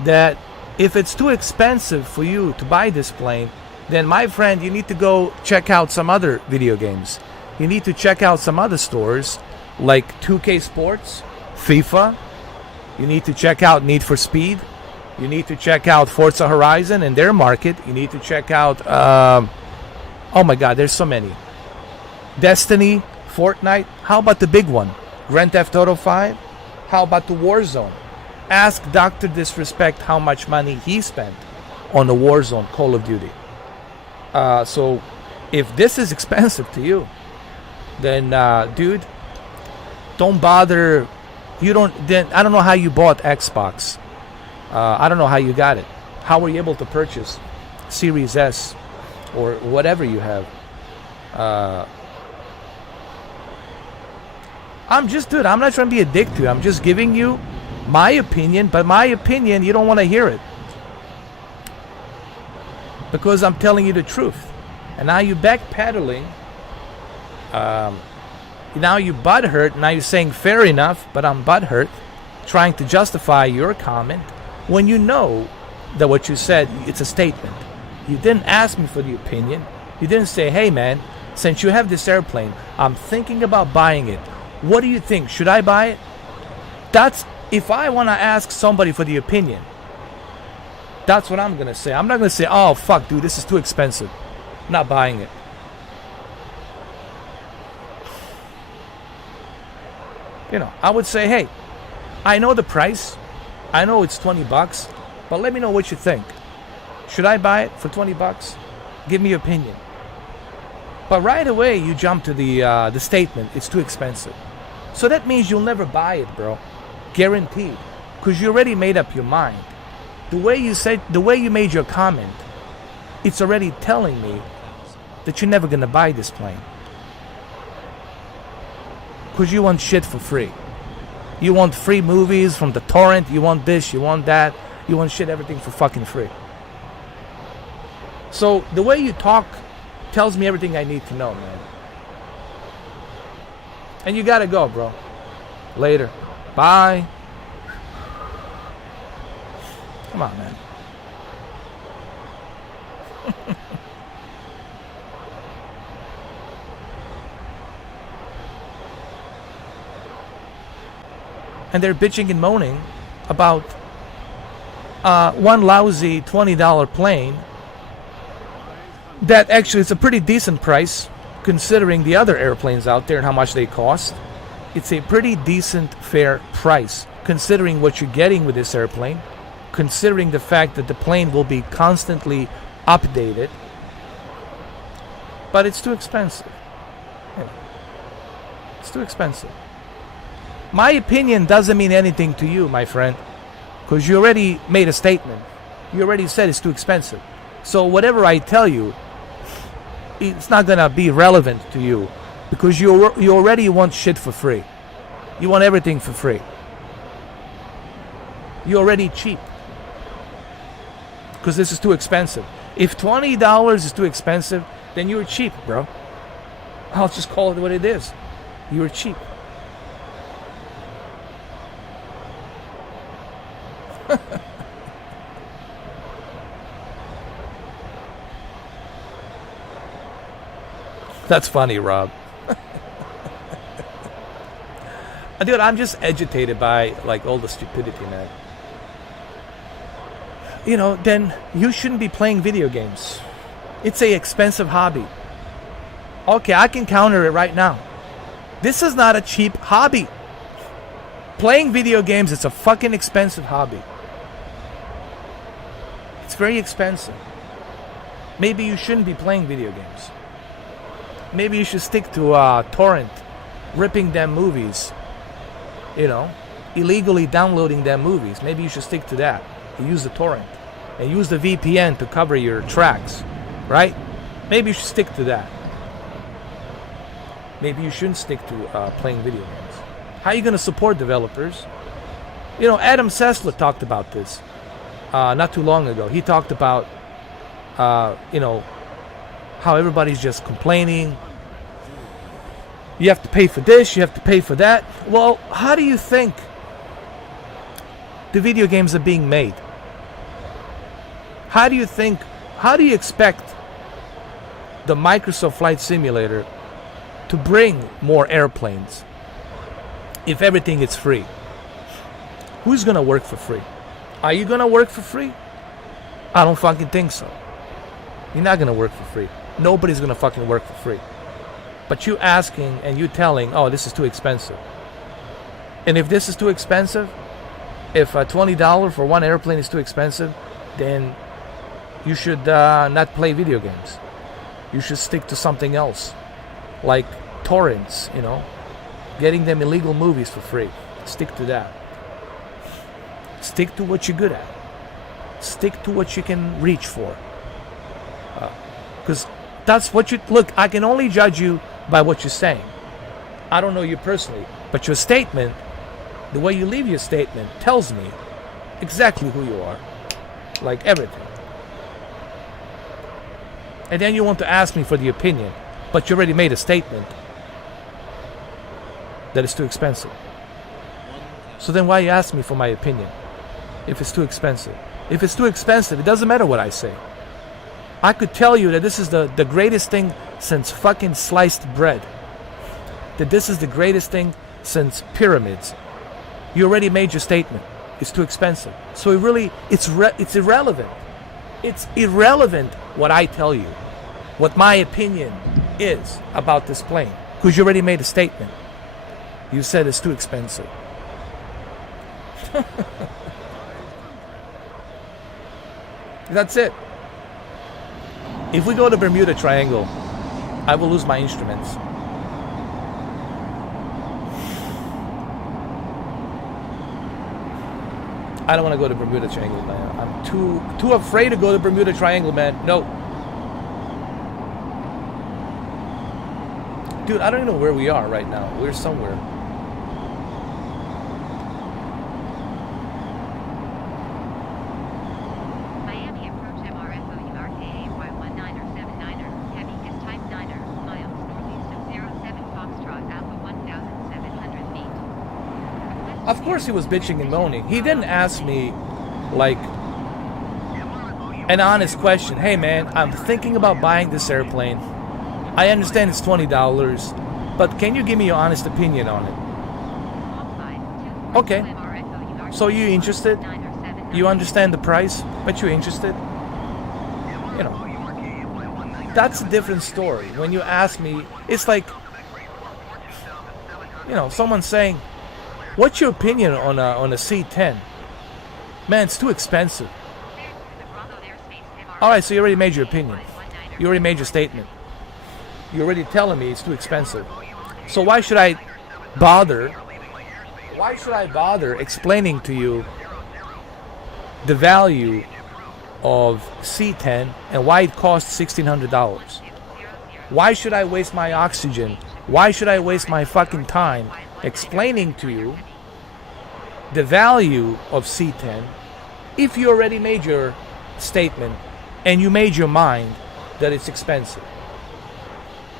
that if it's too expensive for you to buy this plane, then my friend, you need to go check out some other video games. You need to check out some other stores like 2K Sports, FIFA. You need to check out Need for Speed. You need to check out Forza Horizon and their market. You need to check out, oh my God, there's so many. Destiny, Fortnite. How about the big one? Grand Theft Auto 5? How about the Warzone? Ask Dr. Disrespect how much money he spent on the Warzone Call of Duty. So if this is expensive to you, then dude, don't bother. I don't know how you bought Xbox. I don't know how you got it. How were you able to purchase Series S or whatever you have? I'm not trying to be a dick to you. I'm just giving you my opinion, but my opinion, you don't want to hear it. Because I'm telling you the truth. And now you're backpedaling. Now you butthurt. Now you're saying fair enough, but I'm butthurt. Trying to justify your comment when you know that what you said, it's a statement. You didn't ask me for the opinion. You didn't say, hey man, since you have this airplane, I'm thinking about buying it. What do you think? Should I buy it? That's if I want to ask somebody for the opinion. That's what I'm going to say. I'm not going to say, oh, fuck, dude, this is too expensive. I'm not buying it. You know, I would say, hey, I know the price. I know it's $20, but let me know what you think. Should I buy it for $20? Give me your opinion. But right away, you jump to the statement, it's too expensive. So that means you'll never buy it, bro. Guaranteed. Because you already made up your mind. The way you made your comment, it's already telling me that you're never going to buy this plane. Because you want shit for free. You want free movies from the torrent. You want this, you want that. You want shit, everything for fucking free. So the way you talk tells me everything I need to know, man. And you gotta go, bro. Later. Bye. Come on, man. And they're bitching and moaning about one lousy $20 plane that actually is a pretty decent price considering the other airplanes out there and how much they cost. It's a pretty decent, fair price considering what you're getting with this airplane, considering the fact that the plane will be constantly updated. But it's too expensive. Yeah. It's too expensive. My opinion doesn't mean anything to you, my friend, because you already made a statement. You already said it's too expensive. So whatever I tell you, it's not gonna be relevant to you because you already want shit for free. You want everything for free. You're already cheap because this is too expensive. If $20 is too expensive, then you're cheap, bro. I'll just call it what it is. You're cheap. That's funny, Rob. Dude, I'm just agitated by like all the stupidity, man. You know, then you shouldn't be playing video games. It's a expensive hobby. Okay, I can counter it right now. This is not a cheap hobby. Playing video games, it's a fucking expensive hobby. It's very expensive. maybe you shouldn't be playing video games. Maybe you should stick to torrent, ripping them movies, illegally downloading them movies. Maybe you should stick to that. You use the torrent and use the VPN to cover your tracks, right? Maybe you should stick to that. Maybe you shouldn't stick to playing video games. How are you going to support developers? Adam Sessler talked about this not too long ago. He talked about, how everybody's just complaining. You have to pay for this, you have to pay for that. Well, how do you think the video games are being made? How do you expect the Microsoft Flight Simulator to bring more airplanes if everything is free? Who's gonna work for free? Are you gonna work for free? I don't fucking think so. You're not gonna work for free. Nobody's gonna fucking work for free. But you asking and you telling, oh, this is too expensive. And if this is too expensive, if $20 for one airplane is too expensive, then you should not play video games. You should stick to something else, like torrents, getting them illegal movies for free. Stick to that. Stick to what you're good at. Stick to what you can reach for. Because that's what you... Look, I can only judge you by what you're saying. I don't know you personally, but your statement, the way you leave your statement, tells me exactly who you are. Like everything. And then you want to ask me for the opinion, but you already made a statement that it's too expensive. So then why you ask me for my opinion if it's too expensive? If it's too expensive, it doesn't matter what I say. I could tell you that this is the greatest thing since fucking sliced bread. That this is the greatest thing since pyramids. You already made your statement. It's too expensive. So it's irrelevant. It's irrelevant what I tell you, what my opinion is about this plane, because you already made a statement. You said it's too expensive. That's it. If we go to Bermuda Triangle, I will lose my instruments. I don't want to go to Bermuda Triangle, man. I'm too afraid to go to Bermuda Triangle, man. No. Dude, I don't even know where we are right now. We're somewhere. Miami approach MRFO URKAY 19er 79er heavy is type 9er miles northeast of 07 Foxtrot Alpha 1,700 feet. Of course he was bitching and moaning. He didn't ask me, like, an honest question. Hey, man, I'm thinking about buying this airplane. I understand it's $20, but can you give me your honest opinion on it? Okay. So you interested? You understand the price, but you're interested? That's a different story. When you ask me, it's like, someone saying, what's your opinion on a C-10? Man, it's too expensive. All right, so you already made your opinion. You already made your statement. You're already telling me it's too expensive. So why should I bother? Why should I bother explaining to you the value of C-10 and why it costs $1,600? Why should I waste my oxygen? Why should I waste my fucking time explaining to you the value of C-10 if you already made your statement and you made your mind that it's expensive?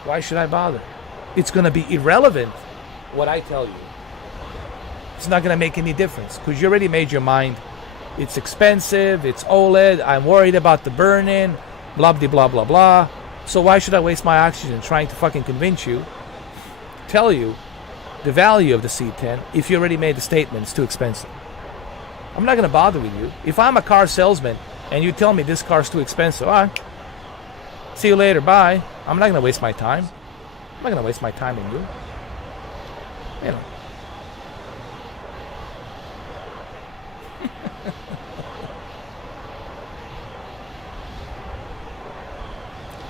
Why should I bother? It's going to be irrelevant what I tell you. It's not going to make any difference because you already made your mind. It's expensive, it's OLED, I'm worried about the burn-in, blah, blah, blah, blah, blah. So why should I waste my oxygen trying to fucking convince you, tell you the value of the C-10 if you already made the statement it's too expensive? I'm not going to bother with you. If I'm a car salesman and you tell me this car's too expensive, all right, see you later, bye. I'm not going to waste my time. I'm not going to waste my time in you.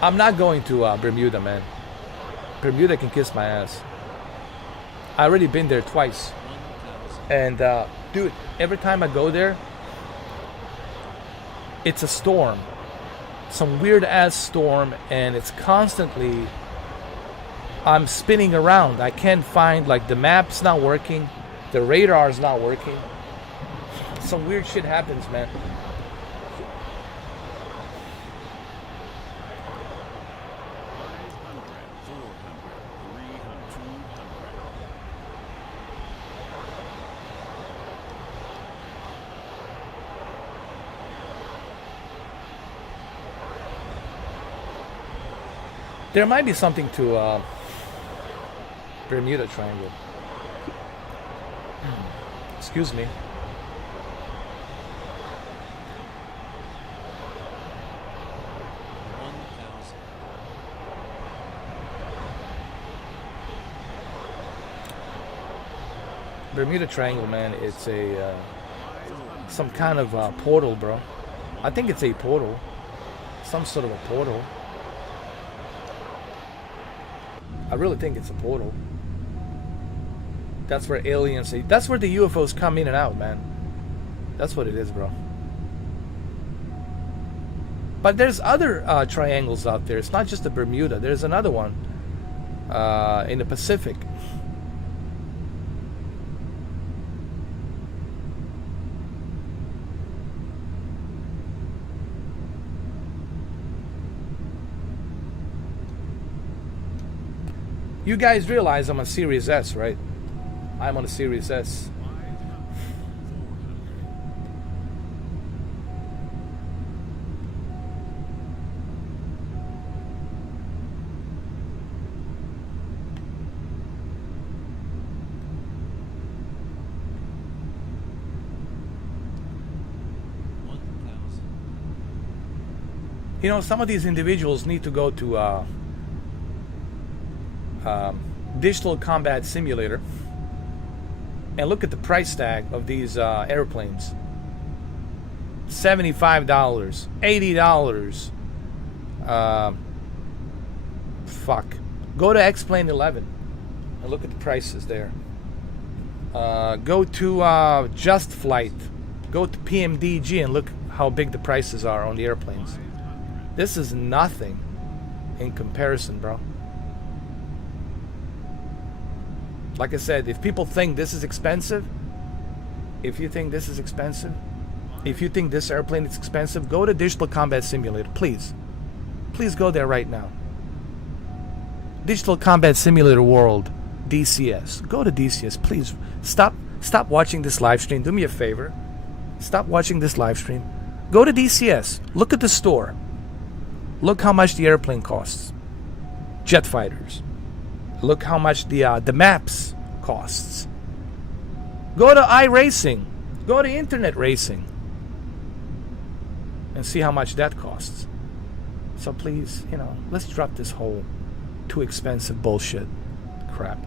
I'm not going to Bermuda, man. Bermuda can kiss my ass. I already been there twice. And dude, every time I go there, it's a storm. Some weird ass storm, and it's constantly, I'm spinning around. I can't find, like, the map's not working, the radar's not working. Some weird shit happens, man. There might be something to Bermuda Triangle. Excuse me. Bermuda Triangle, man, it's a some kind of portal, bro. I think it's a portal. Some sort of a portal. I really think it's a portal. That's where aliens... That's where the UFOs come in and out, man. That's what it is, bro. But there's other triangles out there. It's not just the Bermuda. There's another one in the Pacific. You guys realize I'm on Series S, right? I'm on a Series S. You know, some of these individuals need to go to Digital Combat Simulator and look at the price tag of these airplanes. $75, $80. Fuck. Go to X-Plane 11 and look at the prices there. Go to Just Flight. Go to PMDG and look how big the prices are on the airplanes. This is nothing in comparison, bro. Like I said, if people think this is expensive, if you think this is expensive, if you think this airplane is expensive, go to Digital Combat Simulator, please. Please go there right now. Digital Combat Simulator World, DCS. Go to DCS, please. Stop watching this live stream. Do me a favor. Stop watching this live stream. Go to DCS. Look at the store. Look how much the airplane costs. Jet fighters. Look how much the maps costs. Go to iRacing. Go to Internet Racing. And see how much that costs. So please, you know, let's drop this whole too expensive bullshit crap.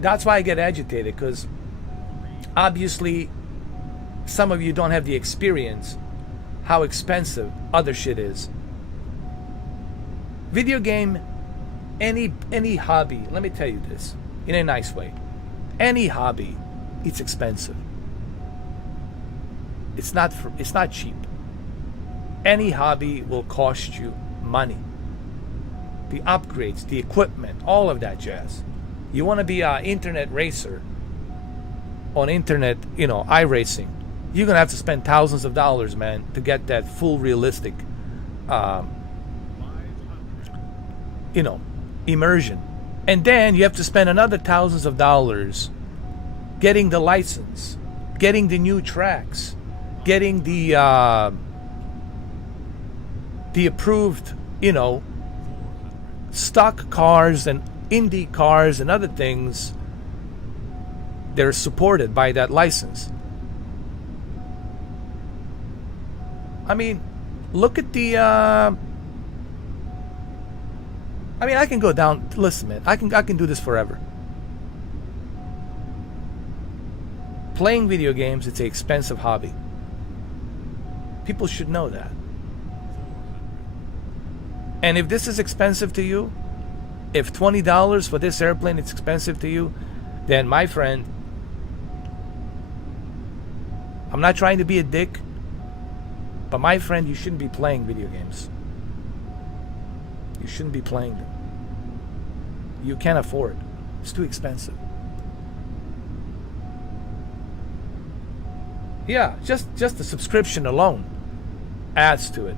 That's why I get agitated, because obviously some of you don't have the experience how expensive other shit is. Video game, any hobby, let me tell you this in a nice way. Any hobby, it's expensive. It's not cheap. Any hobby will cost you money. The upgrades, the equipment, all of that jazz. You want to be an internet racer on internet, you know, iRacing. You're going to have to spend thousands of dollars, man, to get that full realistic you know, immersion. And then you have to spend another thousands of dollars getting the license, getting the new tracks, getting the approved, you know, stock cars and indie cars and other things that are supported by that license. I mean, look at the I mean, I can go down. Listen, man, I can do this forever. Playing video games, it's an expensive hobby. People should know that. And if this is expensive to you, if $20 for this airplane is expensive to you, then my friend, I'm not trying to be a dick, but my friend, you shouldn't be playing video games. You shouldn't be playing them. You can't afford. It's too expensive. Yeah, just the subscription alone adds to it.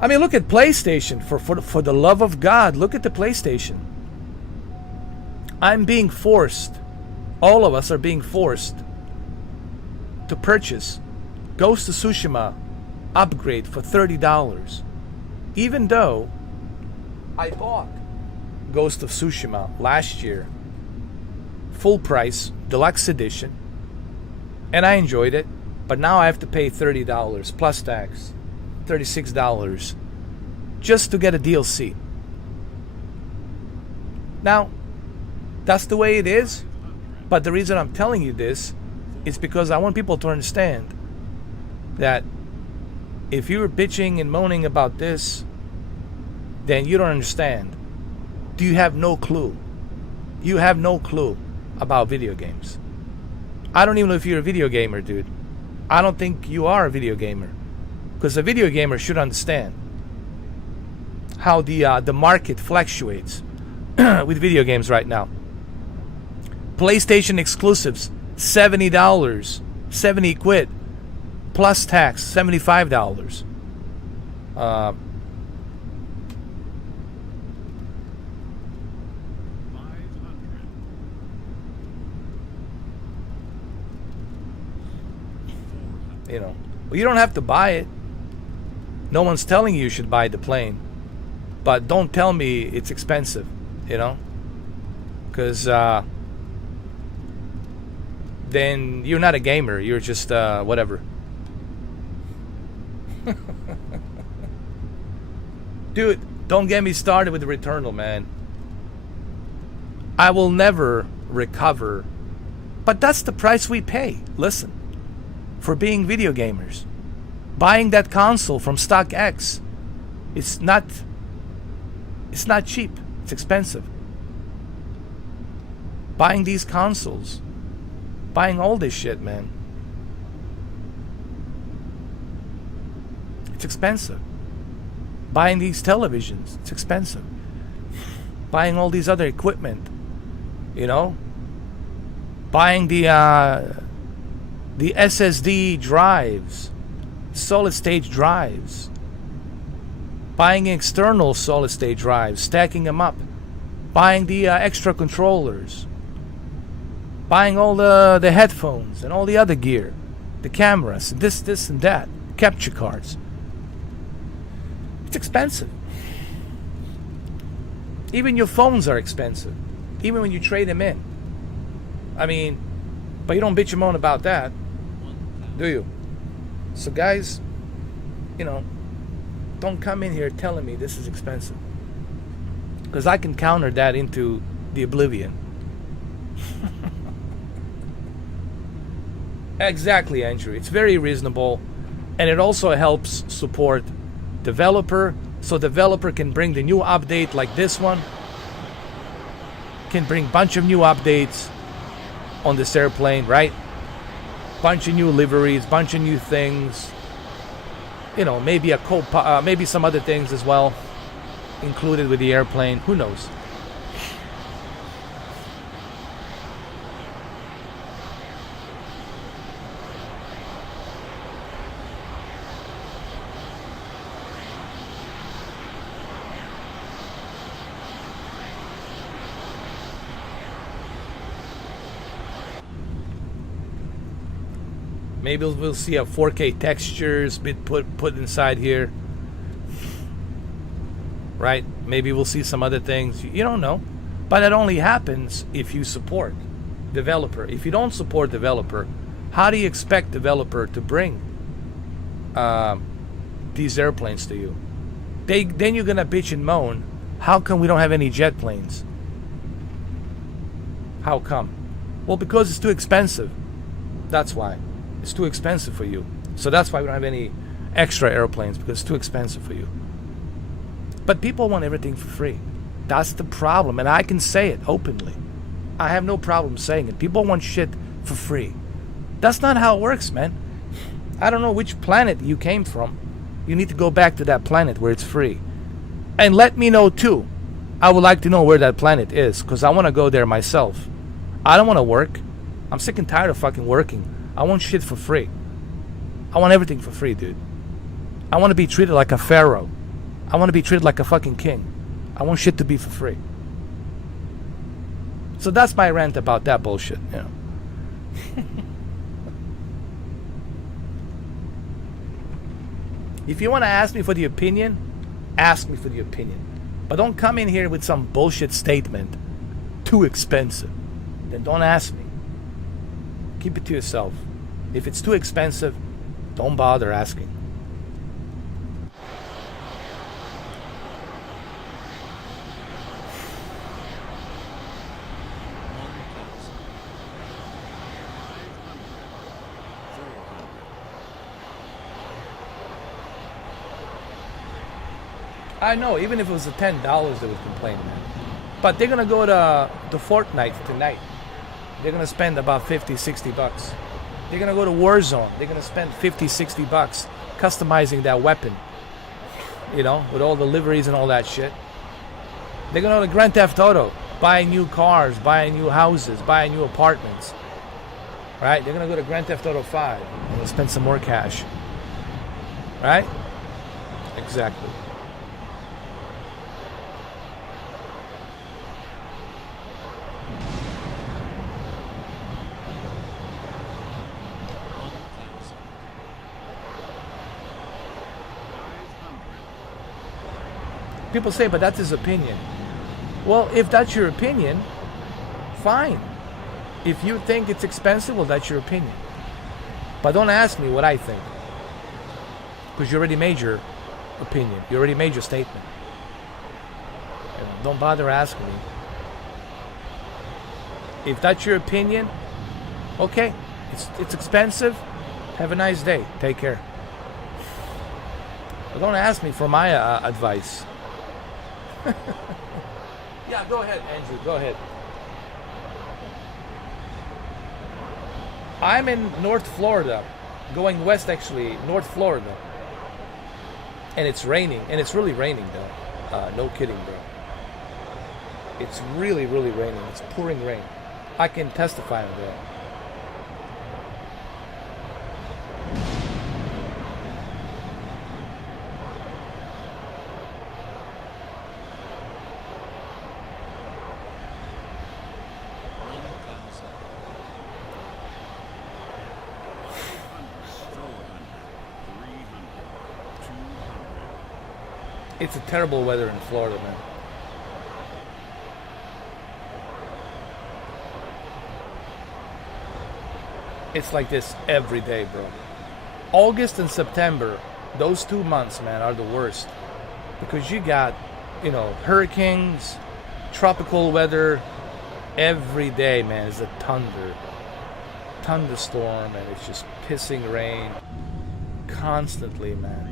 I mean, look at PlayStation. For the love of God, look at the PlayStation. I'm being forced. All of us are being forced to purchase Ghost of Tsushima upgrade for $30. Even though I bought Ghost of Tsushima last year, full price, deluxe edition, and I enjoyed it, but now I have to pay $30 plus tax, $36 just to get a DLC. Now, that's the way it is, but the reason I'm telling you this is because I want people to understand that if you're bitching and moaning about this, then you don't understand. You have no clue. You have no clue about video games. I don't even know if you're a video gamer, dude. I don't think you are a video gamer. Because a video gamer should understand how the market fluctuates with video games right now. PlayStation exclusives, $70, 70 quid, plus tax, $75. You know, well, you don't have to buy it. No one's telling you should buy the plane, but don't tell me it's expensive. You know, because then you're not a gamer. You're just whatever. Dude, don't get me started with the Returnal, man. I will never recover, but that's the price we pay. Listen. For being video gamers. Buying that console from StockX, it's not cheap. It's expensive. Buying these consoles, buying all this shit, man, it's expensive. Buying these televisions, it's expensive. Buying all these other equipment, you know, buying the SSD drives, solid state drives, buying external solid state drives, stacking them up, buying the extra controllers, buying all the headphones and all the other gear, the cameras, this and that, capture cards. It's expensive. Even your phones are expensive, even when you trade them in. I mean, but you don't bitch and moan about that, do you? So guys, you know, don't come in here telling me this is expensive, because I can counter that into the oblivion. Exactly, Andrew. It's very reasonable, and it also helps support developer, so developer can bring the new update like this one, can bring bunch of new updates on this airplane, right? Bunch of new liveries, bunch of new things, you know, maybe maybe some other things as well included with the airplane. Who knows? Maybe we'll see a 4K textures bit put inside here, right? Maybe we'll see some other things. You don't know, but that only happens if you support developer. If you don't support developer, how do you expect developer to bring these airplanes to you? Then you're gonna bitch and moan. How come we don't have any jet planes? How come? Well, because it's too expensive. That's why. It's too expensive for you. So that's why we don't have any extra airplanes, because it's too expensive for you. But people want everything for free. That's the problem, and I can say it openly. I have no problem saying it. People want shit for free. That's not how it works, man. I don't know which planet you came from. You need to go back to that planet where it's free. And let me know too. I would like to know where that planet is, because I want to go there myself. I don't want to work. I'm sick and tired of fucking working. I want shit for free. I want everything for free, dude. I want to be treated like a pharaoh. I want to be treated like a fucking king. I want shit to be for free. So that's my rant about that bullshit, you know. If you want to ask me for the opinion, ask me for the opinion. But don't come in here with some bullshit statement. Too expensive. Then don't ask me. Keep it to yourself. If it's too expensive, don't bother asking. I know, even if it was the $10, they would complain, man. But they're gonna go to the Fortnite tonight. They're gonna spend about 50, 60 bucks. They're gonna go to Warzone. They're gonna spend 50, 60 bucks customizing that weapon. You know, with all the liveries and all that shit. They're gonna go to Grand Theft Auto, buying new cars, buying new houses, buying new apartments. Right? They're gonna go to Grand Theft Auto 5 and they'll spend some more cash. Right? Exactly. People say, but that's his opinion. Well, if that's your opinion, fine. If you think it's expensive, well, that's your opinion. But don't ask me what I think. Because you already made your opinion. You already made your statement. You know, don't bother asking me. If that's your opinion, okay. It's expensive. Have a nice day. Take care. But don't ask me for my advice. Yeah, go ahead, Andrew. Go ahead. I'm in North Florida, going west actually, North Florida. And it's raining, and it's really raining though. No kidding, bro. It's really, really raining. It's pouring rain. I can testify to that. It's a terrible weather in Florida, man. It's like this every day, bro. August and September, those 2 months, man, are the worst. Because you got, you know, hurricanes, tropical weather. Every day, man, is a thunderstorm, and it's just pissing rain. Constantly, man.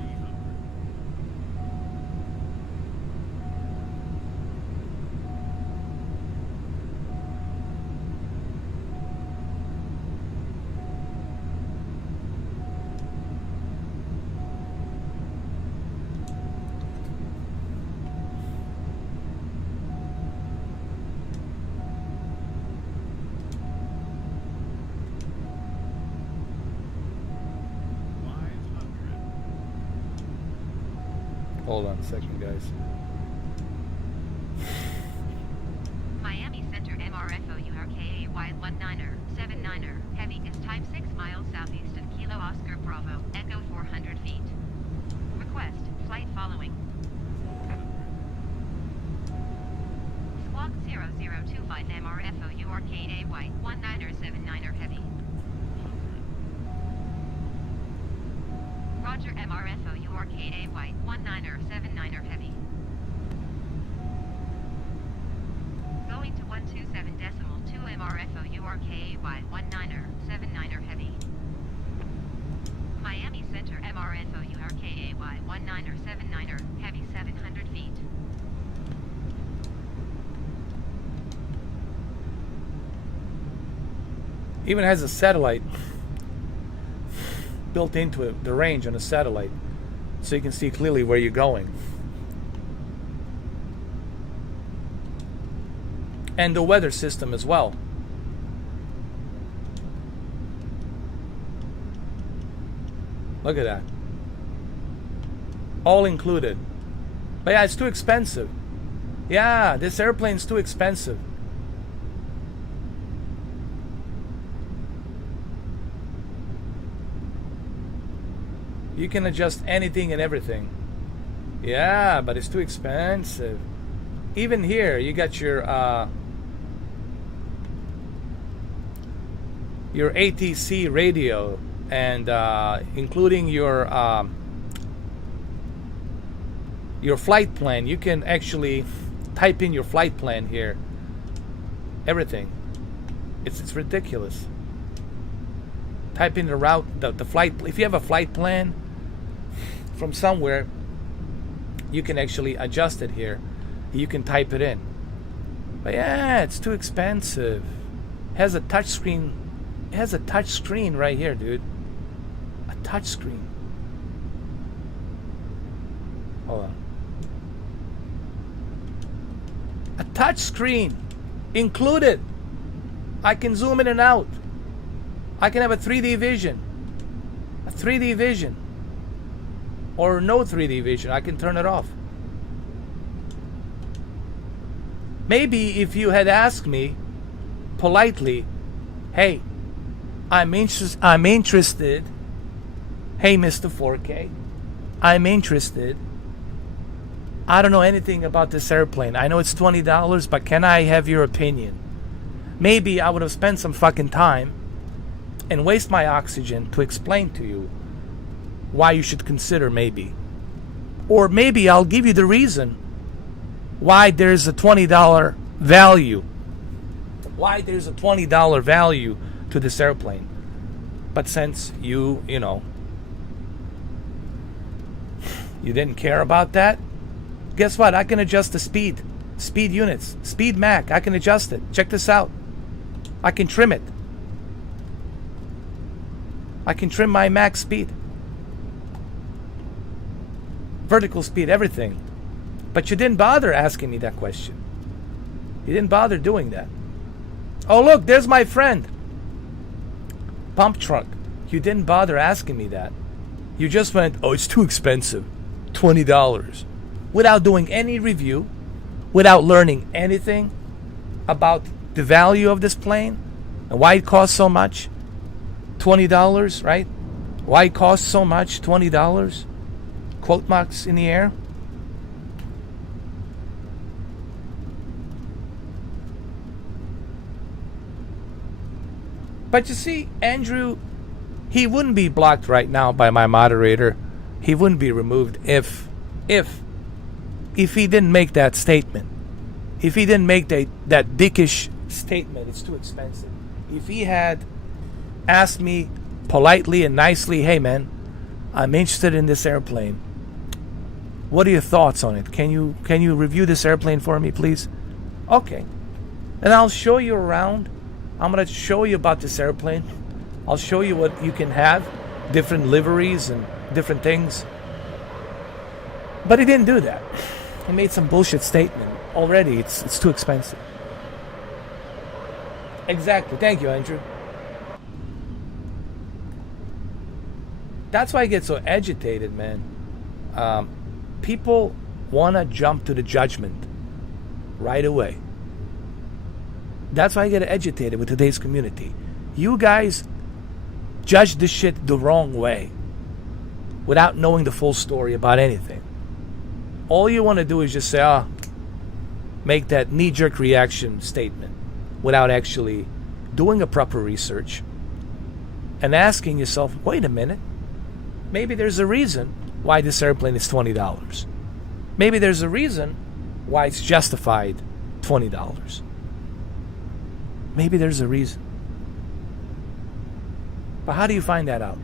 Hold on a second, guys. Miami Center MRFO URKA 19er 79er heavy is type 6 miles southeast of Kilo Oscar Bravo Echo 400 feet. Request flight following. Squawk 0025 MRFO URKA 19er 79er heavy. Roger MRFO URKA 19er 79er heavy. Going to 127.2 MRFO URKA 19er 79er heavy. Miami Center MRFO URKAY 1979er, heavy 700 feet. Even has a satellite built into it, the range on a satellite, so you can see clearly where you're going. And the weather system as well. Look at that. All included. But yeah, it's too expensive. Yeah, this airplane's too expensive. You can adjust anything and everything. Yeah, but it's too expensive. Even here, you got your ATC radio, and including your flight plan. You can actually type in your flight plan here. Everything. It's ridiculous. Type in the route, the flight. If you have a flight plan from somewhere, you can actually adjust it here. You can type it in. But yeah, it's too expensive. Has a touch screen. It has a touch screen right here, dude. A touch screen. Hold on. A touch screen included. I can zoom in and out. I can have a 3D vision. A 3D vision. Or no 3D vision. I can turn it off. Maybe if you had asked me politely, hey, I'm interested. Hey, Mr. 4K, I'm interested. I don't know anything about this airplane. I know it's $20, but can I have your opinion? Maybe I would have spent some fucking time and waste my oxygen to explain to you why you should consider maybe. Or maybe I'll give you the reason why there's a $20 value. Why there's a $20 value to this airplane. But since you know, you didn't care about that, guess what? I can adjust the speed units, speed Mac. I can adjust it. Check this out. I can trim it. I can trim my max speed, vertical speed, everything. But you didn't bother asking me that question. You didn't bother doing that. Oh, look, there's my friend. Pump truck. You didn't bother asking me that. You just went, oh, it's too expensive. $20. Without doing any review, without learning anything about the value of this plane and why it costs so much. $20, right? Why it costs so much, $20? Quote marks in the air. But you see, Andrew, he wouldn't be blocked right now by my moderator. He wouldn't be removed if he didn't make that statement. If he didn't make that dickish statement, it's too expensive. If he had asked me politely and nicely, hey man, I'm interested in this airplane. What are your thoughts on it? Can you review this airplane for me, please? Okay. And I'll show you around. I'm going to show you about this airplane. I'll show you what you can have, different liveries and different things. But he didn't do that. He made some bullshit statement. Already, it's too expensive. Exactly. Thank you, Andrew. That's why I get so agitated, man. People want to jump to the judgment right away. That's why I get agitated with today's community. You guys judge this shit the wrong way without knowing the full story about anything. All you want to do is just say, make that knee-jerk reaction statement without actually doing a proper research and asking yourself, wait a minute, maybe there's a reason why this airplane is $20. Maybe there's a reason why it's justified $20. Maybe there's a reason. But how do you find that out?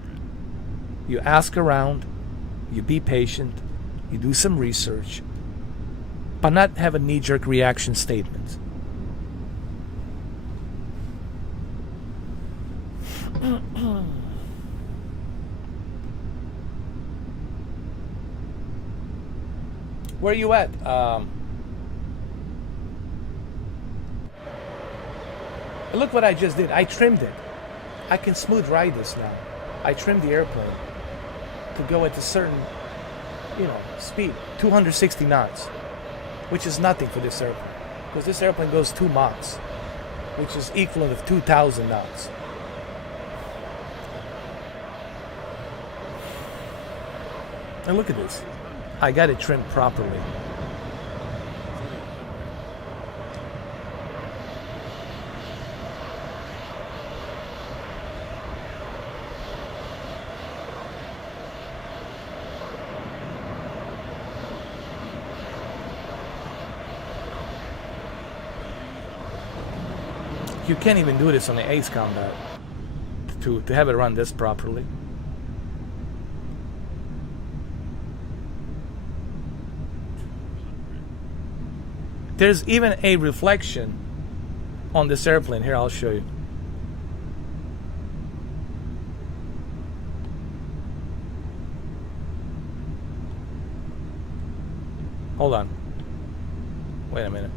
You ask around, you be patient, you do some research, but not have a knee-jerk reaction statement. Where are you at? Look what I just did. I trimmed it. I can smooth ride this now. I trimmed the airplane to go at a certain, speed, 260 knots, which is nothing for this airplane, because this airplane goes 2 Machs, which is equivalent of 2,000 knots. And look at this. I got it trimmed properly. You can't even do this on the Ace Combat to have it run this properly. There's even a reflection on this airplane. Here, I'll show you. Hold on. Wait a minute.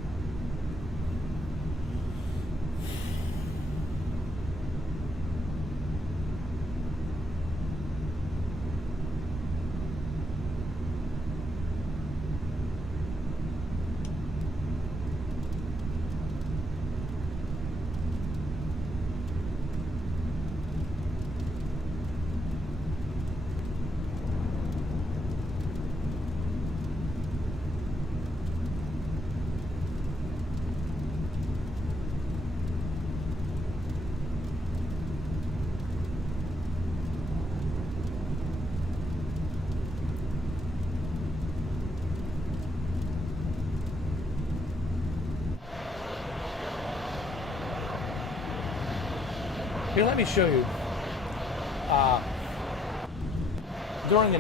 Here, let me show you. During the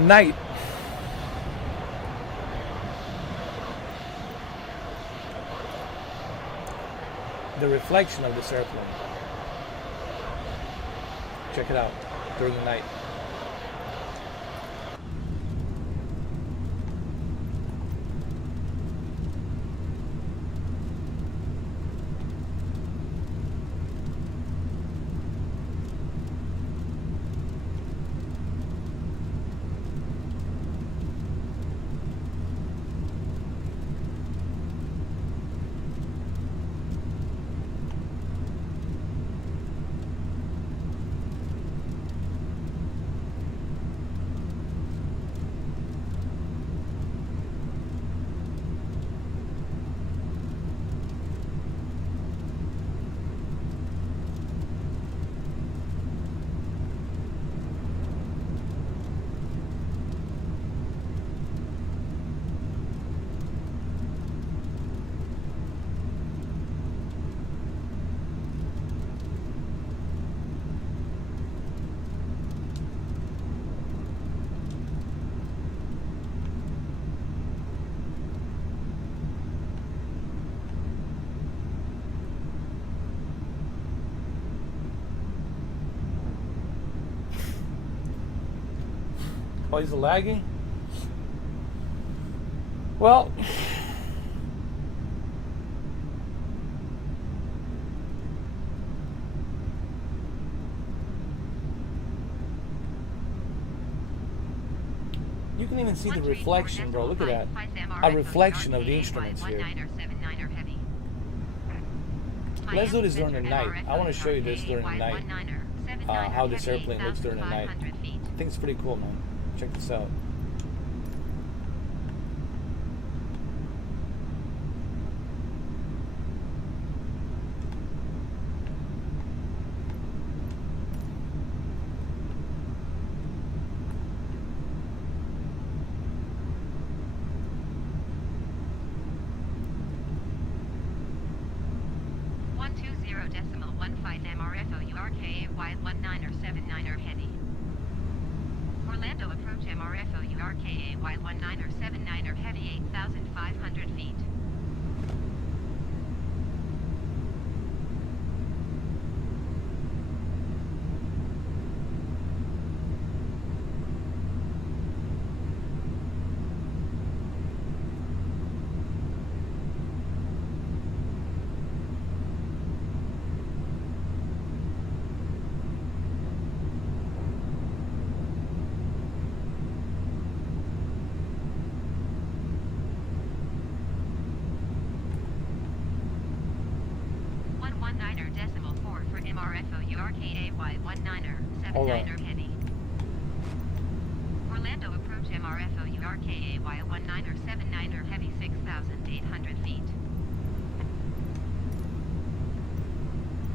night, the reflection of this airplane. Check it out. During the night. Why is it lagging? Well, you can even see the reflection, bro. Look at that. A reflection of the instruments here. Let's do this during the night. I want to show you this during the night. How this airplane looks during the night. I think it's pretty cool, man. Check this out. 120.15 MRFO URKAY 1979er heavy. Orlando approach MRFO URKAY 1979er heavy 8,500 feet. Hold on. Heavy. Orlando approach MRFO URKAY 1979er heavy 6,800 feet.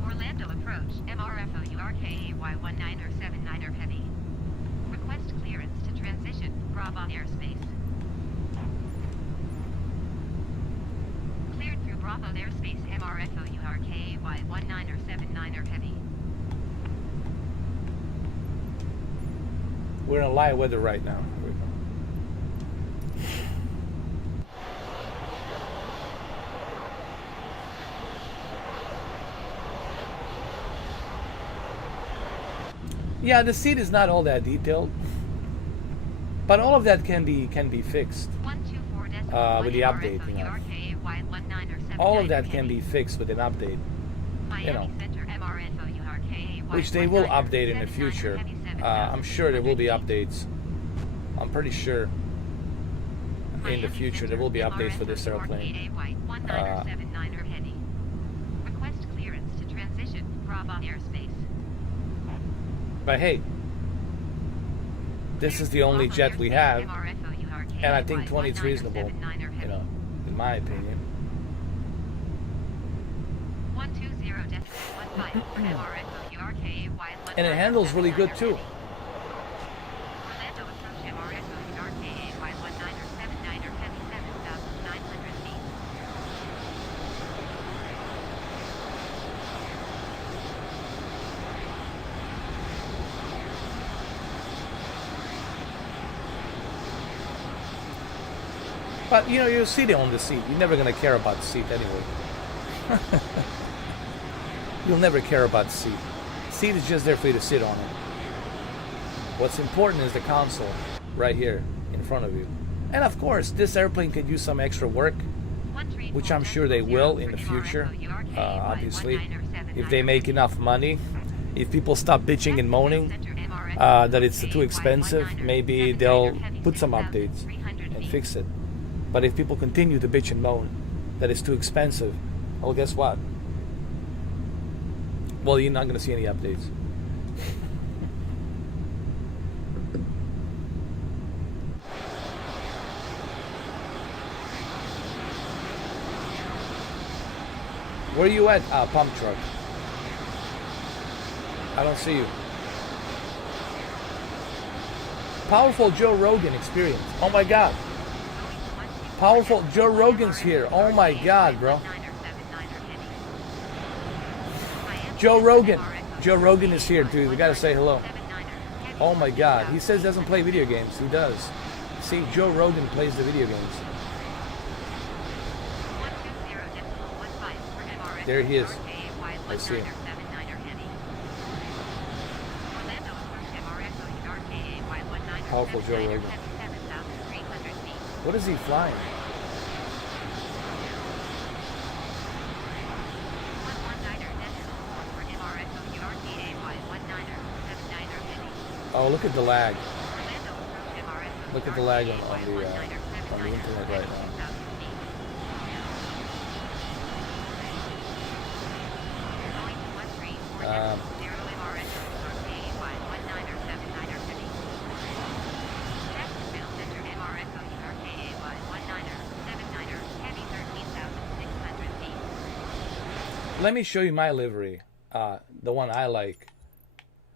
Orlando approach MRFO URKAY 1979er heavy. Request clearance to transition Bravo airspace. Cleared through Bravo airspace MRFO URKAY 1979er heavy. We're in live weather right now. Yeah, the seat is not all that detailed, but all of that can be fixed with the update. You know, all of that can be fixed with an update. You know, which they will update in the future. I'm sure there will be updates. I'm pretty sure in the future there will be updates for this airplane. Request clearance to transition Bravo airspace. But hey, this is the only jet we have, and I think 20 is reasonable, you know, in my opinion. 120.15 And it handles really good too. But you know, you're sitting on the seat. You're never gonna care about the seat anyway. You'll never care about the seat. Seat is just there for you to sit on it. What's important is the console right here in front of you. And of course, this airplane could use some extra work, which I'm sure they will in the future. Obviously, if they make enough money, if people stop bitching and moaning that it's too expensive, maybe they'll put some updates and fix it. But if people continue to bitch and moan that it's too expensive, well, guess what? Well, you're not going to see any updates. Where are you at, pump truck? I don't see you. Powerful Joe Rogan experience. Oh my God. Powerful Joe Rogan's here. Oh my God, bro. Joe Rogan. Joe Rogan is here, dude. We gotta say hello. Oh my God. He says he doesn't play video games. He does. See, Joe Rogan plays the video games. There he is. Let's see him. Powerful Joe Rogan. What is he flying? Oh, look at the lag. Look at the lag on the internet right now. Let me show you my livery, the one I like.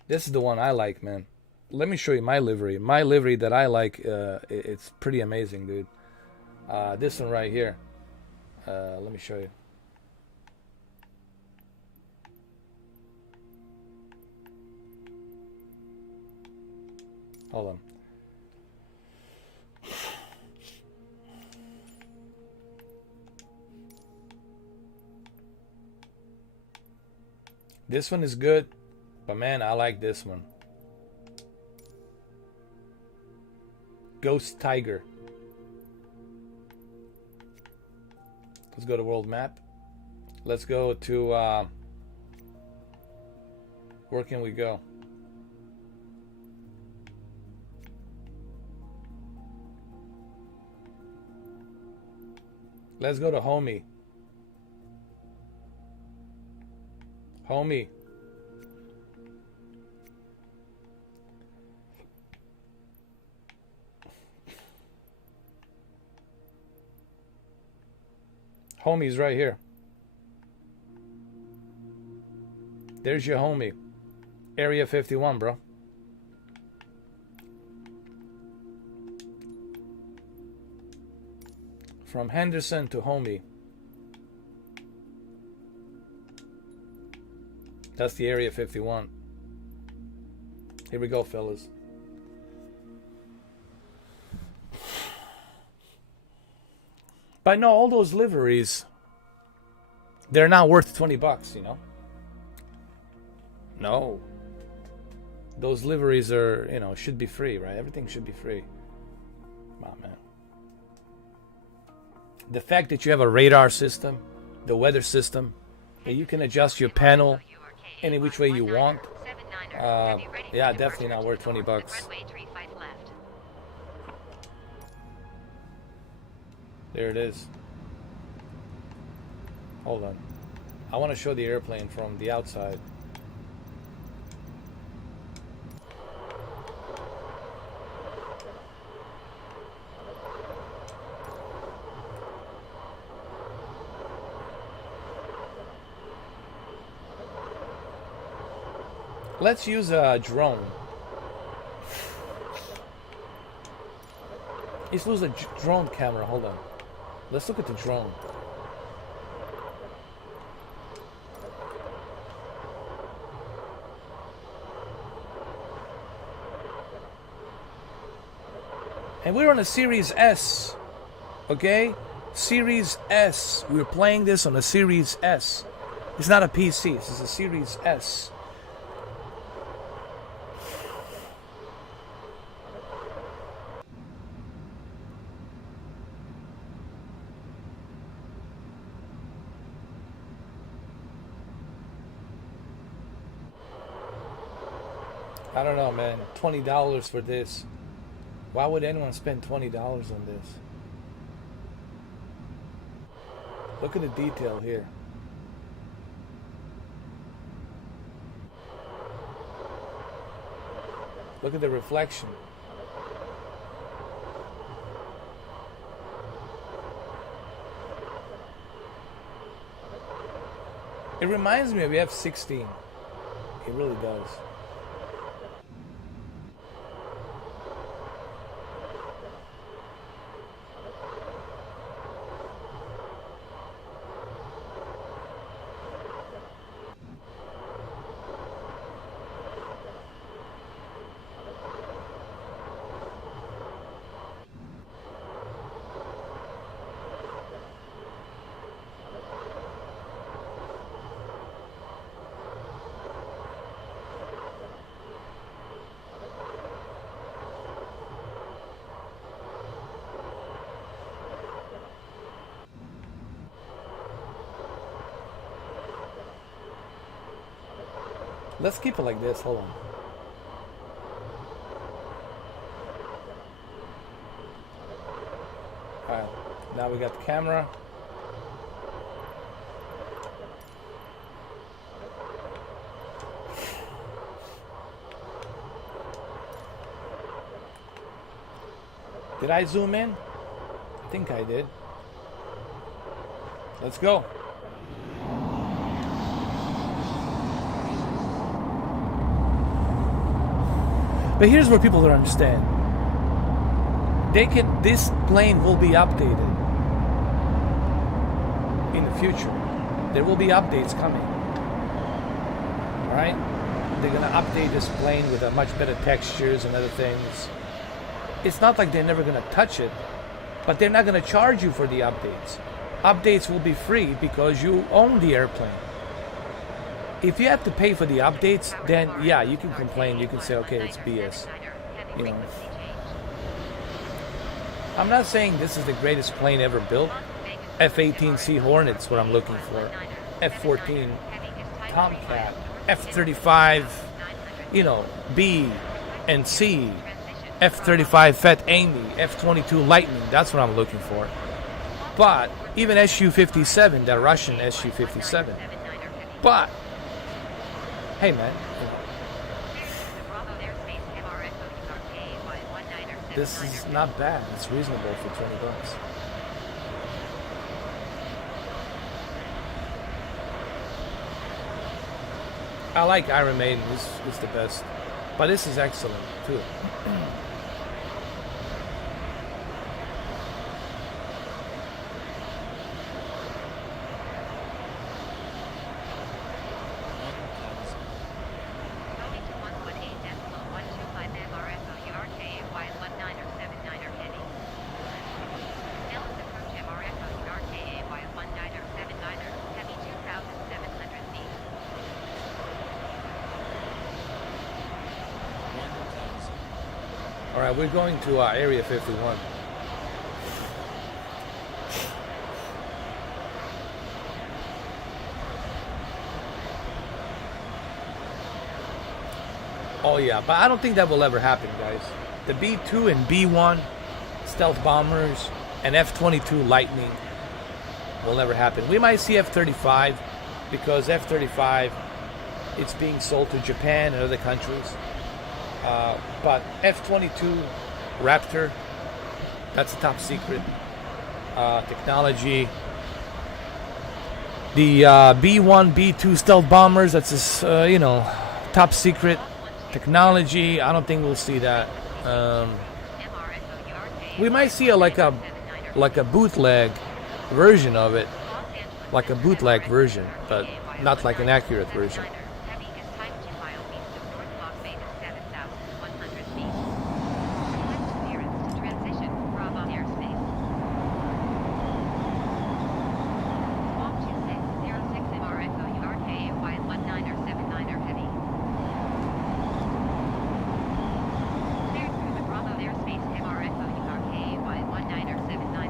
This is the one I like, man. Let me show you my livery. My livery that I like, it's pretty amazing, dude. This one right here. Let me show you. Hold on. This one is good, but man, I like this one. Ghost Tiger. Let's go to world map. Let's go to where can we go? Let's go to Homie. Homie. Homie's right here. There's your homie. Area 51, bro. From Henderson to Homie. That's the Area 51. Here we go, fellas. But no, all those liveries, they're not worth $20, you know? No. Those liveries are, you know, should be free, right? Everything should be free. Come on, man. The fact that you have a radar system, the weather system, that you can adjust your panel any which way you want. Yeah, definitely not worth $20. There it is. Hold on. I want to show the airplane from the outside. Let's use a drone. Let's use a drone camera. Hold on. Let's look at the drone. And we're on a Series S. Okay? Series S. We're playing this on a Series S. It's not a PC. This is a Series S. I don't know, man. $20 for this. Why would anyone spend $20 on this? Look at the detail here. Look at the reflection. It reminds me of F-16. It really does. Let's keep it like this. Hold on. Alright. Now we got the camera. Did I zoom in? I think I did. Let's go. But here's where people don't understand. This plane will be updated in the future. There will be updates coming. Alright? they're gonna update this plane with a much better textures and other things. It's not like they're never gonna touch it, but they're not gonna charge you for the updates. Updates will be free because you own the airplane. If you have to pay for the updates, then yeah, you can complain. You can say, okay, it's BS. You know, I'm not saying this is the greatest plane ever built. F-18C Hornet's what I'm looking for. F-14 Tomcat, F-35, you know, B and C, F-35 Fat Amy, F-22 Lightning. That's what I'm looking for. But even Su-57, the Russian Su-57. But hey, man, this is not bad. It's reasonable for $20. I like Iron Maiden. It's the best, but this is excellent too. All right, we're going to Area 51. Oh yeah, but I don't think that will ever happen, guys. The B-2 and B-1 stealth bombers and F-22 Lightning will never happen. We might see F-35 because F-35 it's being sold to Japan and other countries. But F-22 Raptor, that's a top secret technology. The B-1, B-2 stealth bombers, that's this, you know, top secret technology. I don't think we'll see that. We might see like a bootleg version of it, like a bootleg version, but not like an accurate version.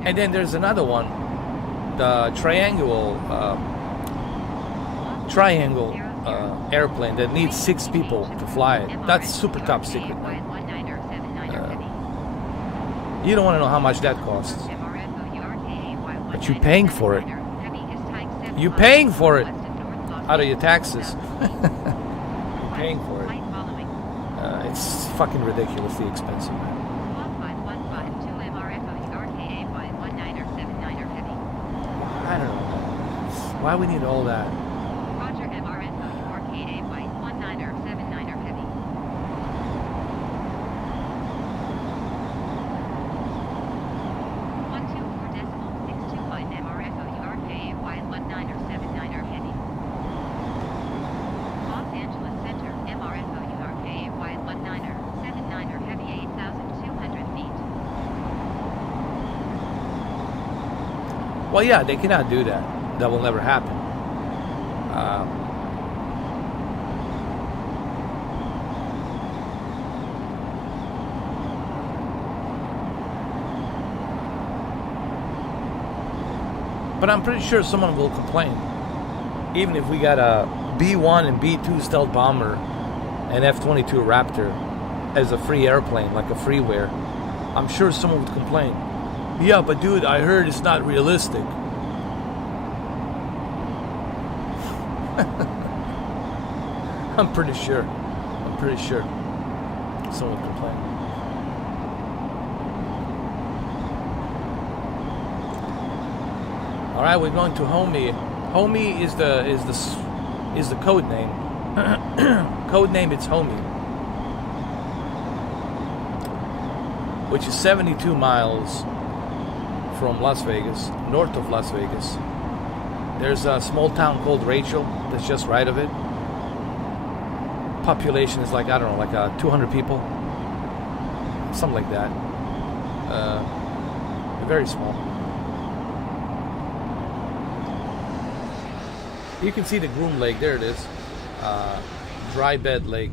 And then there's another one, the triangle airplane that needs 6 people to fly it. That's super top secret. You don't want to know how much that costs, but you're paying for it. You're paying for it out of your taxes. You're paying for it. It's fucking ridiculously expensive. I don't know. Why we need all that? Roger, MRN 4KA White 1979er Heavy. 124.625 MRFO URKA White 1979er Heavy. Los Angeles Center MRFO URKA White 1979er Heavy 8,200 feet. Well, yeah, they cannot do that. That will never happen. But I'm pretty sure someone will complain. Even if we got a B-1 and B-2 stealth bomber and F-22 Raptor as a free airplane, like a freeware, I'm sure someone would complain. Yeah, but dude, I heard it's not realistic. I'm pretty sure someone would complain. All right, we're going to Homie. Homie is the code name. Code name, it's Homie, which is 72 miles from Las Vegas, north of Las Vegas. There's a small town called Rachel that's just right of it. population is like, I don't know, like 200 people, something like that. Very small. You can see the Groom Lake. There it is. Dry bed lake.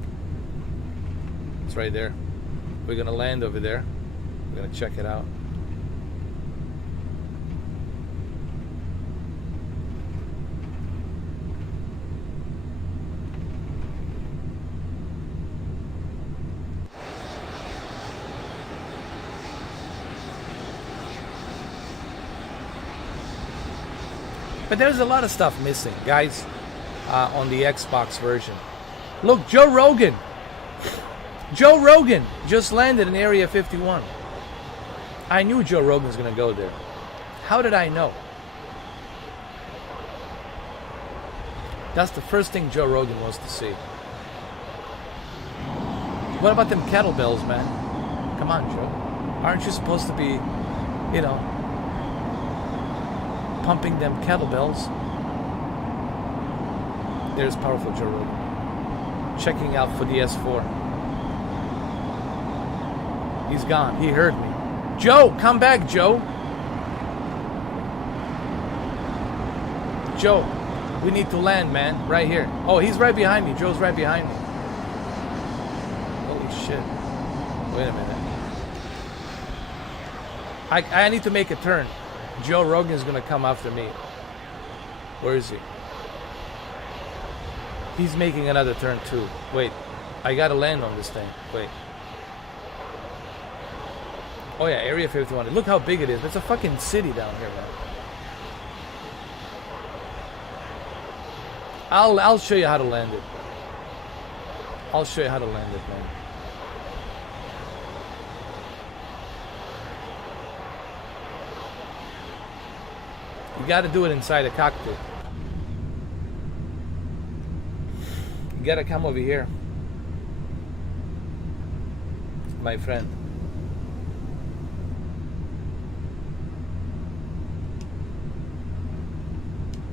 It's right there. We're gonna land over there. We're gonna check it out. But there's a lot of stuff missing, guys, on the Xbox version. Look, Joe Rogan. Joe Rogan just landed in Area 51. I knew Joe Rogan was going to go there. How did I know? That's the first thing Joe Rogan wants to see. What about them kettlebells, man? Come on, Joe. Aren't you supposed to be, you know, pumping them kettlebells? There's powerful Joe Rogan. Checking out for the S4. He's gone. He heard me. Joe, come back, Joe. Joe, we need to land, man. Right here. Oh, he's right behind me. Joe's right behind me. Holy shit. Wait a minute. I need to make a turn. Joe Rogan's gonna come after me. Where is he? He's making another turn too. Wait, I gotta land on this thing. Wait. Oh yeah, Area 51. Look how big it is. It's a fucking city down here, man. I'll show you how to land it. I'll show you how to land it, man. You got to do it inside a cockpit. You got to come over here, my friend.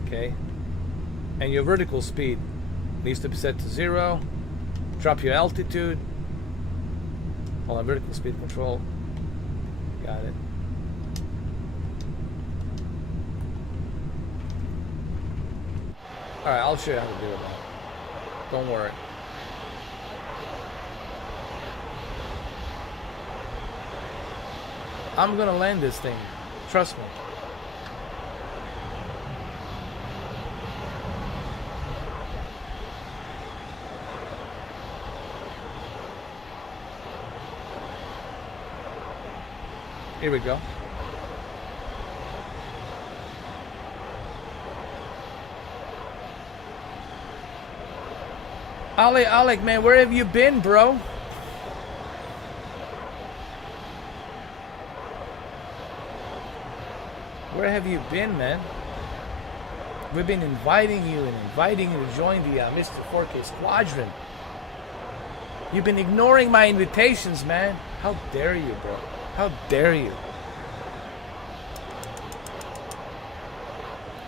Okay. And your vertical speed needs to be set to 0. Drop your altitude. Hold on, vertical speed control. Got it. Alright, I'll show you how to do it now. Don't worry. I'm gonna land this thing. Trust me. Here we go. Alec, man, where have you been, bro? Where have you been, man? We've been inviting you to join the Mr. 4K Squadron. You've been ignoring my invitations, man. How dare you, bro? How dare you?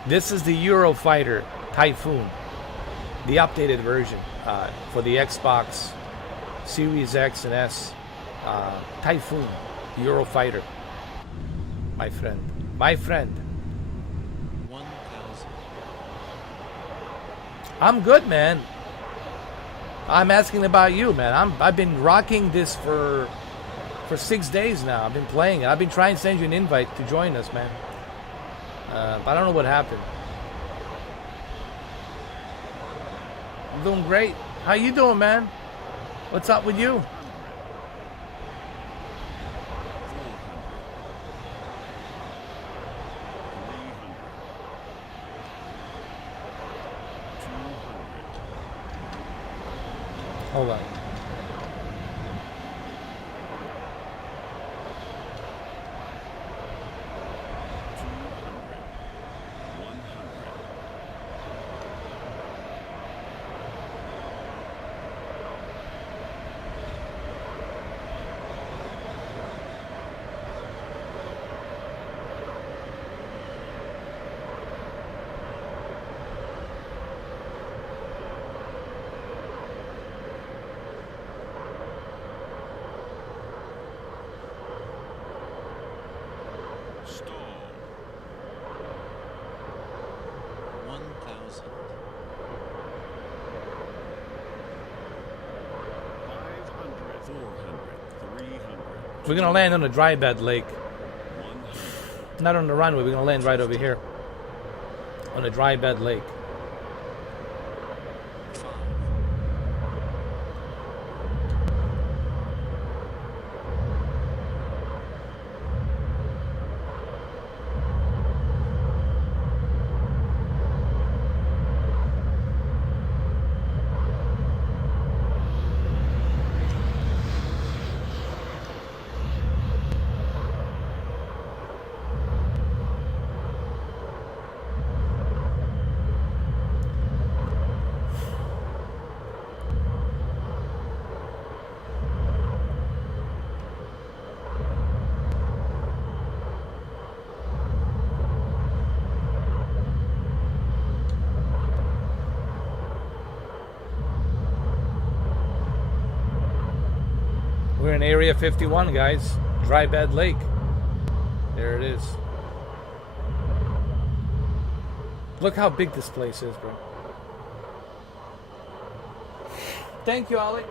This is the Eurofighter Typhoon, the updated version for the Xbox Series X and S. Typhoon, Eurofighter. My friend. My friend. 1,000. I'm good, man. I'm asking about you, man. I've been rocking this for 6 days now. I've been playing it. I've been trying to send you an invite to join us, man. But I don't know what happened. I'm doing great. How you doing, man? What's up with you? Hold on. Stall. 1,000. 500. 400. 300. We're gonna land on a dry bed lake. 100. Not on the runway, we're gonna land right over here. On a dry bed lake. 5. We're in Area 51, guys. Dry bed lake. There it is. Look how big this place is, bro. Thank you, Ollie.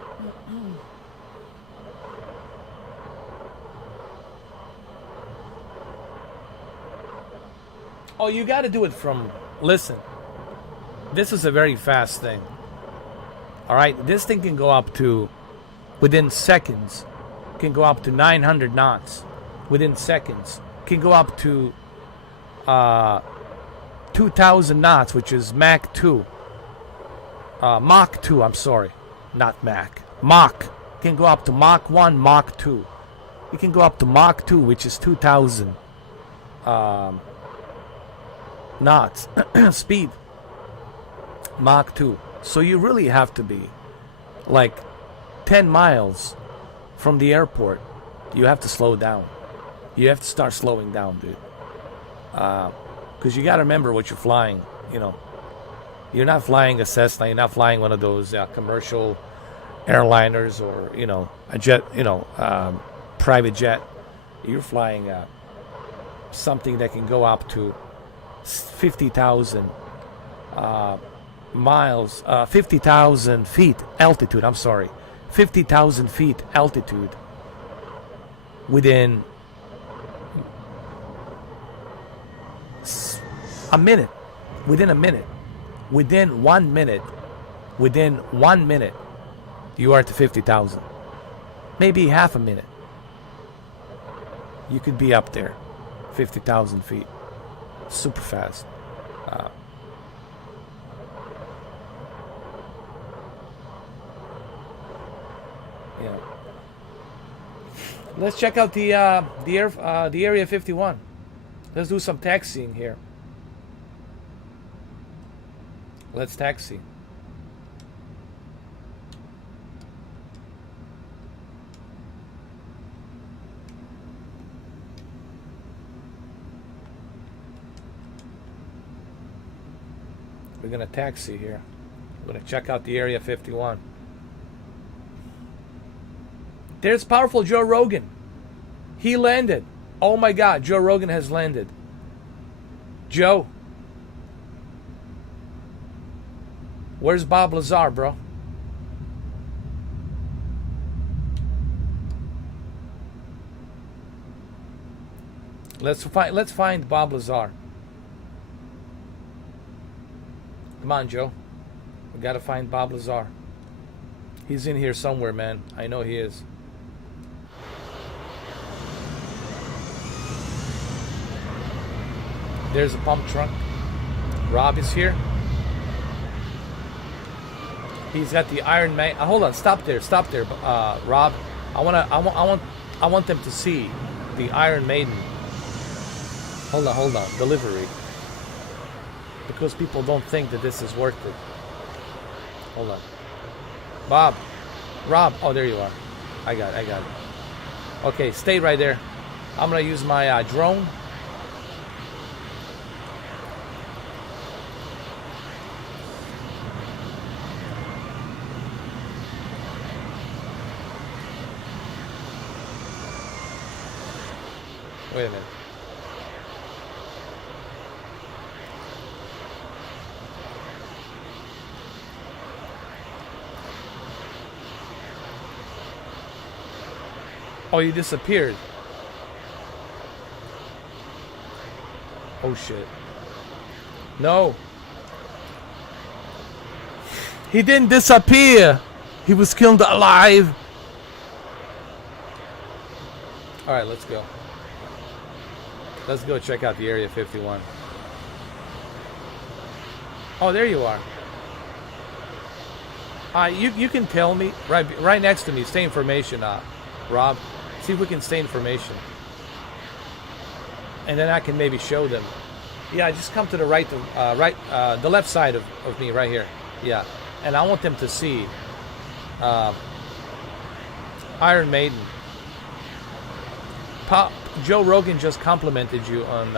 Oh, you got to do it from... Listen. This is a very fast thing. All right? This thing can go up to... Within seconds. Can go up to 900 knots. Within seconds. Can go up to... 2,000 knots, which is Mach 2. Mach 2, I'm sorry. Not Mach. Mach. Can go up to Mach 1, Mach 2. You can go up to Mach 2, which is 2,000 knots. Speed. Mach 2. So you really have to be like 10 miles from the airport. You have to slow down. You have to start slowing down, dude. Because you got to remember what you're flying. You know, you're not flying a Cessna. You're not flying one of those commercial airliners or a jet. Private jet. You're flying something that can go up to 50,000 miles, 50,000 feet altitude. I'm sorry, 50,000 feet altitude within a minute, within 1 minute, you are to 50,000. Maybe half a minute. You could be up there, 50,000 feet. Super fast. Let's check out the Area 51. Let's do some taxiing here. Let's taxi. We're gonna taxi here. We're gonna check out the Area 51. There's powerful Joe Rogan. He landed. Oh my God, Joe Rogan has landed. Joe. Where's Bob Lazar, bro? Let's find Bob Lazar. Come on, Joe. We gotta find Bob Lazar. He's in here somewhere, man. I know he is. There's a pump truck. Rob is here. He's got the Iron Man. Hold on, stop there, Rob. I want them to see the Iron Maiden. Hold on, the livery. Because people don't think that this is worth it. Hold on. Rob, oh, there you are. I got it. Okay, stay right there. I'm gonna use my drone. Wait a minute. Oh, you disappeared. Oh shit. No. He didn't disappear. He was killed alive. Alright, let's go. Let's go check out the Area 51. Oh, there you are. You can tell me right next to me. Stay information, Rob. See if we can stay information, and then I can maybe show them. Yeah, just come to the right, the left side of me, right here. Yeah, and I want them to see Iron Maiden. Joe Rogan just complimented you on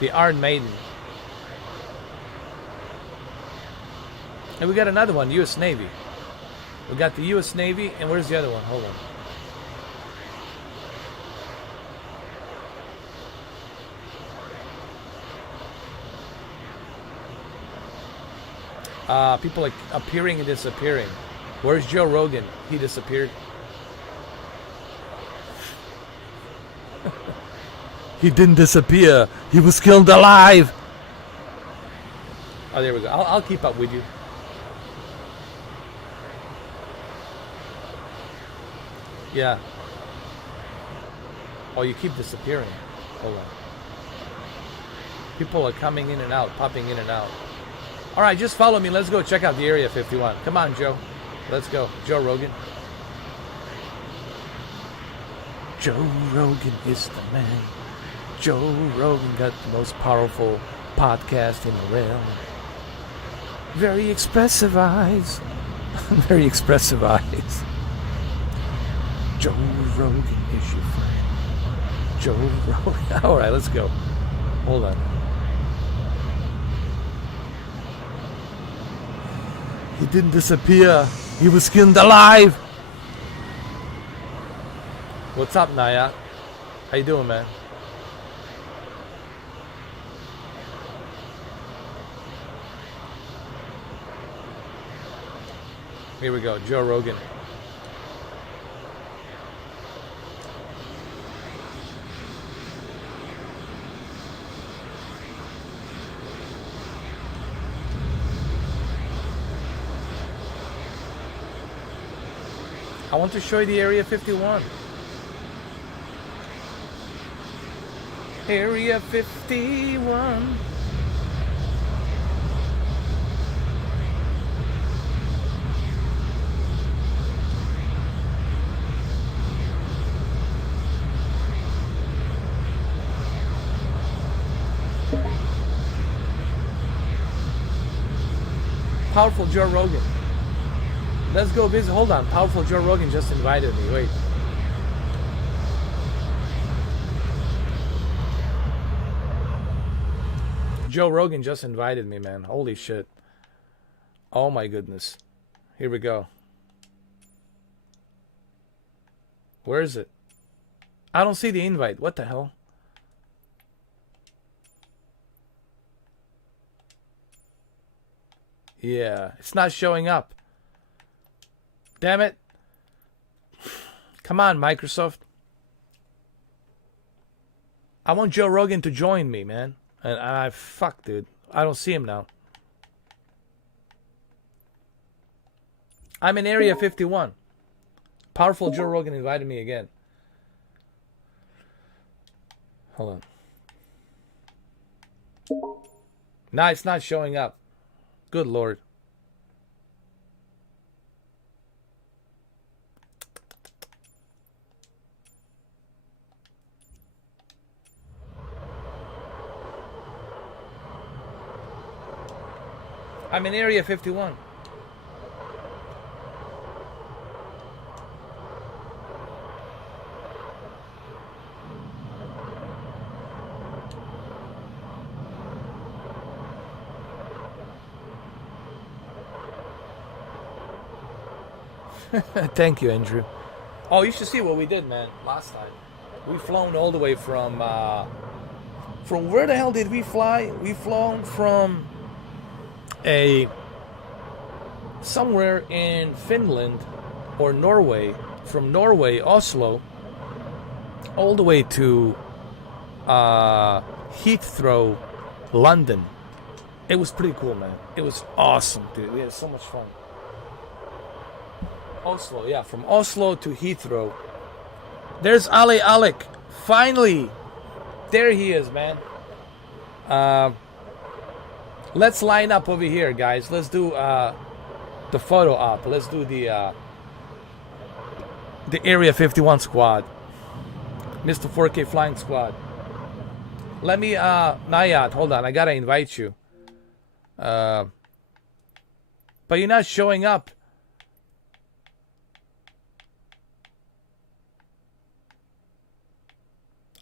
the Iron Maiden. And we got another one, U.S. Navy. We got the U.S. Navy, and where's the other one? Hold on. People are appearing and disappearing. Where's Joe Rogan? He disappeared. He didn't disappear. He was killed alive. Oh, there we go. I'll keep up with you. Yeah. Oh, you keep disappearing. Hold on. People are coming in and out, popping in and out. All right, just follow me. Let's go check out the Area 51. Come on, Joe. Let's go. Joe Rogan. Joe Rogan is the man. Joe Rogan got the most powerful podcast in the realm. Very expressive eyes. Very expressive eyes. Joe Rogan is your friend. Joe Rogan. All right, let's go. Hold on. He didn't disappear. He was skinned alive. What's up, Naya? How you doing, man? Here we go, Joe Rogan. I want to show you the Area 51. Area 51. Powerful Joe Rogan. Let's go visit. Hold on. Powerful Joe Rogan just invited me. Wait. Joe Rogan just invited me, man. Holy shit. Oh my goodness. Here we go. Where is it? I don't see the invite. What the hell? Yeah, it's not showing up. Damn it. Come on, Microsoft. I want Joe Rogan to join me, man. And fuck, dude. I don't see him now. I'm in Area 51. Powerful Joe Rogan invited me again. Hold on. Nah, it's not showing up. Good Lord. I'm in Area 51. Thank you, Andrew. Oh, you should see what we did, man, last time. We flown all the way from where the hell did we fly? We flown from somewhere in Finland or Norway from Norway, Oslo, all the way to Heathrow, London. It was pretty cool, man. It was awesome, dude. We had so much fun. Oslo, yeah, from Oslo to Heathrow. There's Ali Alec. Finally, there he is, man. Let's line up over here, guys. Let's do the photo op. Let's do the Area 51 squad, Mr. 4K Flying Squad. Let me, Nayat, hold on. I gotta invite you. But you're not showing up.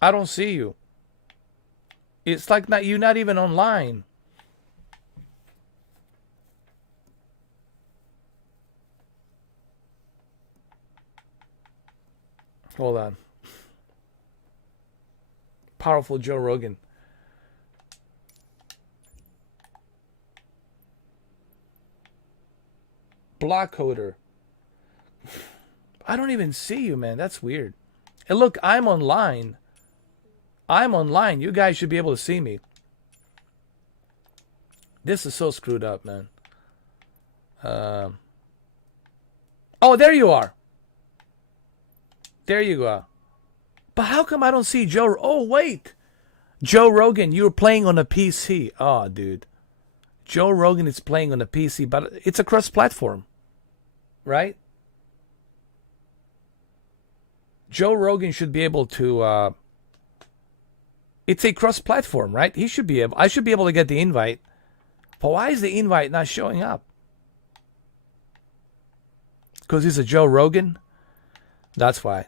I don't see you. It's like you're not even online. Hold on. Powerful Joe Rogan. Block coder. I don't even see you, man. That's weird. And look, I'm online. I'm online. You guys should be able to see me. This is so screwed up, man. Oh, there you are. There you go. But how come I don't see Joe? Oh, wait. Joe Rogan, you're playing on a PC. Oh, dude. Joe Rogan is playing on a PC, but it's a cross-platform. Right? Joe Rogan should be able to... it's a cross-platform, right? He should be able... I should be able to get the invite. But why is the invite not showing up? Because he's a Joe Rogan? That's why.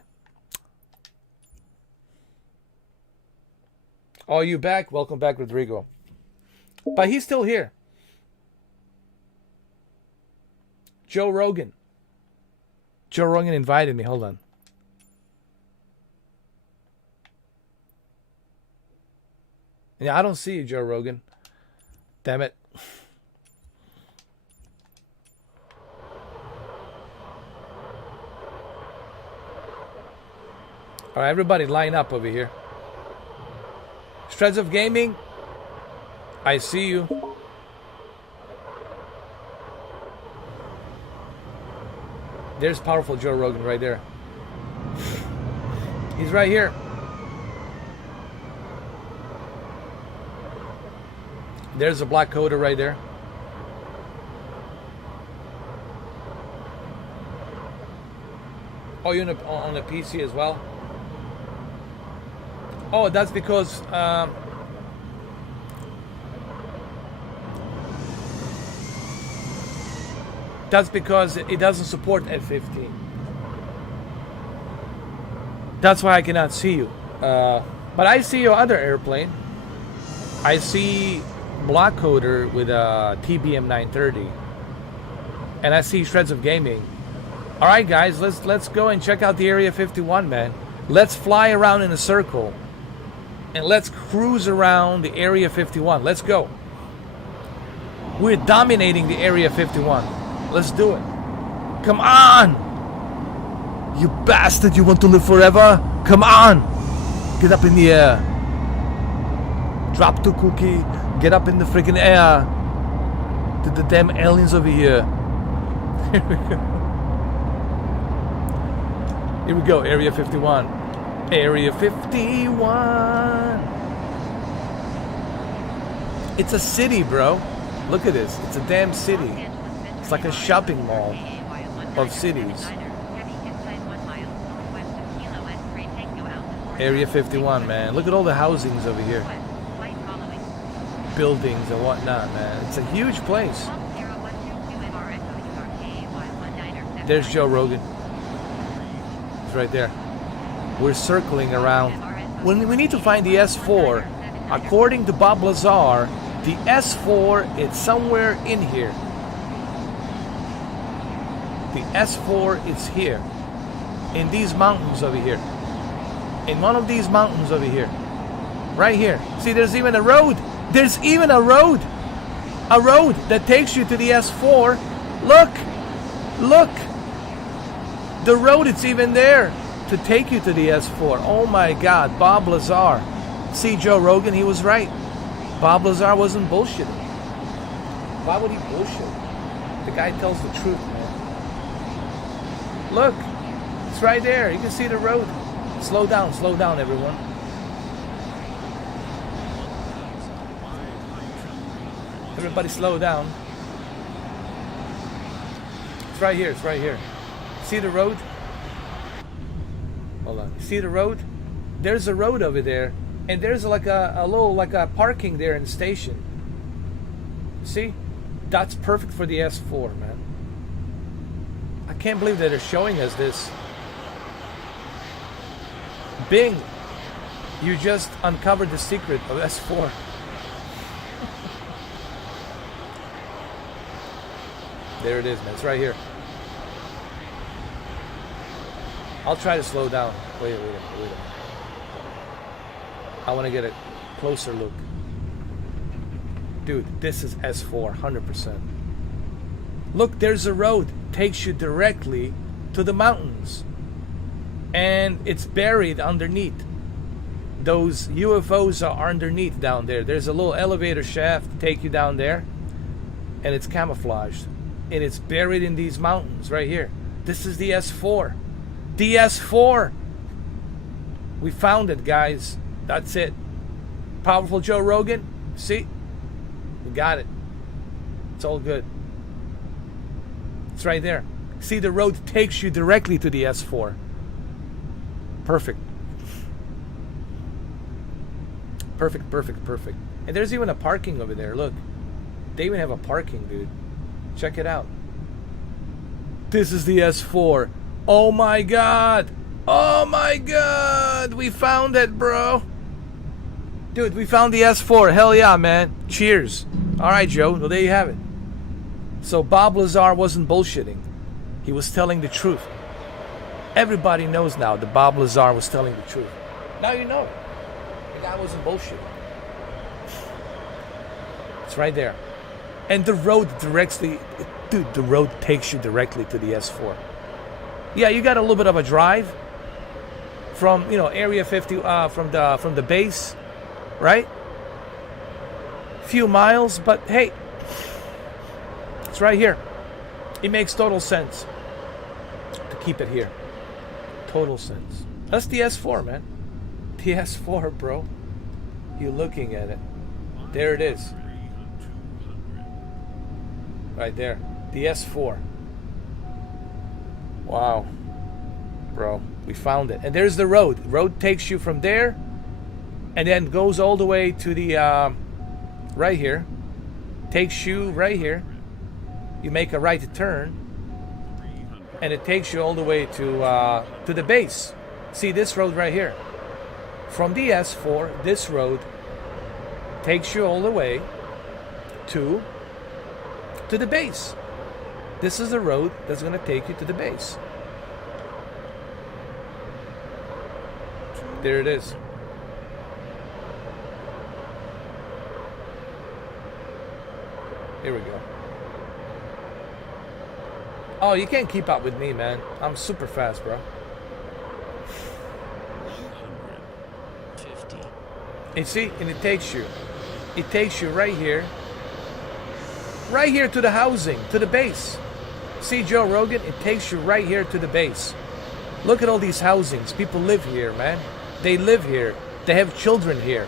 Oh, you back? Welcome back, Rodrigo. But he's still here. Joe Rogan. Joe Rogan invited me. Hold on. Yeah, I don't see you, Joe Rogan. Damn it. All right, everybody line up over here. Shreds of Gaming, I see you. There's powerful Joe Rogan right there. He's right here. There's a black coder right there. Oh, you're on a PC as well? Oh, that's because it doesn't support F-15. That's why I cannot see you. But I see your other airplane. I see Block Coder with a TBM 930, and I see Shreds of Gaming. All right, guys, let's go and check out the Area 51, man. Let's fly around in a circle. And let's cruise around the Area 51. Let's go. We're dominating the Area 51. Let's do it. Come on! You bastard, you want to live forever? Come on! Get up in the air. Drop the cookie. Get up in the freaking air. To the damn aliens over here. Here we go. Here we go, Area 51. Area 51. It's a city, bro. Look at this. It's a damn city. It's like a shopping mall of cities. Area 51, man. Look at all the housings over here. Buildings and whatnot, man. It's a huge place. There's Joe Rogan. He's right there. We're circling around. When we need to find the S4, according to Bob Lazar, the S4 is somewhere in here. The S4 is here. In these mountains over here. In one of these mountains over here. Right here. See, there's even a road. There's even a road. A road that takes you to the S4. Look. Look. The road, it's even there to take you to the S4. Oh my God, Bob Lazar. See, Joe Rogan, he was right. Bob Lazar wasn't bullshitting. Why would he bullshit? The guy tells the truth, man. Look, it's right there. You can see the road. Slow down, everyone. Everybody slow down. It's right here, it's right here. See the road? Hold on. See the road? There's a road over there. And there's like a little like a parking there in the station. See? That's perfect for the S4, man. I can't believe that they're showing us this. Bing! You just uncovered the secret of S4. There it is, man. It's right here. I'll try to slow down. Wait a minute. I want to get a closer look. Dude, this is S4, 100%. Look, there's a road. Takes you directly to the mountains. And it's buried underneath. Those UFOs are underneath down there. There's a little elevator shaft to take you down there. And it's camouflaged. And it's buried in these mountains right here. This is the S4. The S4. We found it, guys. That's it. Powerful Joe Rogan. See? We got it. It's all good. It's right there. See, the road takes you directly to the S4. Perfect. Perfect. And there's even a parking over there. Look. They even have a parking, dude. Check it out. This is the S4. Oh my God. Oh my God. We found it, bro. Dude, we found the S4. Hell yeah, man. Cheers. All right, Joe. Well, there you have it. So Bob Lazar wasn't bullshitting. He was telling the truth. Everybody knows now that Bob Lazar was telling the truth. Now you know. The guy wasn't bullshitting. It's right there. And the road directly, dude, the road takes you directly to the S4. Yeah, you got a little bit of a drive from, Area 50, from the base, right? Few miles, but hey, it's right here. It makes total sense to keep it here. Total sense. That's the S4, man. The S4, bro. You're looking at it. There it is. Right there. The S4. Wow. Bro, we found it. And there's the road. The road takes you from there and then goes all the way to the right here. Takes you right here. You make a right turn and it takes you all the way to the base. See this road right here. From the S4, this road takes you all the way to the base. This is the road that's going to take you to the base. There it is. Here we go. Oh, you can't keep up with me, man. I'm super fast, bro. 150. And see, and it takes you right here to the housing, to the base. See, Joe Rogan, it takes you right here to the base. Look at all these housings. People live here, man. They live here. They have children here.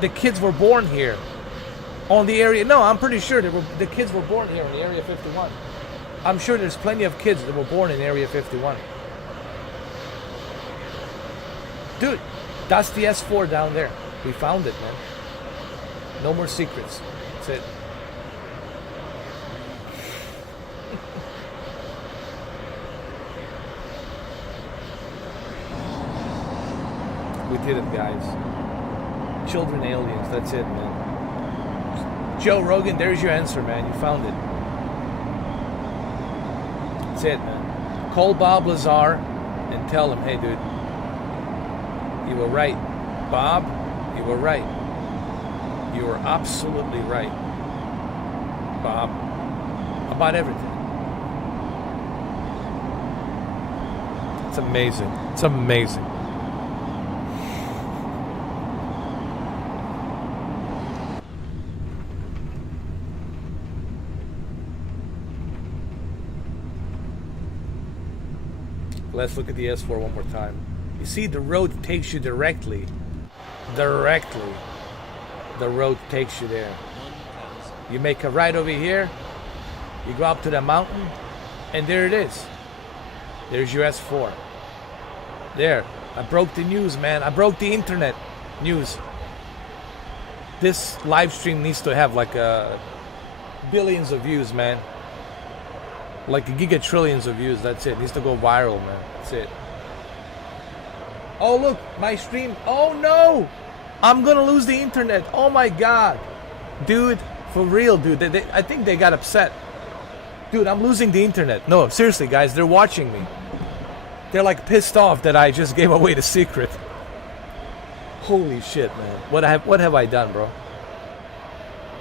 The kids were born here. On the area, no, I'm pretty sure the kids were born here in the Area 51. I'm sure there's plenty of kids that were born in Area 51. Dude, that's the S4 down there. We found it, man. No more secrets. That's it. We did it, guys. Children aliens, that's it, man. Joe Rogan, there's your answer, man. You found it. That's it, man. Call Bob Lazar and tell him, hey, dude, you were right. Bob, you were right. You were absolutely right, Bob, about everything. It's amazing. It's amazing. Let's look at the S4 one more time. You see, the road takes you directly. Directly. The road takes you there. You make a right over here. You go up to the mountain. And there it is. There's your S4. There. I broke the news, man. I broke the internet news. This live stream needs to have like billions of views, man. Like a gigatrillions of views. That's it. It needs to go viral, man. That's it. Oh, look. My stream. Oh, no. I'm going to lose the internet. Oh, my God. Dude. For real, dude. I think they got upset. Dude, I'm losing the internet. No, seriously, guys. They're watching me. They're like pissed off that I just gave away the secret. Holy shit, man. What have I done, bro?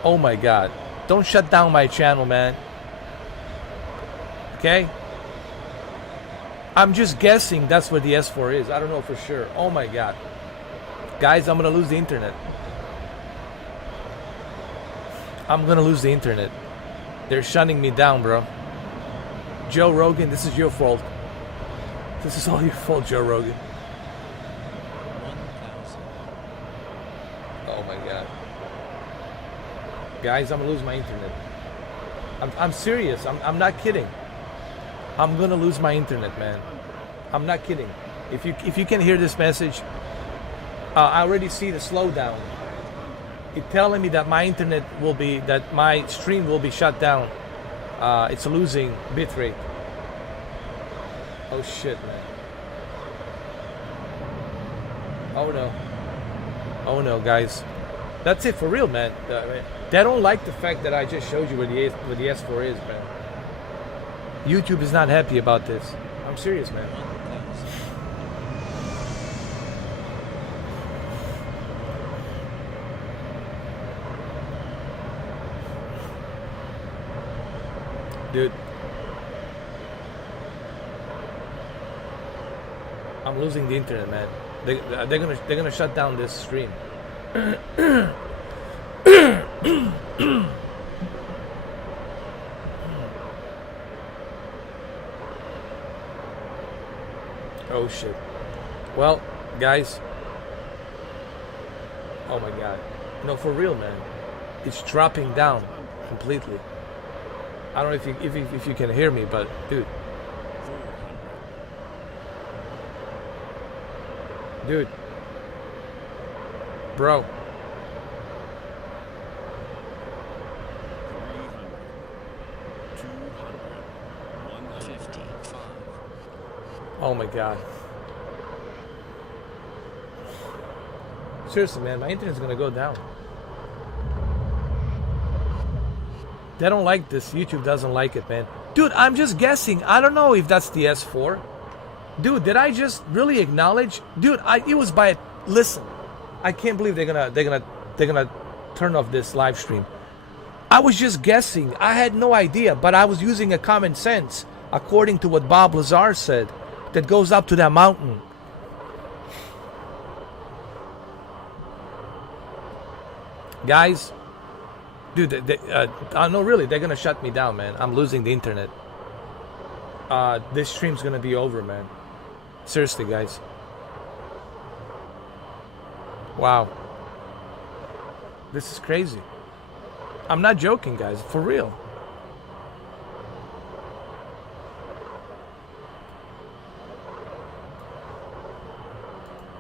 Oh, my God. Don't shut down my channel, man. Okay? I'm just guessing that's what the S4 is. I don't know for sure. Oh my God. Guys, I'm going to lose the internet. I'm going to lose the internet. They're shutting me down, bro. Joe Rogan, this is your fault. This is all your fault, Joe Rogan. Oh my God. Guys, I'm going to lose my internet. I'm serious. I'm not kidding. I'm gonna lose my internet, man. I'm not kidding. If you can hear this message, I already see the slowdown. It's telling me that my internet will be, that my stream will be shut down. It's losing bitrate. Oh shit, man. Oh no. Oh no, guys. That's it for real, man. They don't like the fact that I just showed you where the S4 is, man. YouTube is not happy about this. I'm serious, man. Dude. I'm losing the internet, man. They're gonna shut down this stream. Oh shit. Well, guys. Oh my God. No, for real, man. It's dropping down completely. I don't know if you can hear me, but dude. Dude. Bro. Oh my God. Seriously, man, my internet's gonna go down. They don't like this. YouTube doesn't like it, man. Dude, I'm just guessing. I don't know if that's the S4. Dude, did I just really acknowledge? Dude, it was by. Listen, I can't believe they're gonna turn off this live stream. I was just guessing. I had no idea, but I was using a common sense, according to what Bob Lazar said. That goes up to that mountain. Guys, dude, no, really, they're gonna shut me down, man. I'm losing the internet. This stream's gonna be over, man. Seriously, guys. Wow. This is crazy. I'm not joking, guys. For real.